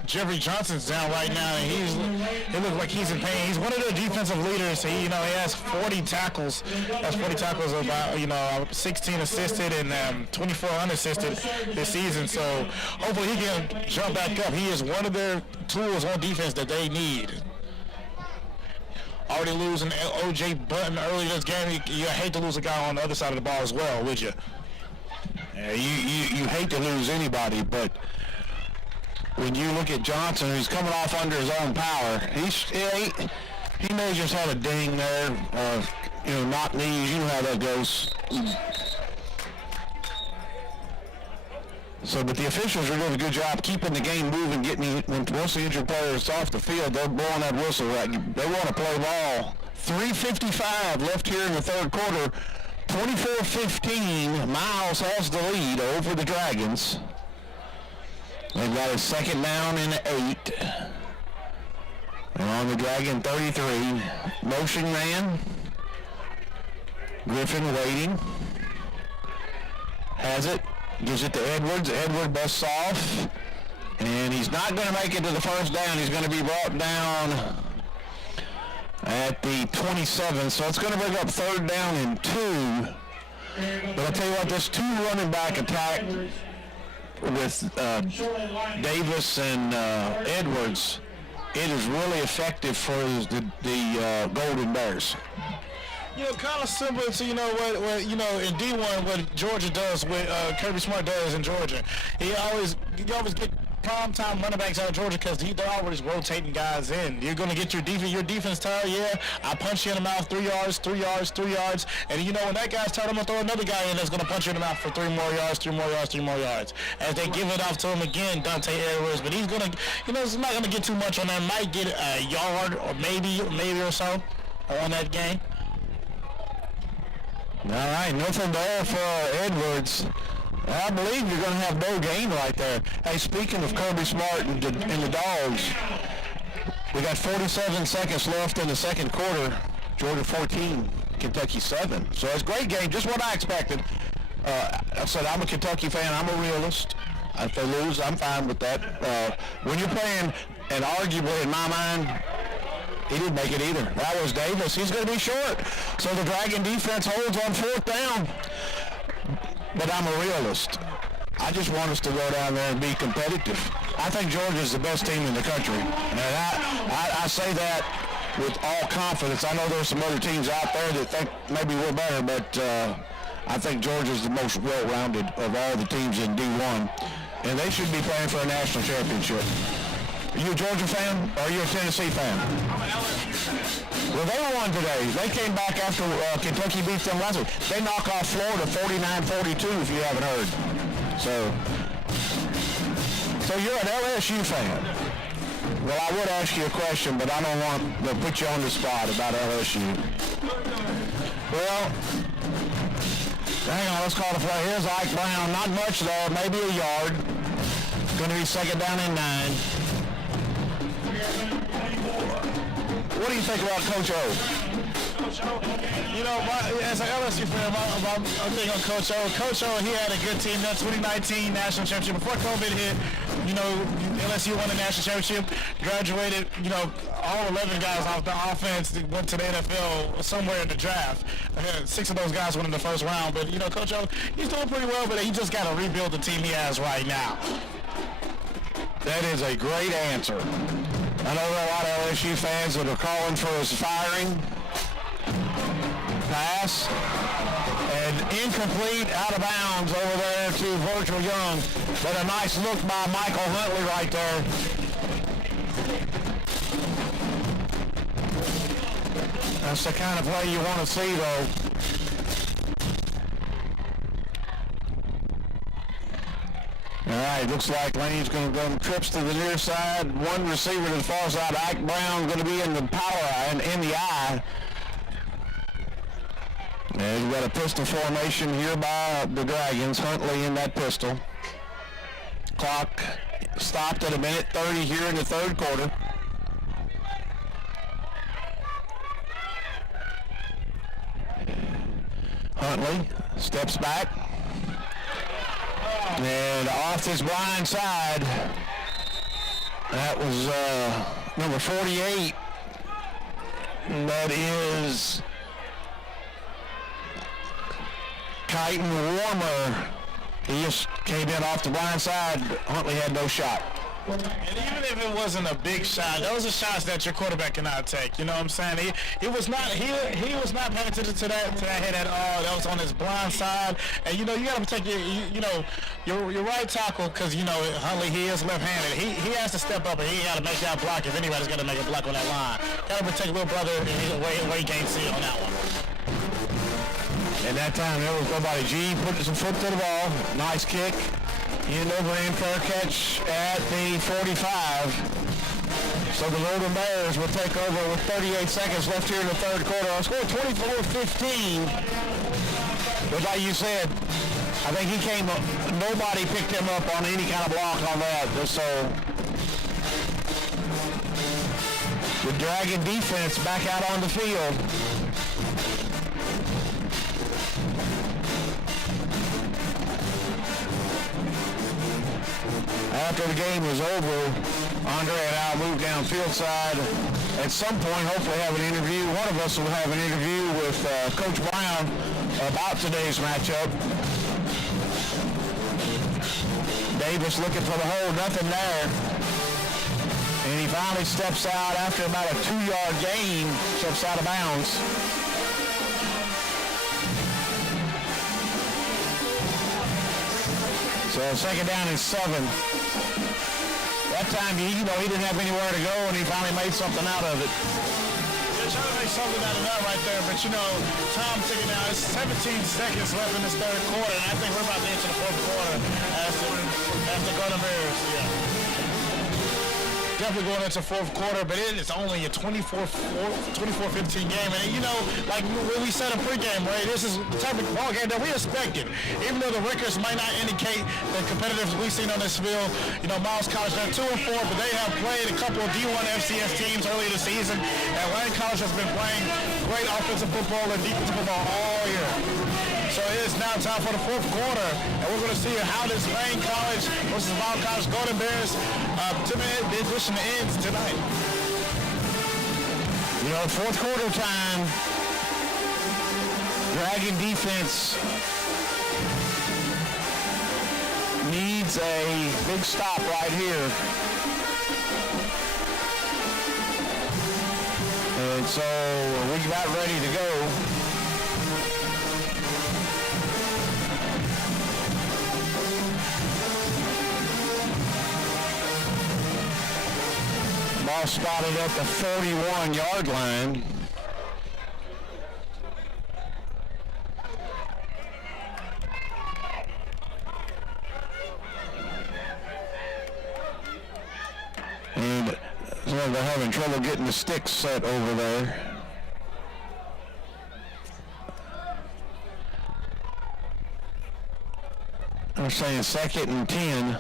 Jeffrey Johnson's down right now, and it looks like he's in pain. He's one of the defensive leaders. He has 40 tackles. That's 40 tackles, about 16 assisted and 24 unassisted this season. So hopefully he can jump back up. He is one of their tools on defense that they need. Already losing O.J. Button early this game. You hate to lose a guy on the other side of the ball as well, would you? Yeah, you hate to lose anybody, but when you look at Johnson, who's coming off under his own power, he may just have a ding there, knock knees. You know how that goes. So, but the officials are doing a good job keeping the game moving, once the injured players off the field, they're blowing that whistle. They want to play ball. 3:55 left here in the third quarter. 24-15. Miles has the lead over the Dragons. They've got a second down and 8. And on the Dragon 33. Motion man. Griffin waiting. Has it. Gives it to Edwards. Edwards busts off. And he's not going to make it to the first down. He's going to be brought down at the 27. So it's going to bring up third down and 2. But I'll tell you what, this 2 running back attack with Davis and Edwards, it is really effective for the Golden Bears. Kind of similar to, what in D1, what Georgia does, what Kirby Smart does in Georgia. You always get prime-time running backs out of Georgia because they're always rotating guys in. You're going to get your defense tired, I punch you in the mouth 3 yards, 3 yards, 3 yards. And, when that guy's tired, I'm going to throw another guy in that's going to punch you in the mouth for 3 more yards, 3 more yards, 3 more yards. As they give it off to him again, Dante Edwards. But he's going to, he's not going to get too much on that. Might get a yard or maybe or so on that game. All right, nothing there for Edwards. I believe you're going to have no gain right there. Hey, speaking of Kirby Smart and the Dogs, we got 47 seconds left in the second quarter. Georgia 14, Kentucky 7. So it's a great game, just what I expected. I said I'm a Kentucky fan. I'm a realist. If they lose, I'm fine with that. When you're playing, and arguably in my mind, he didn't make it either. That was Davis. He's going to be short. So the Dragon defense holds on fourth down. But I'm a realist. I just want us to go down there and be competitive. I think Georgia's the best team in the country. And I say that with all confidence. I know there's some other teams out there that think maybe we're better, but I think Georgia's the most well-rounded of all the teams in D1. And they should be playing for a national championship. Are you a Georgia fan or are you a Tennessee fan? I'm an LSU fan. Well, they won today. They came back after Kentucky beat them last week. They knock off Florida 49-42, if you haven't heard. So you're an LSU fan. Well, I would ask you a question, but I don't want to put you on the spot about LSU. Well, hang on, let's call the play. Here's Ike Brown. Not much there, maybe a yard. Going to be second down and 9. What do you think about Coach O? You know, as an LSU fan, I'm thinking on Coach O. Coach O, he had a good team. That 2019 national championship. Before COVID hit, you know, LSU won the national championship, graduated, you know, all 11 guys off the offense that went to the NFL somewhere in the draft. 6 of those guys went in the first round. But, you know, Coach O, he's doing pretty well, but he just got to rebuild the team he has right now. That is a great answer. I know there are a lot of LSU fans that are calling for his firing. Pass. And incomplete, out of bounds over there to Virgil Young. But a nice look by Michael Huntley right there. That's the kind of play you want to see, though. All right, looks like Lane's going to go trips to the near side. One receiver to the far side. Ike Brown going to be in the power and in the eye. And we've got a pistol formation here by the Dragons. Huntley in that pistol. Clock stopped at 1:30 here in the third quarter. Huntley steps back. And off his blind side, that was number 48. That is Kyton Warmer. He just came in off the blind side. Huntley had no shot. And even if it wasn't a big shot, those are shots that your quarterback cannot take. You know what I'm saying? He was not paying attention to that hit at all. That was on his blind side. And you know, you got to protect your right tackle, because you know Huntley, he is left-handed. He has to step up and he got to make that block if anybody's going to make a block on that line. Got to protect little brother and way can't see on that one. And that time there was nobody. G put some foot to the ball. Nice kick. In over in fair catch at the 45. So the Golden Bears will take over with 38 seconds left here in the third quarter. I'll score 24-15. But like you said, I think he came up, nobody picked him up on any kind of block on that. So the Dragon defense back out on the field. After the game was over, Andre and I moved down field side. At some point, hopefully have an interview. One of us will have an interview with Coach Brown about today's matchup. Davis looking for the hole, nothing there. And he finally steps out after about a 2-yard gain, steps out of bounds. So second down and 7. That time, he didn't have anywhere to go, and he finally made something out of it. They're trying to make something out of that right there, but you know, time ticking now. It's 17 seconds left in this third quarter, and I think we're about to enter the fourth quarter as the Golden Bears. Yeah. Definitely going into fourth quarter, but it is only a 24-15 game. And, you know, like when we said in pregame, Ray, this is the type of ball game that we expected. Even though the records might not indicate the competitors we've seen on this field, you know, Miles College, they're 2-4, but they have played a couple of D1 FCS teams earlier this season. And Lane College has been playing great offensive football and defensive football all year. So it is now time for the fourth quarter, and we're going to see how this Lane College versus Miles College Golden Bears edition ends tonight. You know, fourth quarter time, Dragon defense needs a big stop right here. And so we're about ready to go. Ball spotted at the 41-yard line. they're having trouble getting the sticks set over there. They're saying 2nd and 10.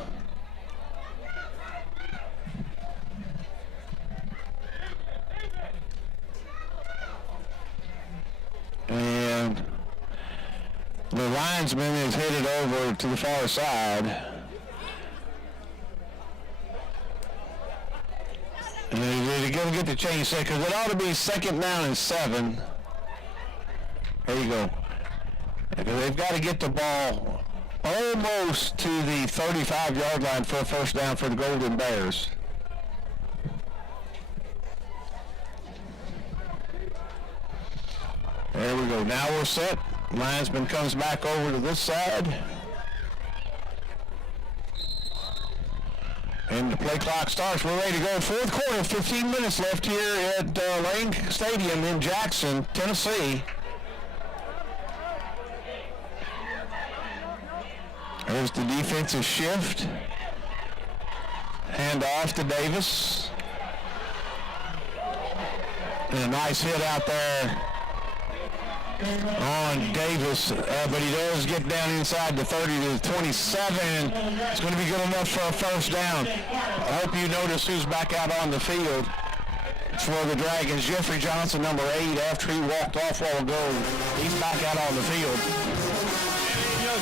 And the linesman is headed over to the far side. And they're going to get the change set because it ought to be 2nd down and 7. There you go. They've got to get the ball almost to the 35-yard line for a first down for the Golden Bears. There we go. Now we're set. Linesman comes back over to this side. And the play clock starts. We're ready to go. Fourth quarter, 15 minutes left here at Lane Stadium in Jackson, Tennessee. There's the defensive shift. Hand off to Davis. And a nice hit out there on Davis, but he does get down inside the 30 to the 27. It's going to be good enough for a first down. I hope you notice who's back out on the field for the Dragons. Jeffrey Johnson, number 8, after he walked off a while ago, he's back out on the field.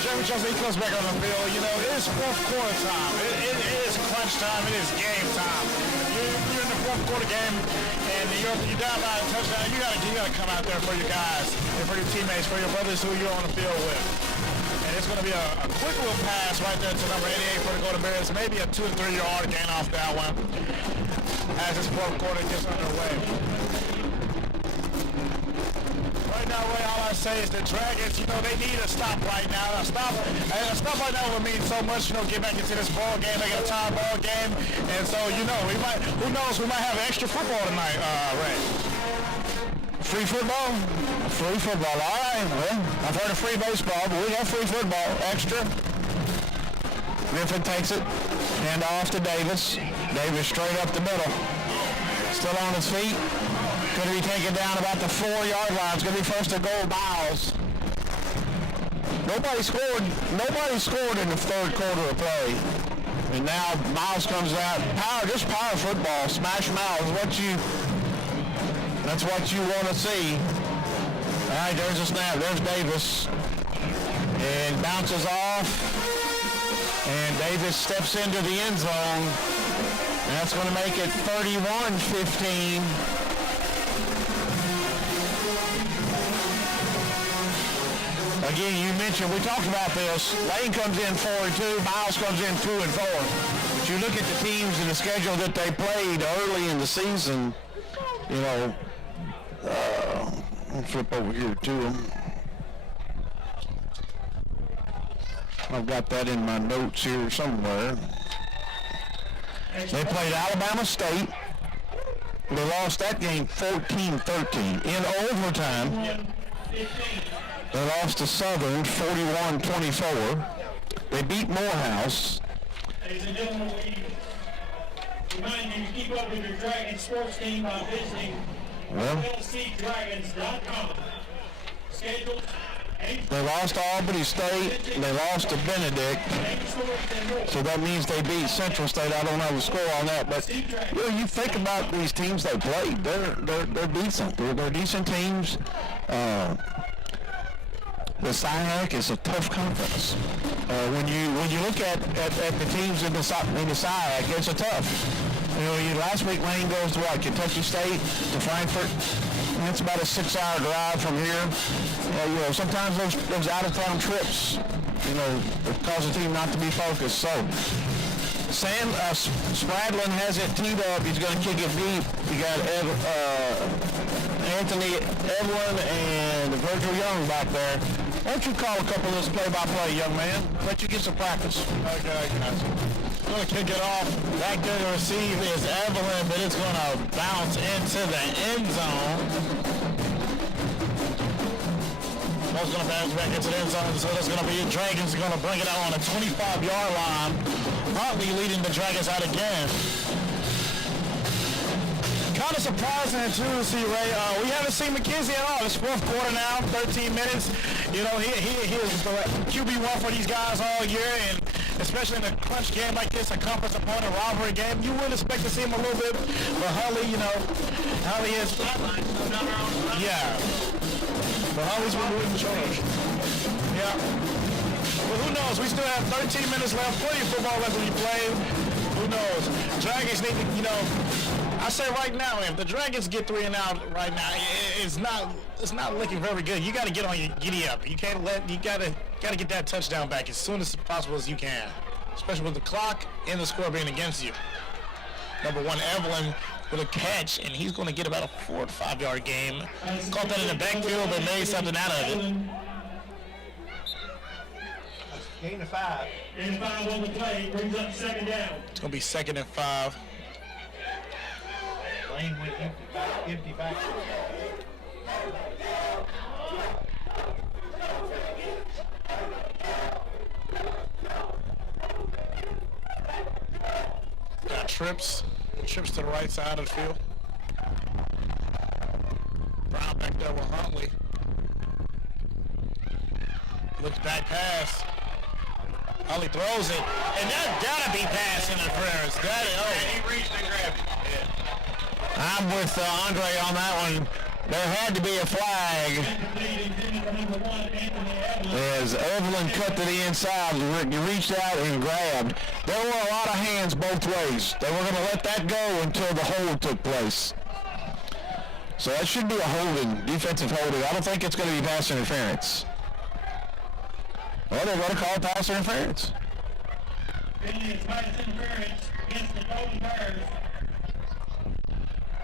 Jeffrey Johnson, he comes back on the field. It is fourth quarter time. It is crunch time. It is game time. You're in the fourth quarter game, and you're down by a touchdown. You gotta come out there for your guys and for your teammates, for your brothers who you're on the field with. And it's going to be a quick little pass right there to number 88 for the Golden Bears. Maybe a 2 to 3 yard gain off that one as this fourth quarter gets underway. Right now, Ray, all I say is the Dragons, they need a stop right now. A stop right now would mean so much, get back into this ball game, make it a tie ball game. And so, who knows, we might have extra football tonight, Ray. Free football? Free football, all right. Well, I've heard of free baseball, but we got free football, extra. Griffin takes it, hand off to Davis. Davis straight up the middle. Still on his feet. Going to be taken down about the 4-yard line. It's going to be first and goal, Miles. Nobody scored in the third quarter of play. And now Miles comes out. Just power football. Smash Miles. That's what you want to see. All right, there's a snap. There's Davis. And bounces off. And Davis steps into the end zone. And that's going to make it 31-15. Again, you mentioned, we talked about this. Lane comes in 4-2, Miles comes in 2-4. But you look at the teams and the schedule that they played early in the season, I'll flip over here to them. I've got that in my notes here somewhere. They played Alabama State. They lost that game 14-13 in overtime. They lost to Southern 41-24. They beat Morehouse. Ladies and gentlemen, we remind you to keep up with your Dragons sports team by visiting LCDragons.com. Schedule. They lost to Albany State. They lost to Benedict. So that means they beat Central State. I don't know the score on that, but you think about these teams they played. They're decent. They're decent teams. The SIAC is a tough conference. When you look at the teams in the SIAC, it's a tough. Last week Lane goes to Kentucky State, to Frankfort. It's about a 6-hour drive from here. Sometimes those out-of-town trips, cause a team not to be focused. So Sam Spradlin has it teed up. He's going to kick it deep. You got Anthony Evelyn and Virgil Young back there. Why don't you call a couple of this play-by-play, young man? Let you get some practice. Okay, guys. I'm going to kick it off. Back there to receive is Evelyn, but it's going to bounce into the end zone. Ball's going to bounce back into the end zone, so there's going to be Dragons going to bring it out on a 25-yard line. Huntley leading the Dragons out again. kind of surprising too to see Ray. We haven't seen McKenzie at all. It's fourth quarter now, 13 minutes. You know, he is the QB1 for these guys all year, and especially in a crunch game like this, a conference opponent rivalry game, you would expect to see him a little bit. But Holly, you know, Holly is. Yeah. But Holly's been in charge. Yeah. But who knows? We still have 13 minutes left. Plenty of football left to be played. Who knows? Dragons need to, you know, I say right now, if the Dragons get 3 and out right now, it's not looking very good. You got to get on your giddy up. You can't you got to get that touchdown back as soon as possible as you can, especially with the clock and the score being against you. Number 1, Evelyn with a catch, and he's going to get about a 4 to 5 yard game. Caught that in the backfield, but made something out of it. Gain of 5. Gain of 5 on the play, brings up second down. It's going to be 2nd and 5. Lane went empty back. Got trips to the right side of the field. Brown back there with Huntley. Looks back pass. Huntley throws it, and that gotta be pass interference. He reached and grabbed it. Yeah. I'm with Andre on that one. There had to be a flag as Evelyn cut to the inside. He reached out and grabbed. There were a lot of hands both ways. They were going to let that go until the hold took place. So that should be a holding, defensive holding. I don't think it's going to be pass interference. Well, they're going to call pass interference. It's pass interference against the Golden Bears.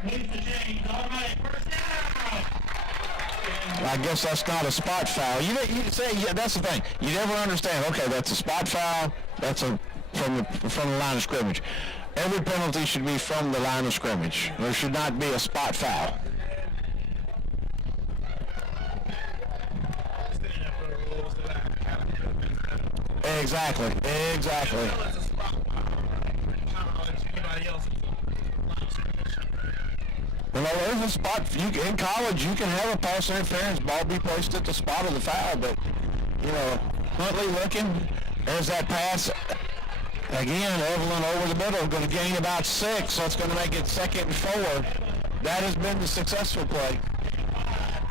Needs to change. Automatic first down. I guess that's not a spot foul. You say, yeah, that's the thing. You never understand. Okay, that's a spot foul. That's from the line of scrimmage. Every penalty should be from the line of scrimmage. There should not be a spot foul. Exactly. Well, there's a spot. In college, you can have a pass interference ball be placed at the spot of the foul, but, you know, Huntley looking. There's that pass. Again, Evelyn over the middle, going to gain about 6, so it's going to make it 2nd and 4. That has been the successful play.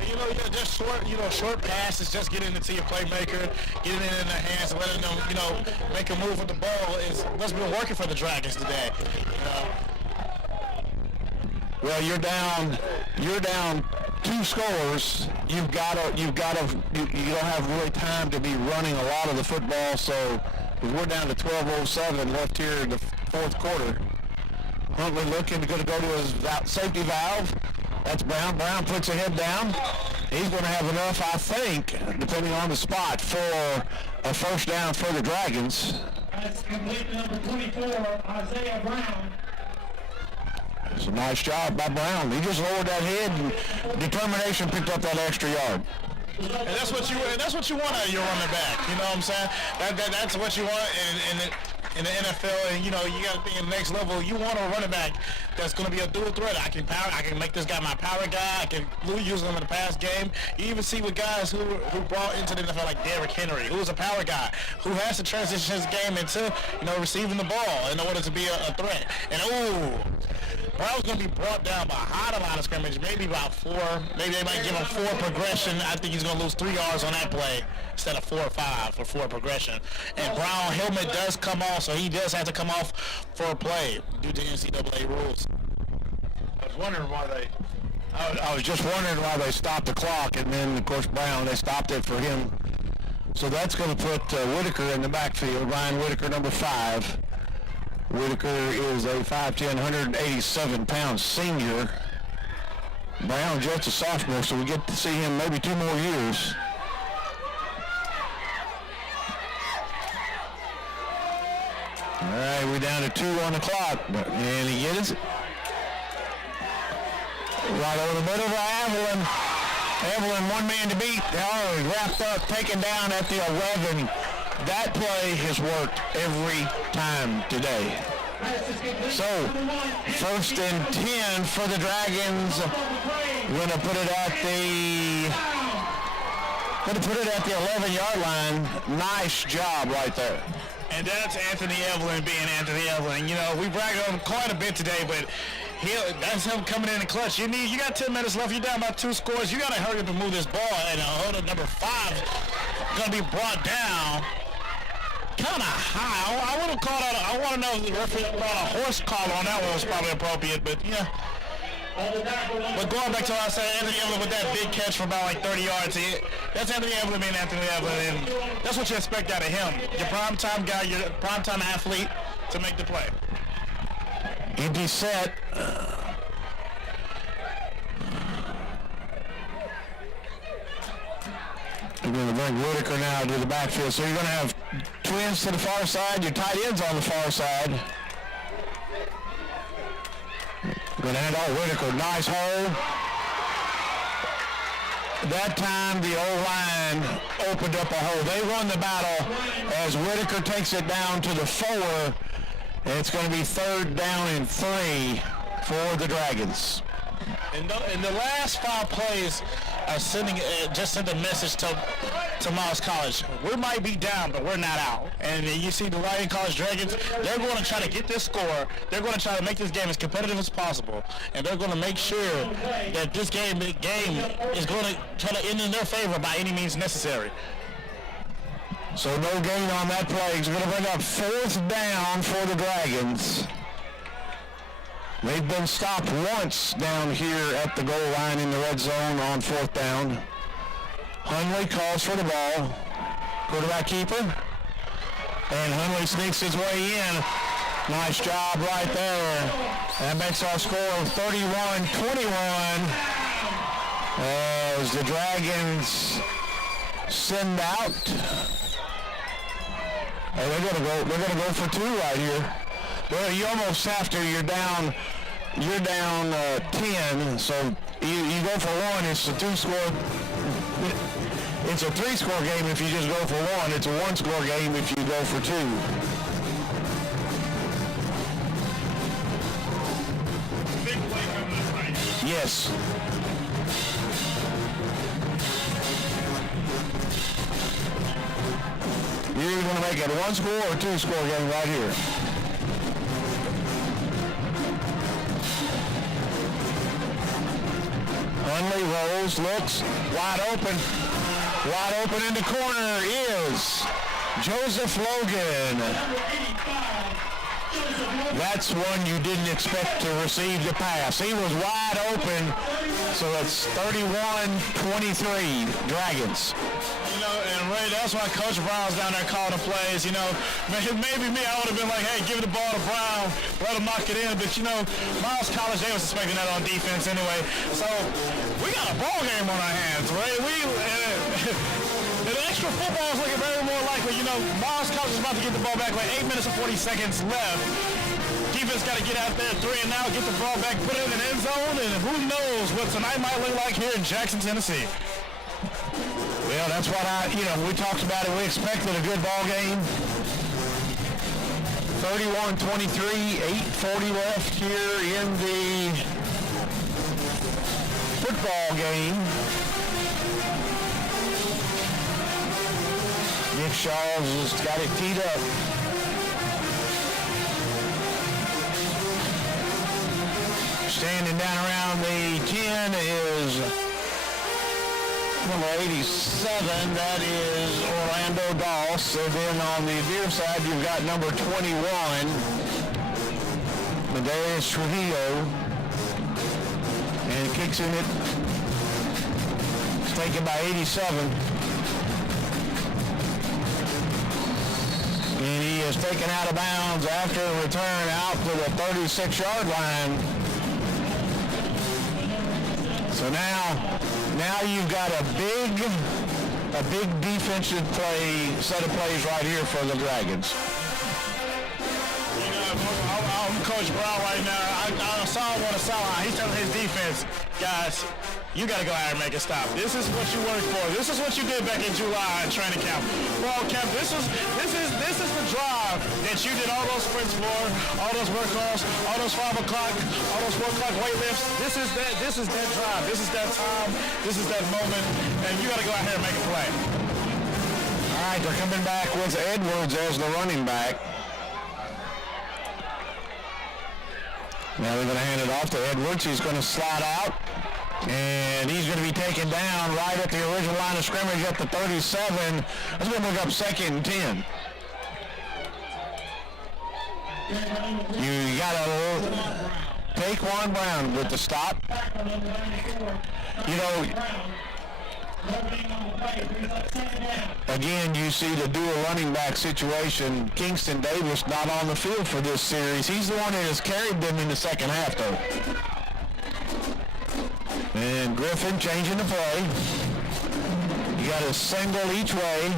You know, just short passes, just getting it to your playmaker, getting it in their hands, letting them, you know, make a move with the ball is what's been working for the Dragons today. Well, you're down 2 scores. You don't have really time to be running a lot of the football, so we're down to 12:07 left here in the 4th quarter. Huntley looking to go to his safety valve. That's Brown. Brown puts a head down. He's going to have enough, I think, depending on the spot, for a first down for the Dragons. That's complete number 24, Isaiah Brown. It's a nice job by Brown. He just lowered that head, and determination picked up that extra yard. And that's what you want out of your running back. You know what I'm saying? That's what you want in the NFL. And you know, you got to be in the next level. You want a running back that's going to be a dual threat. I can make this guy my power guy. I can use him in the pass game. You even see with guys who brought into the NFL like Derrick Henry, who is a power guy, who has to transition his game into, you know, receiving the ball in order to be a threat. And Brown's going to be brought down behind the line of scrimmage, maybe about 4. Maybe they might give him 4 progression. I think he's going to lose 3 yards on that play instead of 4 or 5 for 4 progression. And Brown helmet does come off, so he does have to come off for a play due to NCAA rules. I was wondering why they... I was just wondering why they stopped the clock, and then, of course, Brown, they stopped it for him. So that's going to put Whitaker in the backfield. Ryan Whitaker, number 5. Whitaker is a 5'10", 187-pound senior. Brown just a sophomore, so we get to see him maybe 2 more years. All right, we're down to 2 on the clock, and he gets it. Right over the middle of Evelyn. Evelyn, 1 man to beat. Oh, wrapped up, taken down at the 11. That play has worked every time today. So, 1st and 10 for the Dragons. Going to put it at the 11-yard line. Nice job right there. And that's Anthony Evelyn being Anthony Evelyn. You know, we bragged on him quite a bit today, but that's him coming in the clutch. You got 10 minutes left. You're down by 2 scores. You got to hurry up and move this ball. And hold up, number 5 going to be brought down kind of high. I would have called out. I want to know if the referee brought a horse collar on that one was probably appropriate, but yeah. But going back to what I said, Anthony Evelyn with that big catch for about like 30 yards, that's Anthony Evelyn being Anthony Evelyn, and that's what you expect out of him. Your primetime guy, your primetime athlete to make the play. Empty set. We're going to bring Whitaker now to the backfield. So you're going to have twins to the far side, your tight ends on the far side. Going to hand off Whitaker. Nice hole. That time the O-line opened up a hole. They won the battle as Whitaker takes it down to the 4. And it's going to be 3rd down and 3 for the Dragons. In the last 5 plays, just sent a message to Miles College. We might be down, but we're not out. And you see the Lyon College Dragons, they're going to try to get this score. They're going to try to make this game as competitive as possible. And they're going to make sure that this game is going to try to end in their favor by any means necessary. So no gain on that play. He's going to bring up 4th down for the Dragons. They've been stopped once down here at the goal line in the red zone on 4th down. Hundley calls for the ball. Quarterback keeper. And Hundley sneaks his way in. Nice job right there. That makes our score 31-21 as the Dragons send out. Oh, they're gonna go for 2 right here. Well, you almost have to. You're down 10. So you go for 1. It's a 2-score. It's a 3-score game if you just go for 1. It's a 1-score game if you go for 2. Yes. You're going to make it a 1-score or 2-score game right here. Hundley rolls, looks, wide open. Wide open in the corner is Joseph Logan. That's one you didn't expect to receive the pass. He was wide open, so it's 31-23 Dragons. You know, and Ray, that's why Coach Brown's down there calling the plays. You know, maybe me, I would have been like, hey, give the ball to Brown, let him knock it in. But, you know, Miles College, they was expecting that on defense anyway. So we got a ball game on our hands, Ray. The extra football is looking very more likely. You know, Miles College is about to get the ball back with 8 minutes and 40 seconds left. Defense got to get out there 3 and out, get the ball back, put it in the end zone, and who knows what tonight might look like here in Jackson, Tennessee. Well, that's what we talked about it. We expected a good ball game. 31-23, 8:40 left here in the football game. Nick Shaw's just got it teed up. Standing down around the 10 is number 87, that is Orlando Doss. And then on the near side, you've got number 21, Medeiros Trujillo. And kicks in it. It's taken by 87. And he is taken out of bounds after a return out to the 36-yard line. So now you've got a big defensive set of plays right here for the Dragons. You know, I'm Coach Brown right now. I saw him on the sideline. He's telling his defense, guys, you got to go out and make a stop. This is what you worked for. This is what you did back in July in training camp. Well, camp, this is the drive that you did all those sprints for, all those workouts, all those 5 o'clock, all those 4 o'clock weight lifts. This is that drive. This is that time. This is that moment, and you got to go out here and make a play. All right, they're coming back with Edwards as the running back. Now they're going to hand it off to Edwards. He's going to slide out, and he's going to be taken down right at the original line of scrimmage at the 37. That's going to move up 2nd and 10. You got to take Juan Brown with the stop. You know, again, you see the dual running back situation. Kingston Davis not on the field for this series. He's the one that has carried them in the second half, though. And Griffin changing the play. You got a single each way.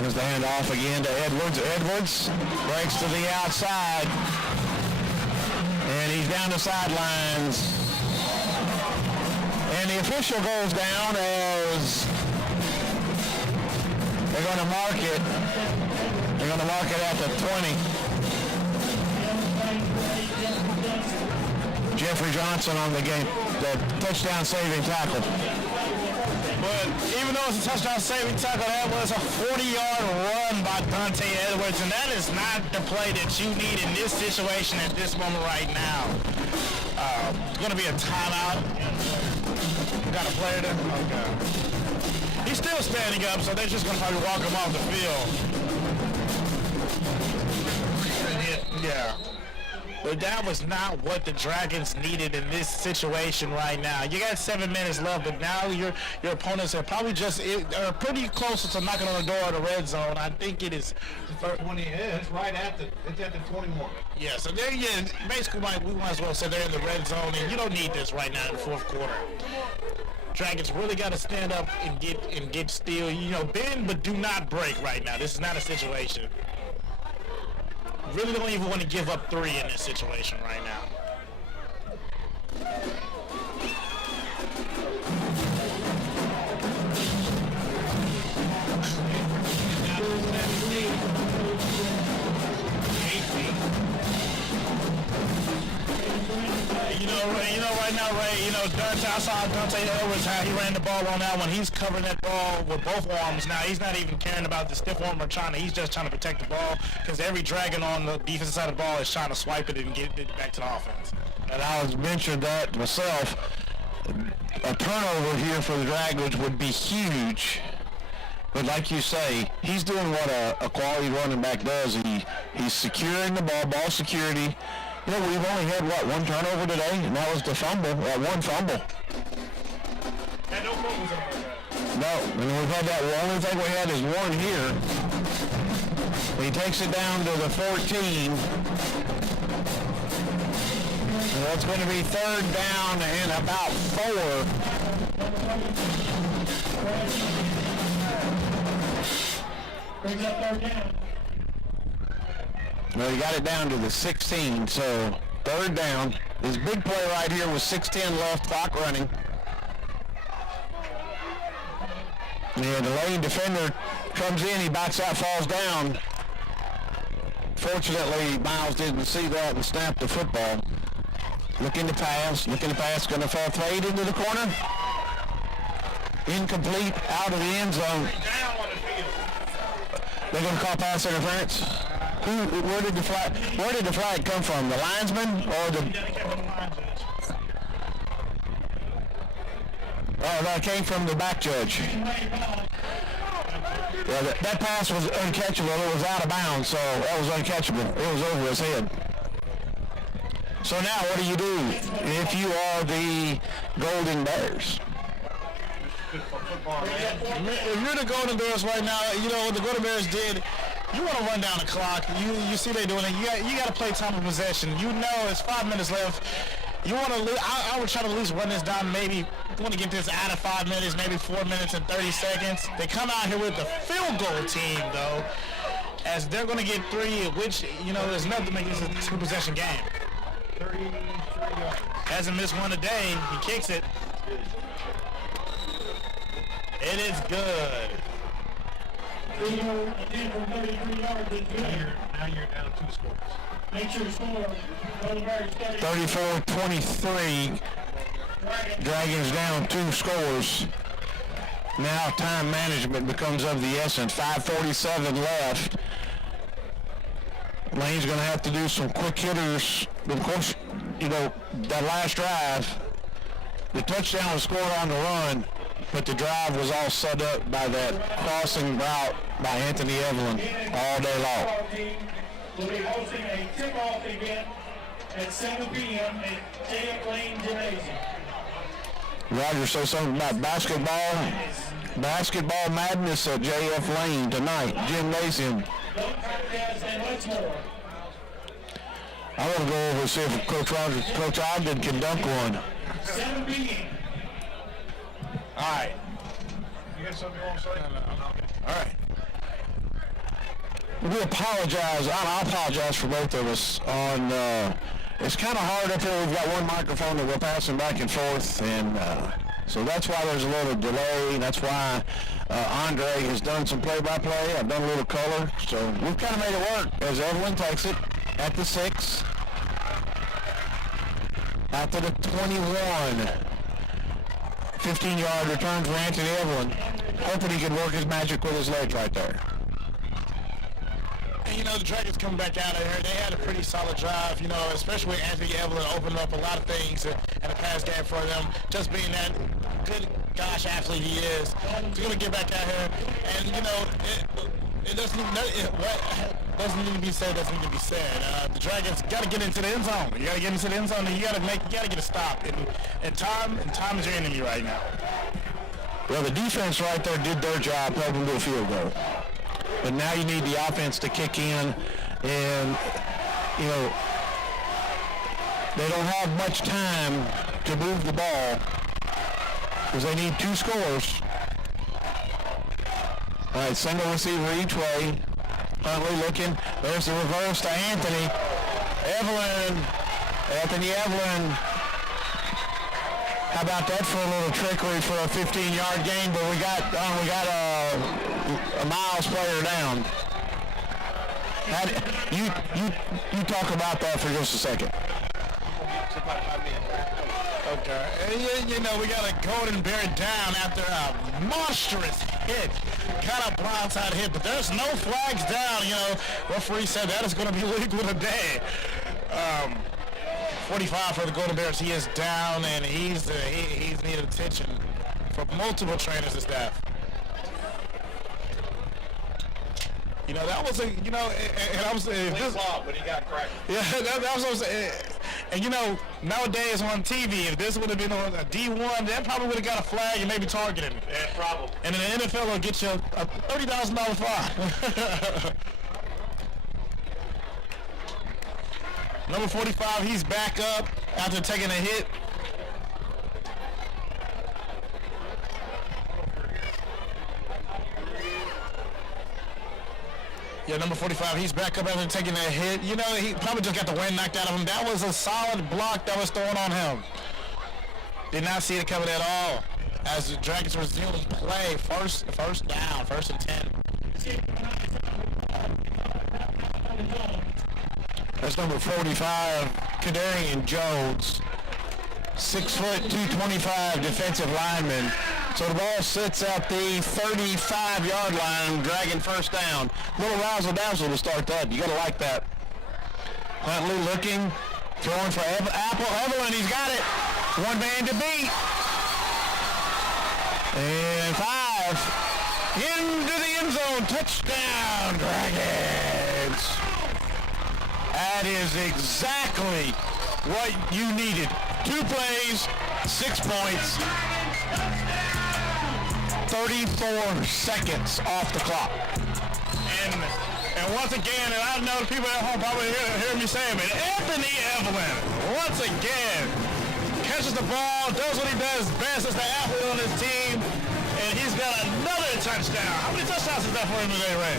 There's the handoff again to Edwards. Edwards breaks to the outside. And he's down the sidelines. And the official goes down as they're going to mark it. They're going to mark it at the 20. Jeffrey Johnson on the game, the touchdown saving tackle. But even though it's a touchdown saving tackle, that was a 40-yard run by Dante Edwards, and that is not the play that you need in this situation at this moment right now. It's going to be a timeout. Got a player there? Okay. He's still standing up, so they're just going to probably walk him off the field. Yeah. But that was not what the Dragons needed in this situation right now. You got 7 minutes left, but now your opponents are probably are pretty close to knocking on the door of the red zone. I think it is. It's 20. It's right at the 21. Yeah, so they're basically we might as well say they're in the red zone, and you don't need this right now in the fourth quarter. Dragons really got to stand up and get still. Bend but do not break right now. This is not a situation. Really don't even want to give up 3 in this situation right now. Right now, Ray, Dante, I saw Dante Edwards, how he ran the ball on that one. He's covering that ball with both arms now. He's not even caring about the stiff arm or he's just trying to protect the ball because every Dragon on the defensive side of the ball is trying to swipe it and get it back to the offense. And I was mentioning that myself. A turnover here for the Dragons would be huge. But like you say, he's doing what a quality running back does. He's securing the ball security. We've only had, one turnover today, and that was the fumble, one fumble. And no fumbles on that. No, and we've had the only thing we had is one here. He takes it down to the 14. And that's going to be 3rd down and about 4. Brings up 3rd down. Well, he got it down to the 16, so 3rd down. His big play right here was 6:10 left, clock running. And the lane defender comes in, he backs out, falls down. Fortunately, Miles didn't see that and snapped the football. Looking to pass, going to fall fade into the corner. Incomplete, out of the end zone. They're going to call pass interference. Where did the flag come from? The linesman or the? Oh, that came from the back judge. Yeah, that pass was uncatchable. It was out of bounds, so that was uncatchable. It was over his head. So now, what do you do if you are the Golden Bears? If you're the Golden Bears right now, what the Golden Bears did. You want to run down the clock. You see they're doing it. You got to play time of possession. It's 5 minutes left. You want to. I would try to at least run this down. Maybe want to get this out of 5 minutes, maybe 4 minutes and 30 seconds. They come out here with the field goal team though, as they're going to get 3, which there's nothing to make this a 2-possession game. 33 yards. Hasn't missed one today. He kicks it. It is good. Field again from 33 yards is good. Now you're down 2 scores. Make sure to score. Golden Bears 34-23. Dragons down 2 scores. Now time management becomes of the essence. 5:47 left. Lane's going to have to do some quick hitters. Of course, you know, that last drive, the touchdown was scored on the run, but the drive was all set up by that crossing route by Anthony Evelyn all day long. We'll be hosting a tip-off event at 7 p.m. at JF Lane Gymnasium. Roger says something about basketball madness at JF Lane tonight, gymnasium. Don't contest and much more. I want to go over and see if Coach Ogden can dunk one. 7 p.m. All right. You got something you want to say? All right. We apologize. I apologize for both of us. It's kind of hard up here. We've got one microphone that we're passing back and forth, and so that's why there's a little delay. That's why Andre has done some play-by-play. I've done a little color, so we've kind of made it work as Evelyn takes it at the 6. After the 21. 15-yard return for Anthony Evelyn. Hoping he can work his magic with his legs right there. And, you know, the Dragons coming back out of here, they had a pretty solid drive, you know, especially with Anthony Evelyn opening up a lot of things in the pass game for them, just being that good, gosh, athlete he is. He's going to get back out here, and, you know, it doesn't even, what doesn't need to be said doesn't need to be said. The Dragons got to get into the end zone. You got to get into the end zone, and you got to get a stop. And time is your enemy right now. Well, the defense right there did their job, helping to a field goal. But now you need the offense to kick in, and, you know, they don't have much time to move the ball because they need 2 scores. All right, single receiver each way. Huntley looking. There's the reverse to Anthony. Anthony Evelyn. How about that for a little trickery for a 15-yard gain? But we got a Miles player down. You talk about that for just a second. Okay. And, you know, we got a Golden Bear down after a monstrous hit. Kind of blindside hit, but there's no flags down, you know. Referee said that is going to be legal today. 45 for the Golden Bears. He is down, and he's needed attention from multiple trainers and staff. You know, that was a, you know, and I was saying, but he got cracked. yeah, that was what I was saying. And, you know, nowadays on TV, if this would have been on a D1, that probably would have got a flag and maybe targeted him. Yeah, probably. And then the NFL will get you a $30,000 fine. Number 45, he's back up after taking a hit. Yeah, number 45, he's back up after taking that hit. You know, he probably just got the wind knocked out of him. That was a solid block that was thrown on him. Did not see it coming at all. As the Dragons resume play, first down, 1st and 10. That's number 45, Kadarian Jones. 6 foot, 225 defensive lineman. So the ball sits at the 35-yard line, Dragon first down. Little razzle-dazzle to start that. You got to like that. Huntley looking, throwing for Evelyn. He's got it. One man to beat. And 5. Into the end zone. Touchdown, Dragons. That is exactly what you needed. 2 plays, 6 points. 34 seconds off the clock. And once again, and I know the people at home probably hear me saying it, Anthony Evelyn, once again, catches the ball, does what he does best as the athlete on his team, and he's got another touchdown. How many touchdowns is that for him today, Ray?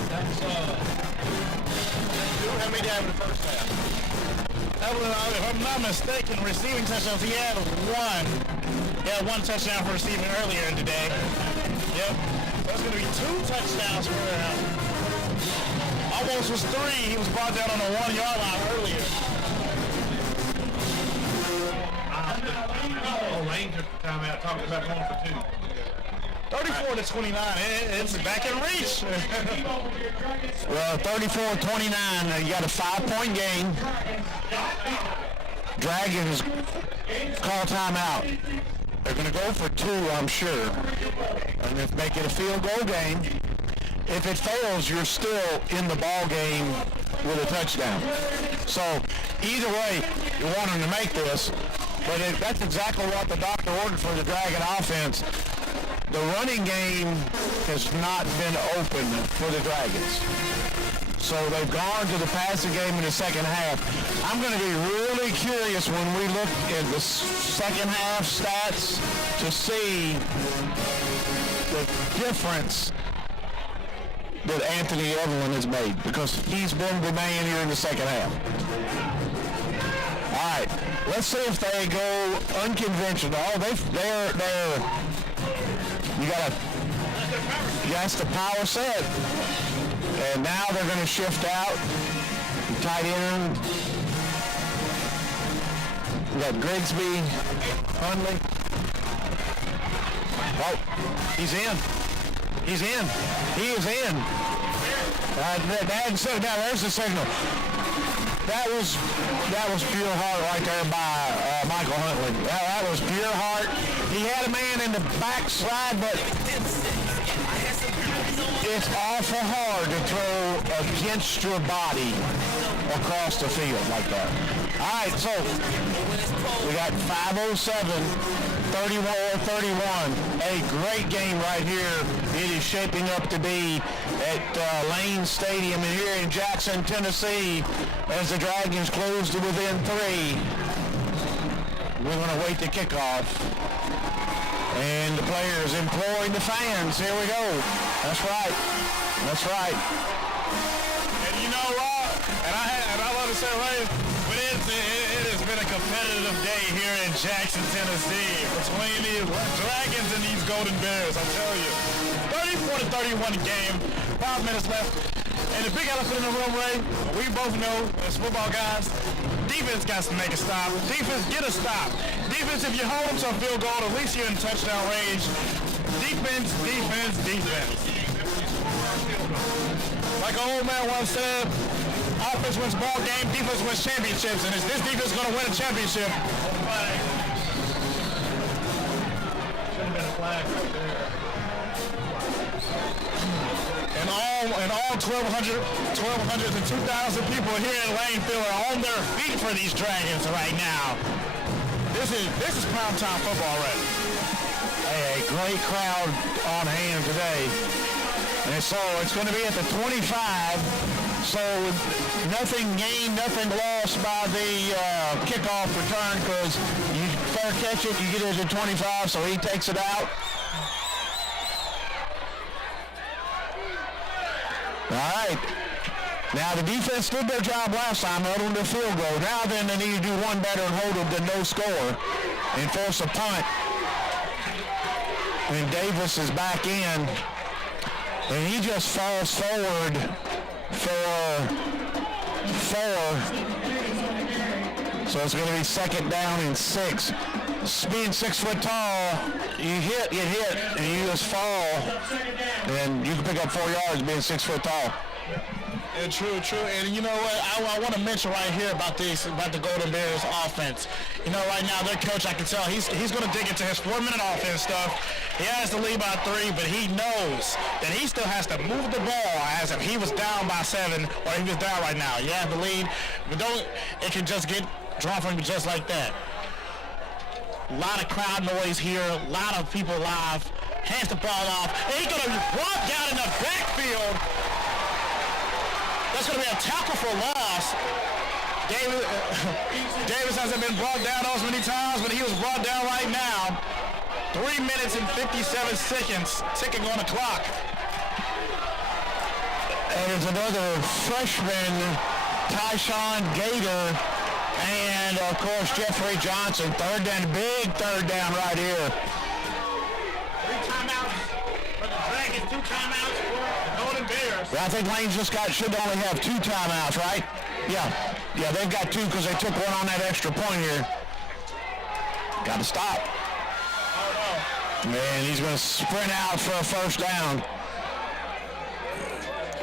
How many did he have in the first half? Evelyn, if I'm not mistaken, receiving touchdowns, he had one. He had one touchdown for receiving earlier today. Yep. That's going to be 2 touchdowns for him. Almost was 3. He was brought down on the 1-yard line earlier. Lane took the timeout, talking about going for 2. 34-29. It's back in reach. Well, 34-29. You got a 5-point game. Dragons call timeout. They're going to go for 2, I'm sure. And if make it a field goal game. If it fails, you're still in the ball game with a touchdown. So either way, you want them to make this. But that's exactly what the doctor ordered for the Dragon offense. The running game has not been open for the Dragons. So they've gone to the passing game in the second half. I'm going to be really curious when we look at the second half stats to see the difference that Anthony Evelyn has made, because he's been the man here in the second half. All right, let's see if they go unconventional. Oh, they're that's the power set. And now they're going to shift out. Tight end. We got Grigsby, Hundley. Oh, he's in. He's in. He is in. Now there's the signal. That was pure heart right there by Michael Huntley. That was pure heart. He had a man in the backslide, but it's awful hard to throw against your body across the field like that. All right, so we got 5:07, 31. A great game right here. It is shaping up to be at Lane Stadium here in Jackson, Tennessee, as the Dragons close to within 3. We're going to wait the kickoff. And the players imploring the fans. Here we go. That's right. That's right. And you know what? And I love to say, right, but it has been a competitive day here in Jackson, Tennessee, between the Dragons and these Golden Bears. I tell you, 34-31 game. 5 minutes left. And the big elephant in the room, Ray, we both know as football guys, defense got to make a stop. Defense, get a stop. Defense, if you hold them to a field goal, at least you're in touchdown range. Defense. Like an old man once said, offense wins ball game, defense wins championships. And is this defense going to win a championship? Should have been a flag right there. And all 1,200 to 2,000 people here in Lane Field are on their feet for these Dragons right now. This is primetime football already. A great crowd on hand today. And so it's going to be at the 25. So nothing gained, nothing lost by the kickoff return, because you fair catch it, you get it at 25, so he takes it out. All right. Now the defense did their job last time, held them to a field goal. Now then they need to do one better and hold them to no score and force a punt. And Davis is back in, and he just falls forward for 4. So it's going to be 2nd down and 6. Being 6 foot tall, you hit, and you just fall, and you can pick up 4 yards being 6 foot tall. Yeah, true. And you know what? I want to mention right here about the Golden Bears offense. You know, right now their coach, I can tell he's going to dig into his 4-minute offense stuff. He has to lead by 3, but he knows that he still has to move the ball as if he was down by 7 or he was down right now. You have the lead, but it can just get drawn from you just like that. A lot of crowd noise here, a lot of people live. Hands the ball off, and he's going to walk down in the backfield. That's going to be a tackle for loss. Davis hasn't been brought down those many times, but he was brought down right now. 3 minutes and 57 seconds ticking on the clock. And it's another freshman, Tyshawn Gator, And, of course, Jeffrey Johnson, third down, big third down right here. 3 timeouts for the Dragons, 2 timeouts for the Golden Bears. Well, I think Lane should only have 2 timeouts, right? Yeah, they've got 2 because they took one on that extra point here. Got to stop. Man, he's going to sprint out for a first down.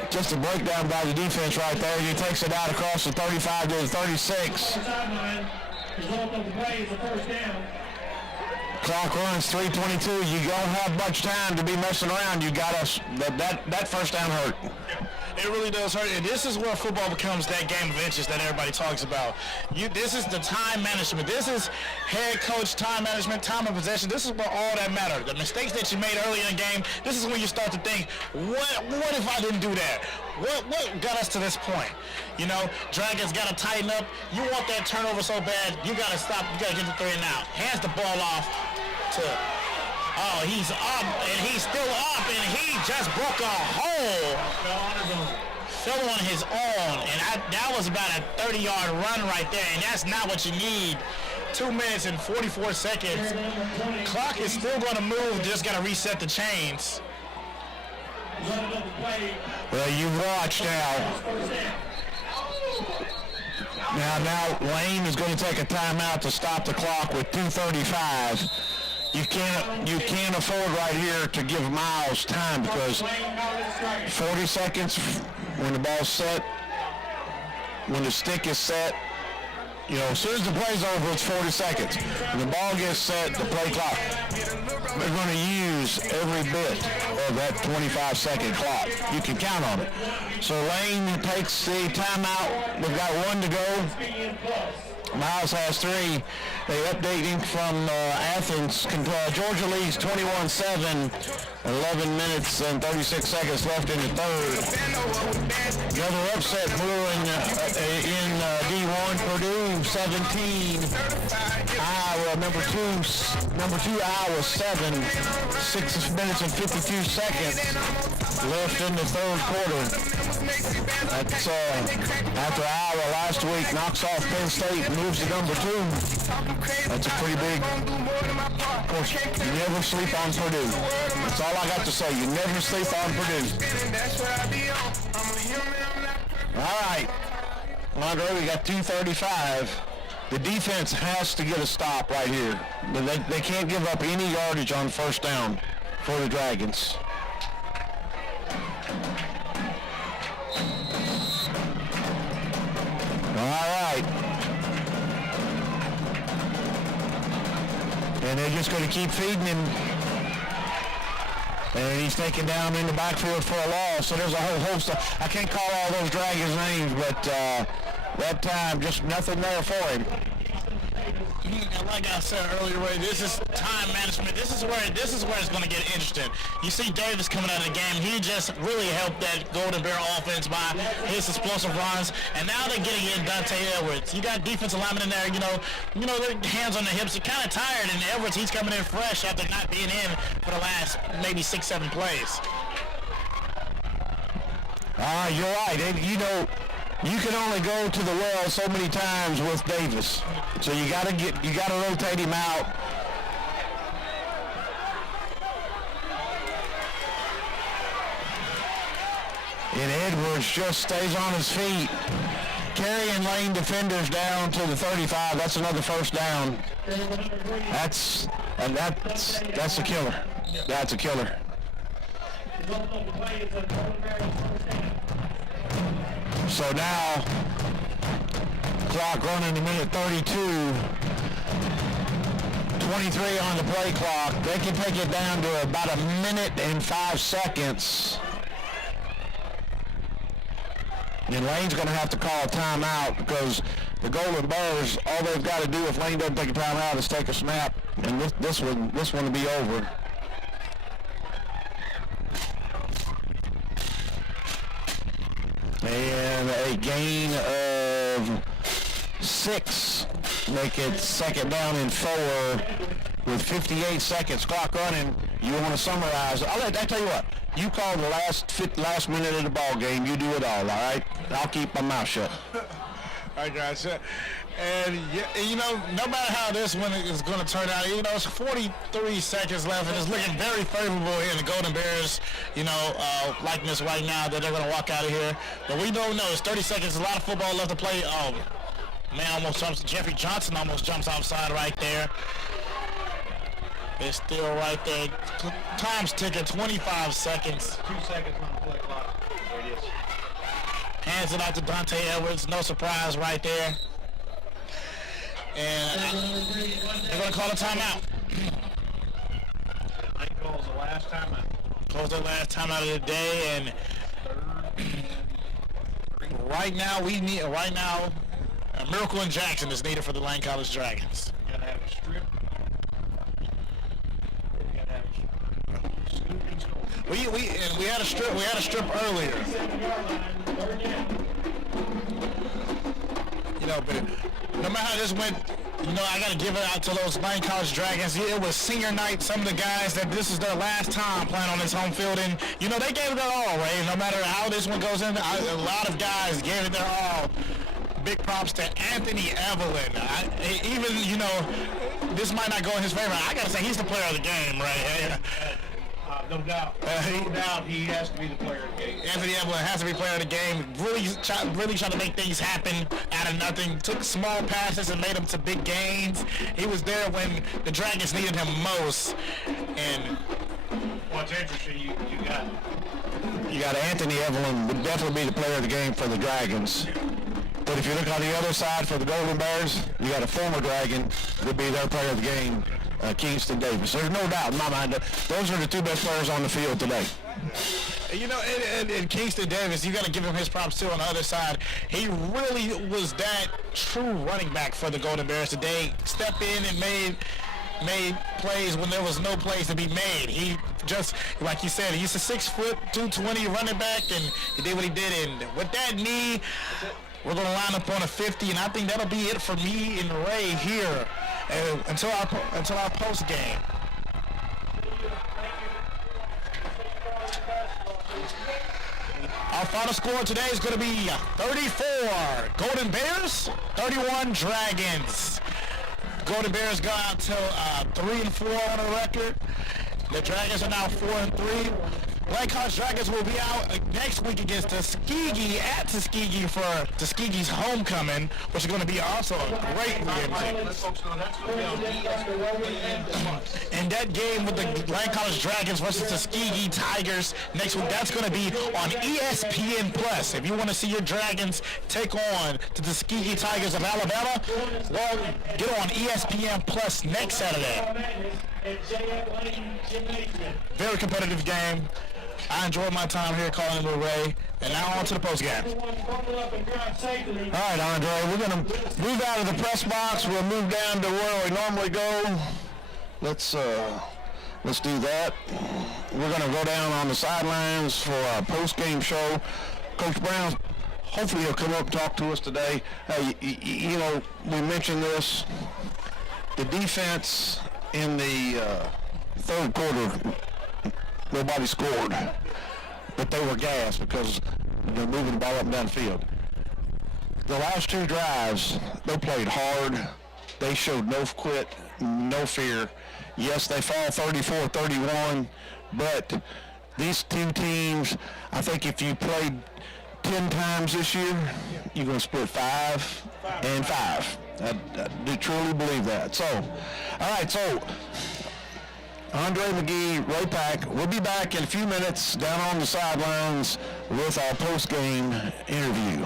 Just a breakdown by the defense right there. He takes it out across the 35 to the 36. Clock runs 3:22. You don't have much time to be messing around. You got us. That first down hurt. It really does hurt, and this is where football becomes that game of inches that everybody talks about. This is the time management. This is head coach time management, time of possession. This is where all that matters. The mistakes that you made early in the game, this is when you start to think, what if I didn't do that? What got us to this point? You know, Dragons got to tighten up. You want that turnover so bad, you got to stop. You got to get the 3 and out. Hands the ball off to... Oh, he's up, and he's still up, and he just broke a hole. Fell on his own, and that was about a 30-yard run right there, and that's not what you need. 2 minutes and 44 seconds. Clock is still going to move, just got to reset the chains. Well, you watch now. Now Lane is going to take a timeout to stop the clock with 2:35. You can't afford right here to give Miles time because 40 seconds when the ball's set, when the stick is set, you know, as soon as the play's over, it's 40 seconds. When the ball gets set, the play clock. They're going to use every bit of that 25-second clock. You can count on it. So Lane takes the timeout. They've got 1 to go. Miles has 3. They update him from Athens. Georgia leads 21-7. 11 minutes and 36 seconds left in the third. Another upset brewing in D1. Purdue 17. Iowa number two Iowa 7. 6 minutes and 52 seconds left in the third quarter. That's after Iowa last week knocks off Penn State, moves to number 2. That's a pretty big. Of course, you never sleep on Purdue. That's all I got to say. You never sleep on Purdue. All right, Andre, we got 2:35. The defense has to get a stop right here. They can't give up any yardage on first down for the Dragons. All right. And they're just going to keep feeding him. And he's taken down in the backfield for a loss. So there's a whole host of, I can't call all those Dragons names, but that time just nothing there for him. Like I said earlier, Ray, this is time management. This is where it's going to get interesting. You see Davis coming out of the game. He just really helped that Golden Bear offense by his explosive runs. And now they're getting in Dante Edwards. You got defensive linemen in there, you know, their hands on the hips. They're kind of tired. And Edwards, he's coming in fresh after not being in for the last maybe 6-7 plays. You're right. You can only go to the well so many times with Davis. So you gotta rotate him out. And Edwards just stays on his feet. Carrying lane defenders down to the 35. That's another first down. That's a killer. That's a killer. So now, clock running to minute 32. 23 on the play clock. They can take it down to about 1 minute and 5 seconds. And Lane's going to have to call a timeout because the Golden Bears, all they've got to do if Lane doesn't take a timeout is take a snap, and this one will be over. And a gain of 6, make it second down and 4 with 58 seconds clock running. You want to summarize? I tell you what. You call the last minute of the ball game. You do it all right? I'll keep my mouth shut. All right, guys. And you know, no matter how this one is going to turn out, you know, it's 43 seconds left, and it's looking very favorable in the Golden Bears, you know, likeness right now that they're going to walk out of here. But we don't know. It's 30 seconds. A lot of football left to play. Oh, man, almost jumps. Jeffrey Johnson almost jumps outside right there. It's still right there. Time's ticking. 25 seconds. 2 seconds on the play clock. There it is. Hands it out to Dante Edwards. No surprise right there. And they're going to call a timeout. Lane calls the last timeout. Calls the last timeout of the day, and right now a miracle in Jackson is needed for the Lane College Dragons. You gotta have a strip. You gotta have a scoop and score. We had a strip earlier. You know, but no matter how this went, you know, I got to give it out to those Lane College Dragons. It was senior night. Some of the guys that this is their last time playing on this home field, and you know they gave it their all, Ray. No matter how this one goes in, a lot of guys gave it their all. Big props to Anthony Evelyn. Even, you know, this might not go in his favor. I got to say he's the player of the game, right? No doubt. No doubt he has to be the player of the game. Anthony Evelyn has to be player of the game. Really trying to make things happen out of nothing. Took small passes and made them to big gains. He was there when the Dragons needed him most. And what's interesting, you got Anthony Evelyn would definitely be the player of the game for the Dragons. But if you look on the other side for the Golden Bears, you got a former Dragon would be their player of the game, Kingston Davis. There's no doubt in my mind that those are the two best players on the field today. You know, and Kingston Davis, you got to give him his props too on the other side. He really was that true running back for the Golden Bears today. Stepped in and made plays when there was no plays to be made. He just, like you said, he's a 6 foot, 220 running back, and he did what he did. And with that knee, we're going to line up on a 50, and I think that'll be it for me and Ray here until our post game. Our final score today is going to be 34 Golden Bears, 31 Dragons. Golden Bears got out to 3-4 on the record. The Dragons are now 4-3. Lane College Dragons will be out next week against Tuskegee at Tuskegee for Tuskegee's homecoming, which is going to be also a great game. And that game with the Lane College Dragons versus Tuskegee Tigers next week, that's going to be on ESPN Plus. If you want to see your Dragons take on the Tuskegee Tigers of Alabama, well, get on ESPN Plus next Saturday. Very competitive game. I enjoyed my time here calling in with Ray, and now on to the post game. All right, Andre, we're going to move out of the press box. We'll move down to where we normally go. Let's do that. We're going to go down on the sidelines for our post game show. Coach Brown, hopefully he'll come up and talk to us today. You know, we mentioned this. The defense in the third quarter, nobody scored, but they were gassed because they're moving the ball up and down the field. The last two drives, they played hard. They showed no quit, no fear. Yes, they fall 34-31, but these two teams, I think if you played 10 times this year, you're going to split 5 and 5. I do truly believe that. So, all right, so Andre McGee, Ray Pack, we'll be back in a few minutes down on the sidelines with our post-game interview.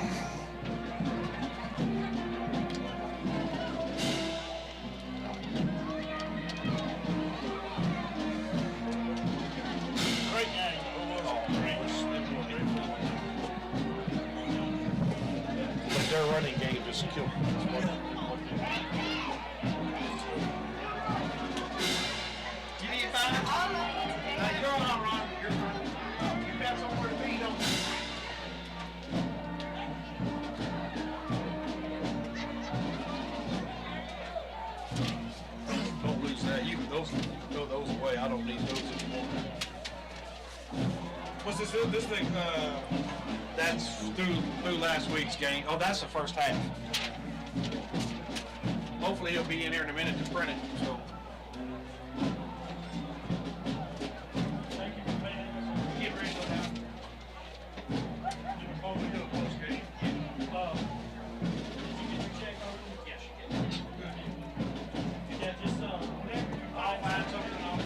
But their running game is killed. Don't lose that. You can throw those away. I don't need those anymore. What's this thing? That's through last week's game. Oh, that's the first half. hopefully he'll be in here in a minute to print it. So. Thank you for paying us. Get ready to go down. Before we do a post game. Did you get your check over? Yes, you did. Yeah, just whenever I'll find something off.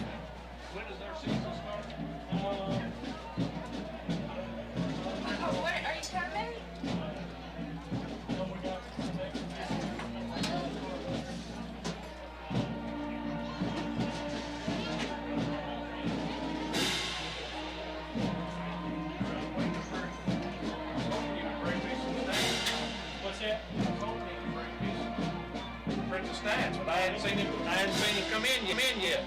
When does their season start? Are you coming? What's that? Print the stats, but I hadn't seen him come in yet.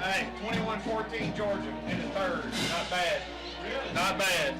Hey, 21-14 Georgia in the third. Not bad. Not bad.